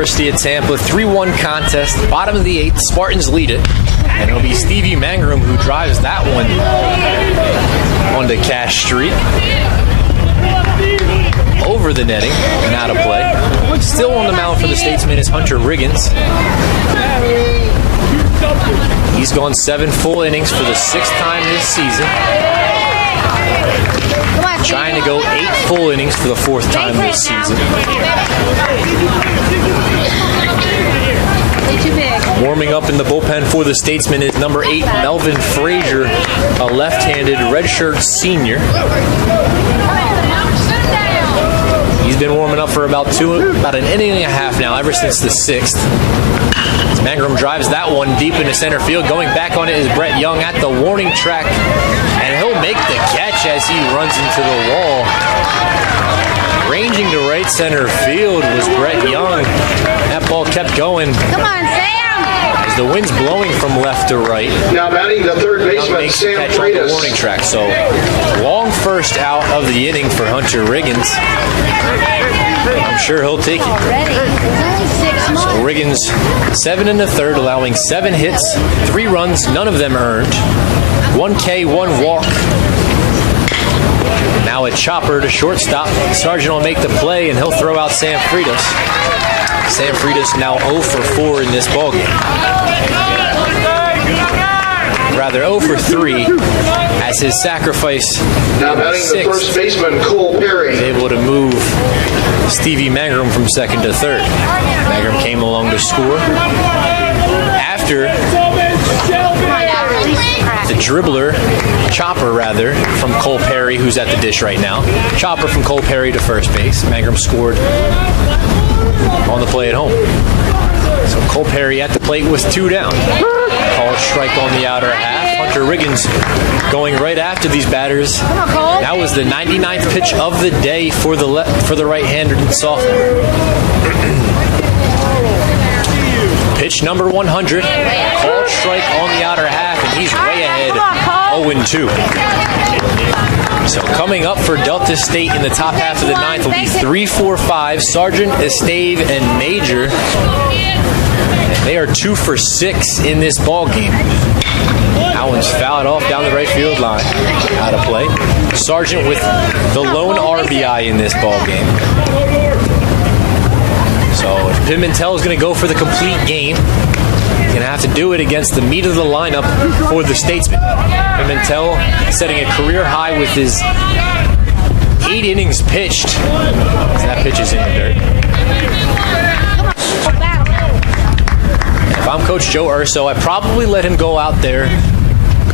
University of Tampa, 3-1 contest, bottom of the 8th. Spartans lead it, and it'll be Stevie Mangrum who drives that one onto Cash Street. Over the netting and out of play. Still on the mound for the Statesman is Hunter Riggins. He's gone 7 full innings for the 6th time this season. Trying to go 8 full innings for the 4th time this season. Warming up in the bullpen for the Statesman is number 8, Melvin Frazier, a left-handed redshirt senior. He's been warming up for about an inning and a half now, ever since the 6th. Mangrum drives that one deep into center field. Going back on it is Brett Young at the warning track, and he'll make the catch as he runs into the wall. Ranging to right center field was Brett Young. That ball kept going. Come on, Sam! As the wind's blowing from left to right. Now batting the third baseman, Sam catch on the warning track. So long first out of the inning for Hunter Riggins. I'm sure he'll take it. So Riggins, 7 1/3, allowing 7 hits, 3 runs, none of them earned. 1 K, 1 walk. Now a chopper to shortstop. Sargent will make the play, and he'll throw out Sam Freitas. Sam Freitas now 0 for 4 in this ballgame. Rather 0 for 3 as his sacrifice. Now batting the first baseman, Cole Perry. Is able to move Stevie Mangrum from 2nd to 3rd. Mangrum came along to score. After the dribbler, chopper rather, from Cole Perry, who's at the dish right now. Chopper from Cole Perry to first base. Mangrum scored on the play at home. So Cole Perry at the plate with 2 down. Called strike on the outer half. Hunter Riggins going right after these batters. That was the 99th pitch of the day for the right-handed sophomore. Pitch number 100. Called strike on the outer half, and he's way ahead, 0-2. So coming up for Delta State in the top half of the 9th will be 3, 4, 5, Sargent, Estave, and Major. They are 2 for 6 in this ball game. That one's fouled off down the right field line. Out of play. Sargent with the lone RBI in this ball game. So if Pimentel is going to go for the complete game, he's going to have to do it against the meat of the lineup for the Statesman. Pimentel setting a career high with his 8 innings pitched. That pitch is in the dirt. If I'm Coach Joe Urso, I probably let him go out there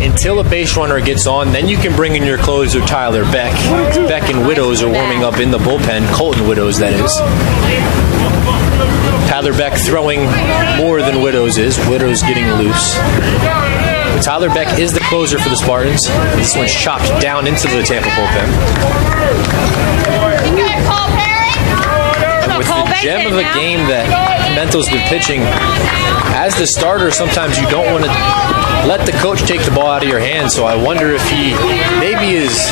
until a base runner gets on. Then you can bring in your closer, Tyler Beck. Beck and Widows are warming up in the bullpen. Colton Widows, that is. Tyler Beck throwing more than Widows is. Widows getting loose. But Tyler Beck is the closer for the Spartans. This one's chopped down into the Tampa bullpen. With the gem of a game that Pimentel's been pitching, as the starter, sometimes you don't want to let the coach take the ball out of your hands. So I wonder if he maybe is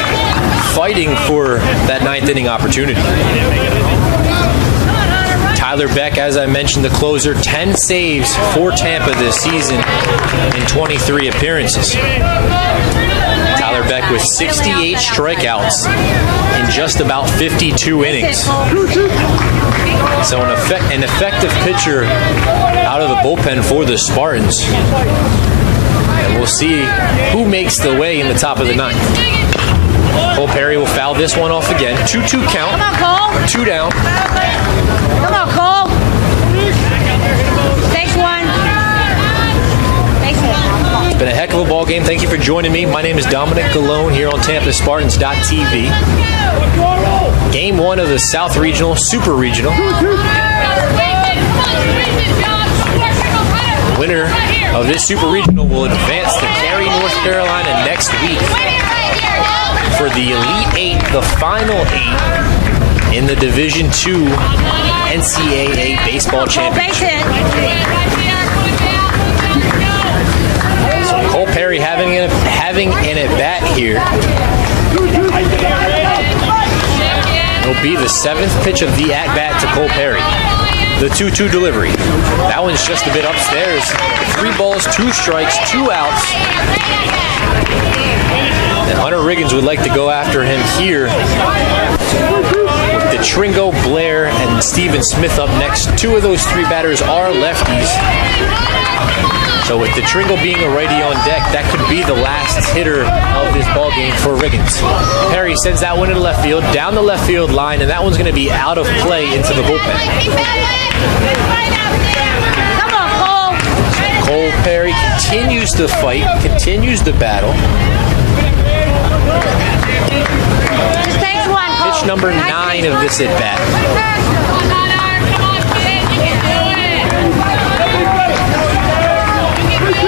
fighting for that 9th inning opportunity. Tyler Beck, as I mentioned, the closer, 10 saves for Tampa this season in 23 appearances. Tyler Beck with 68 strikeouts in just about 52 innings. So an effective pitcher out of the bullpen for the Spartans. And we'll see who makes the way in the top of the 9th. Cole Perry will foul this one off again. 2-2 count. Come on, Cole. 2 down. Come on, Cole. Takes one. It's been a heck of a ball game. Thank you for joining me. My name is Dominic Galone here on TampaSpartans.tv. Game 1 of the South Regional, Super Regional. The winner of this Super Regional will advance to Cary, North Carolina next week for the Elite 8, the Final 8 in the Division II NCAA Baseball Championship. So Cole Perry having an at-bat here. It'll be the 7th pitch of the at-bat to Cole Perry. The 2-2 delivery. That one's just a bit upstairs. 3 balls, 2 strikes, 2 outs. And Hunter Riggins would like to go after him here. With DeTringo, Blair, and Steven Smith up next. 2 of those 3 batters are lefties. So with DeTringo being a righty on deck, that could be the last hitter of this ball game for Riggins. Perry sends that one into left field, down the left field line, and that one's going to be out of play into the bullpen. Come on, Cole. Cole Perry continues to fight, continues to battle. Just takes one, Cole. Pitch number 9 of this at-bat.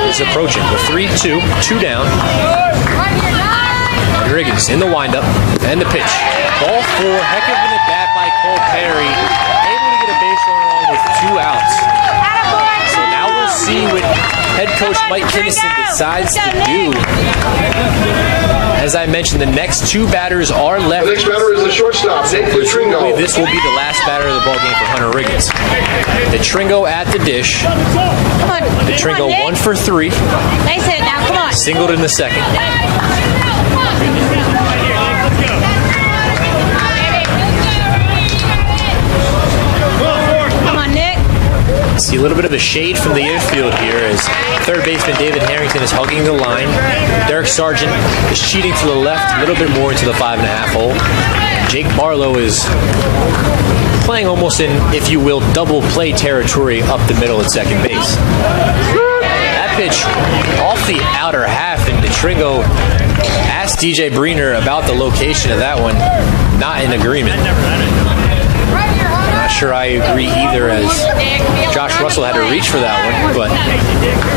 Is approaching the 3-2, 2 down. And Riggins in the windup and the pitch. Ball 4, heck of an at-bat by Cole Perry. Able to get a base runner on with 2 outs. So now we'll see what head coach Mike Kinnison decides to do. As I mentioned, the next 2 batters are left. The next batter is the shortstop, Nick DeTringo. This will be the last batter of the ball game for Hunter Riggins. DeTringo at the dish. Come on. DeTringo 1 for 3. Nice hit now, come on. Singled in the second. Come on, Nick. See a little bit of a shade from the infield here as third baseman David Harrington is hugging the line. Derek Sargent is cheating to the left, a little bit more into the 5.5 hole. Jake Barlow is playing almost in, if you will, double play territory up the middle at second base. That pitch off the outer half, and DeTringo asked DJ Breener about the location of that one. Not in agreement. Not sure I agree either, as Josh Russell had to reach for that one, but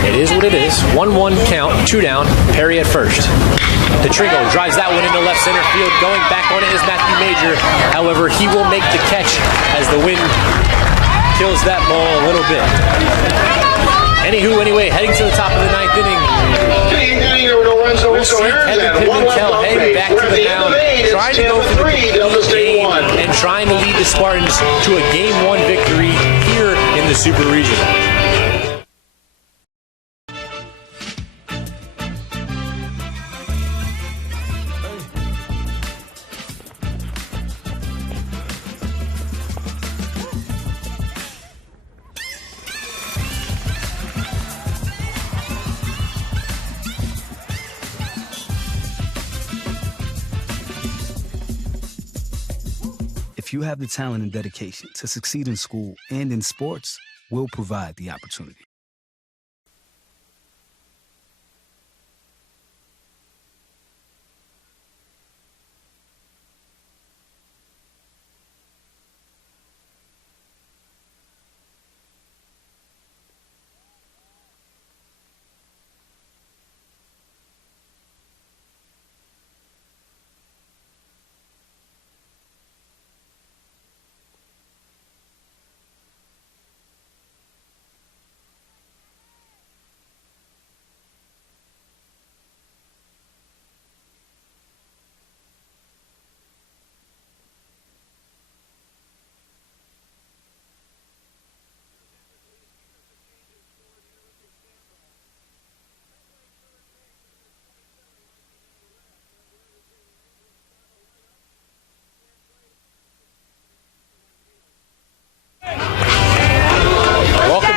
it is what it is. 1-1 count, 2 down, Perry at first. DeTringo drives that one into left center field. Going back on it is Matthew Major. However, he will make the catch as the wind kills that ball a little bit. Anyway, heading to the top of the 9th inning. We'll see Kevin Pimentel heading back to the mound, trying to go for the game and trying to lead the Spartans to a Game 1 victory here in the Super Regional. If you have the talent and dedication to succeed in school and in sports, we'll provide the opportunity.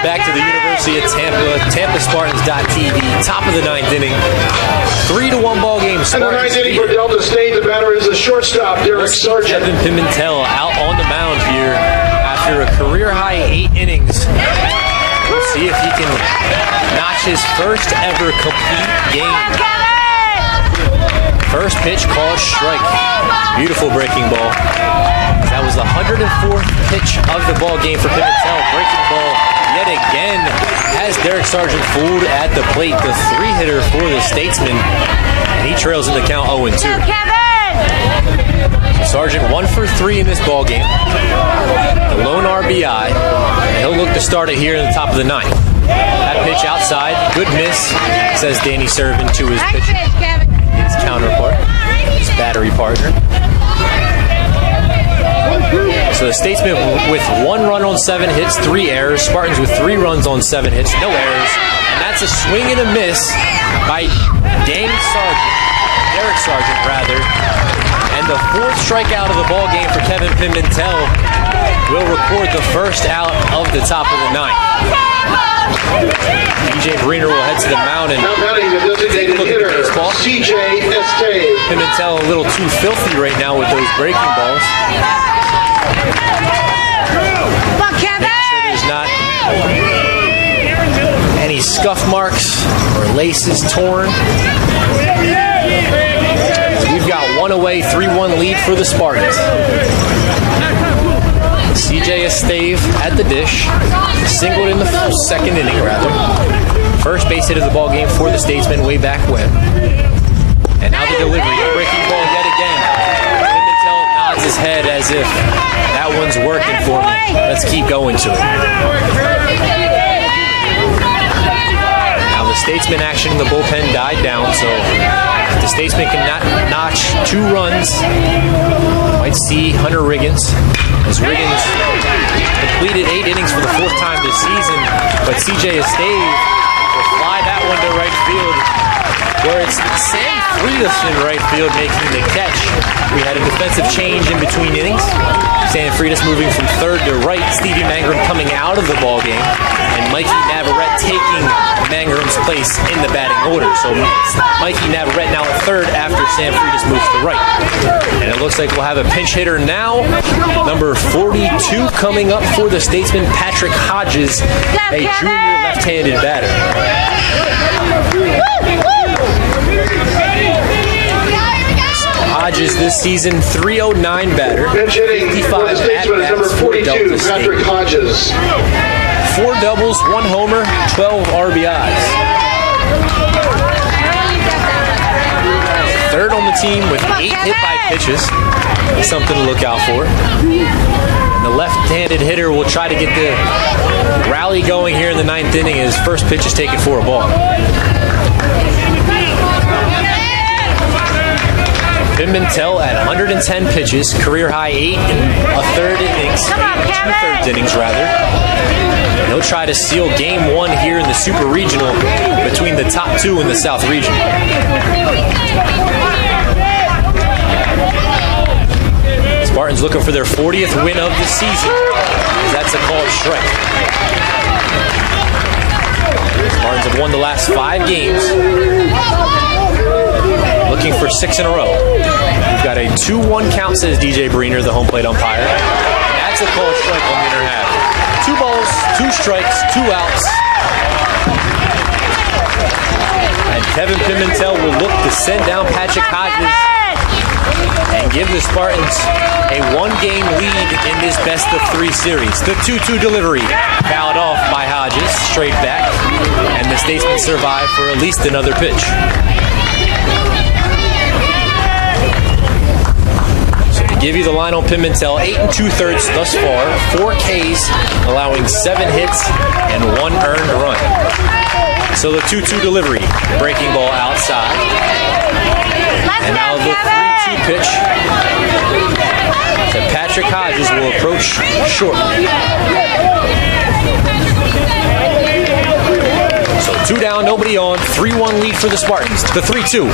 Back to the University of Tampa, TampaSpartans.tv, top of the 9th inning. 3-1 ball game. And the 9th inning for Delta State, the batter is the shortstop, Derek Sargent. Kevin Pimentel out on the mound here after a career-high 8 innings. We'll see if he can notch his first ever complete game. First pitch called strike. Beautiful breaking ball. That was the 104th pitch of the ball game for Pimentel. Breaking ball yet again has Derek Sargent fooled at the plate. The 3-hitter for the Statesman, and he trails in the count 0-2. So Sargent 1 for 3 in this ball game. The lone RBI. He'll look to start it here in the top of the 9th. That pitch outside, good miss, says Danny Servin to his pitcher, his counterpart, his battery partner. So the Statesmen with 1 run on 7 hits, 3 errors. Spartans with 3 runs on 7 hits, no errors. And that's a swing and a miss by Derek Sargent. And the 4th strikeout of the ball game for Kevin Pimentel will record the first out of the top of the 9th. DJ Breener will head to the mound and take a look at the baseball. Pimentel a little too filthy right now with those breaking balls. Make sure there's not any scuff marks or laces torn. We've got 1 away, 3-1 lead for the Spartans. CJ Estave at the dish, singled in the 2nd inning, First base hit of the ball game for the Statesmen way back when. And now the delivery, breaking ball yet again. Pimentel nods his head as if that one's working for me. Let's keep going to it. Now the Statesmen action in the bullpen died down, so if the Statesmen can notch 2 runs, might see Hunter Riggins, as Riggins completed 8 innings for the 4th time this season, but CJ Estave will fly that one to right field, where it's Sam Freitas in right field making the catch. We had a defensive change in between innings. Sam Freitas moving from 3rd to right, Stevie Mangrum coming out of the ball game, and Mikey Navarrete taking Mangrum's place in the batting order. So Mikey Navarrete now at 3rd after Sam Freitas moves to right. And it looks like we'll have a pinch hitter now. Number 42 coming up for the Statesman, Patrick Hodges, a junior left-handed batter. Hodges this season, 309 batter, 55 at-bats for Delta State. Patrick Hodges. 4 doubles, 1 homer, 12 RBIs. 3rd on the team with 8 hit-by pitches. Something to look out for. And the left-handed hitter will try to get the rally going here in the 9th inning as first pitch is taken for a ball. Pimentel at 110 pitches, career high 8 2/3 innings. They'll try to seal game 1 here in the Super Regional between the top 2 in the South Region. Spartans looking for their 40th win of the season, as that's a called strike. Spartans have won the last 5 games, looking for 6 in a row. We've got a 2-1 count, says DJ Breener, the home plate umpire. And that's a called strike on the inner half. 2 balls, 2 strikes, 2 outs. And Kevin Pimentel will look to send down Patrick Hodges and give the Spartans a 1-game lead in this best-of-3 series. The 2-2 delivery fouled off by Hodges, straight back, and the Statesmen survive for at least another pitch. So to give you the line on Pimentel, 8 2/3 thus far, 4 Ks, allowing 7 hits and 1 earned run. So the 2-2 delivery, breaking ball outside. And now the 3-2 pitch that Patrick Hodges will approach shortly. So 2 down, nobody on, 3-1 lead for the Spartans. The 3-2.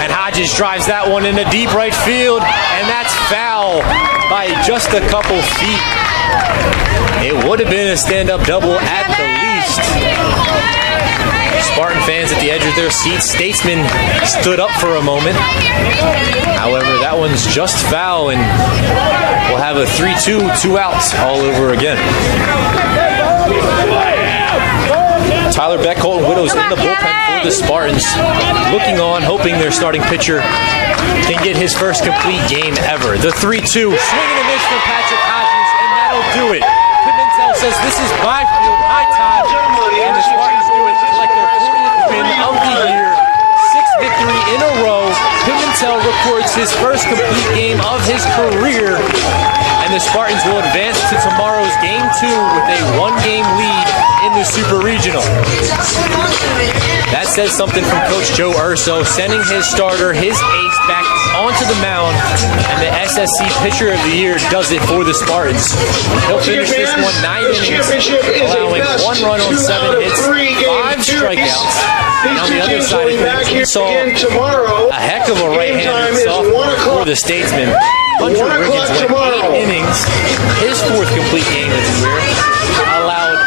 And Hodges drives that one into deep right field, and that's foul by just a couple feet. It would have been a stand-up double at the least. Spartan fans at the edge of their seats. Statesmen stood up for a moment. However, that one's just foul, and we'll have a 3-2, 2 outs all over again. Tyler Beck, Colton Widows in the bullpen for the Spartans, looking on, hoping their starting pitcher can get his first complete game ever. The 3-2, swing and a miss from Patrick Hodges, and that'll do it. Pimentel says this is my field, my time, and the Spartans do it, collect their 40th win of the year, 6th victory in a row. Pimentel records his first complete game of his career, and the Spartans will advance to tomorrow's Game 2 with a one-game lead in the Super Regional. That says something from Coach Joe Urso, sending his starter, his ace, back onto the mound, and the SSC Pitcher of the Year does it for the Spartans. He'll finish this one 9 innings, allowing 1 run on 7 hits, 5 strikeouts. And on the other side of things, we saw a heck of a right-handed sophomore for the Statesman. Hunter Riggins went 8 innings, his 4th complete game of the year, allowed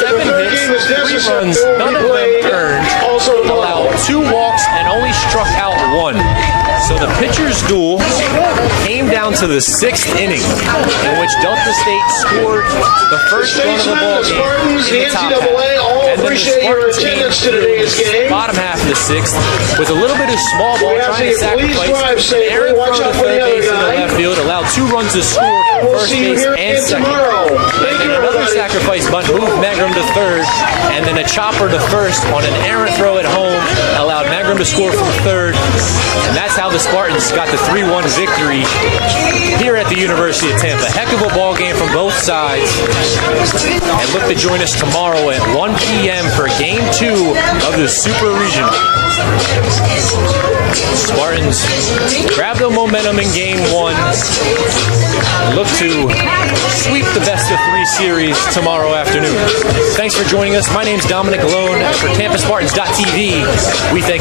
7 hits, 3 runs, none of them earned, allowed 2 walks, and only struck out 1. So the pitcher's duel came down to the 6th inning, in which Delta State scored the first run of the ball game in the top half. And then the Spartans came through the bottom half of the 6th with a little bit of small ball trying to sacrifice. Aaron throw to third base in the left field, allowed 2 runs to score from first base and second. And then another sacrifice bunt moved Megram to third, and then a chopper to first on an errant throw at home allowed Megram to score from third. And that's how the Spartans got the 3-1 victory here at the University of Tampa. Heck of a ball game from both sides. And look to join us tomorrow at 1 p.m. for Game 2 of the Super Regional. Spartans grab the momentum in Game 1. Look to sweep the best-of-3 series tomorrow afternoon. Thanks for joining us. My name's Dominic Malone. For TampaSpartans.tv, we thank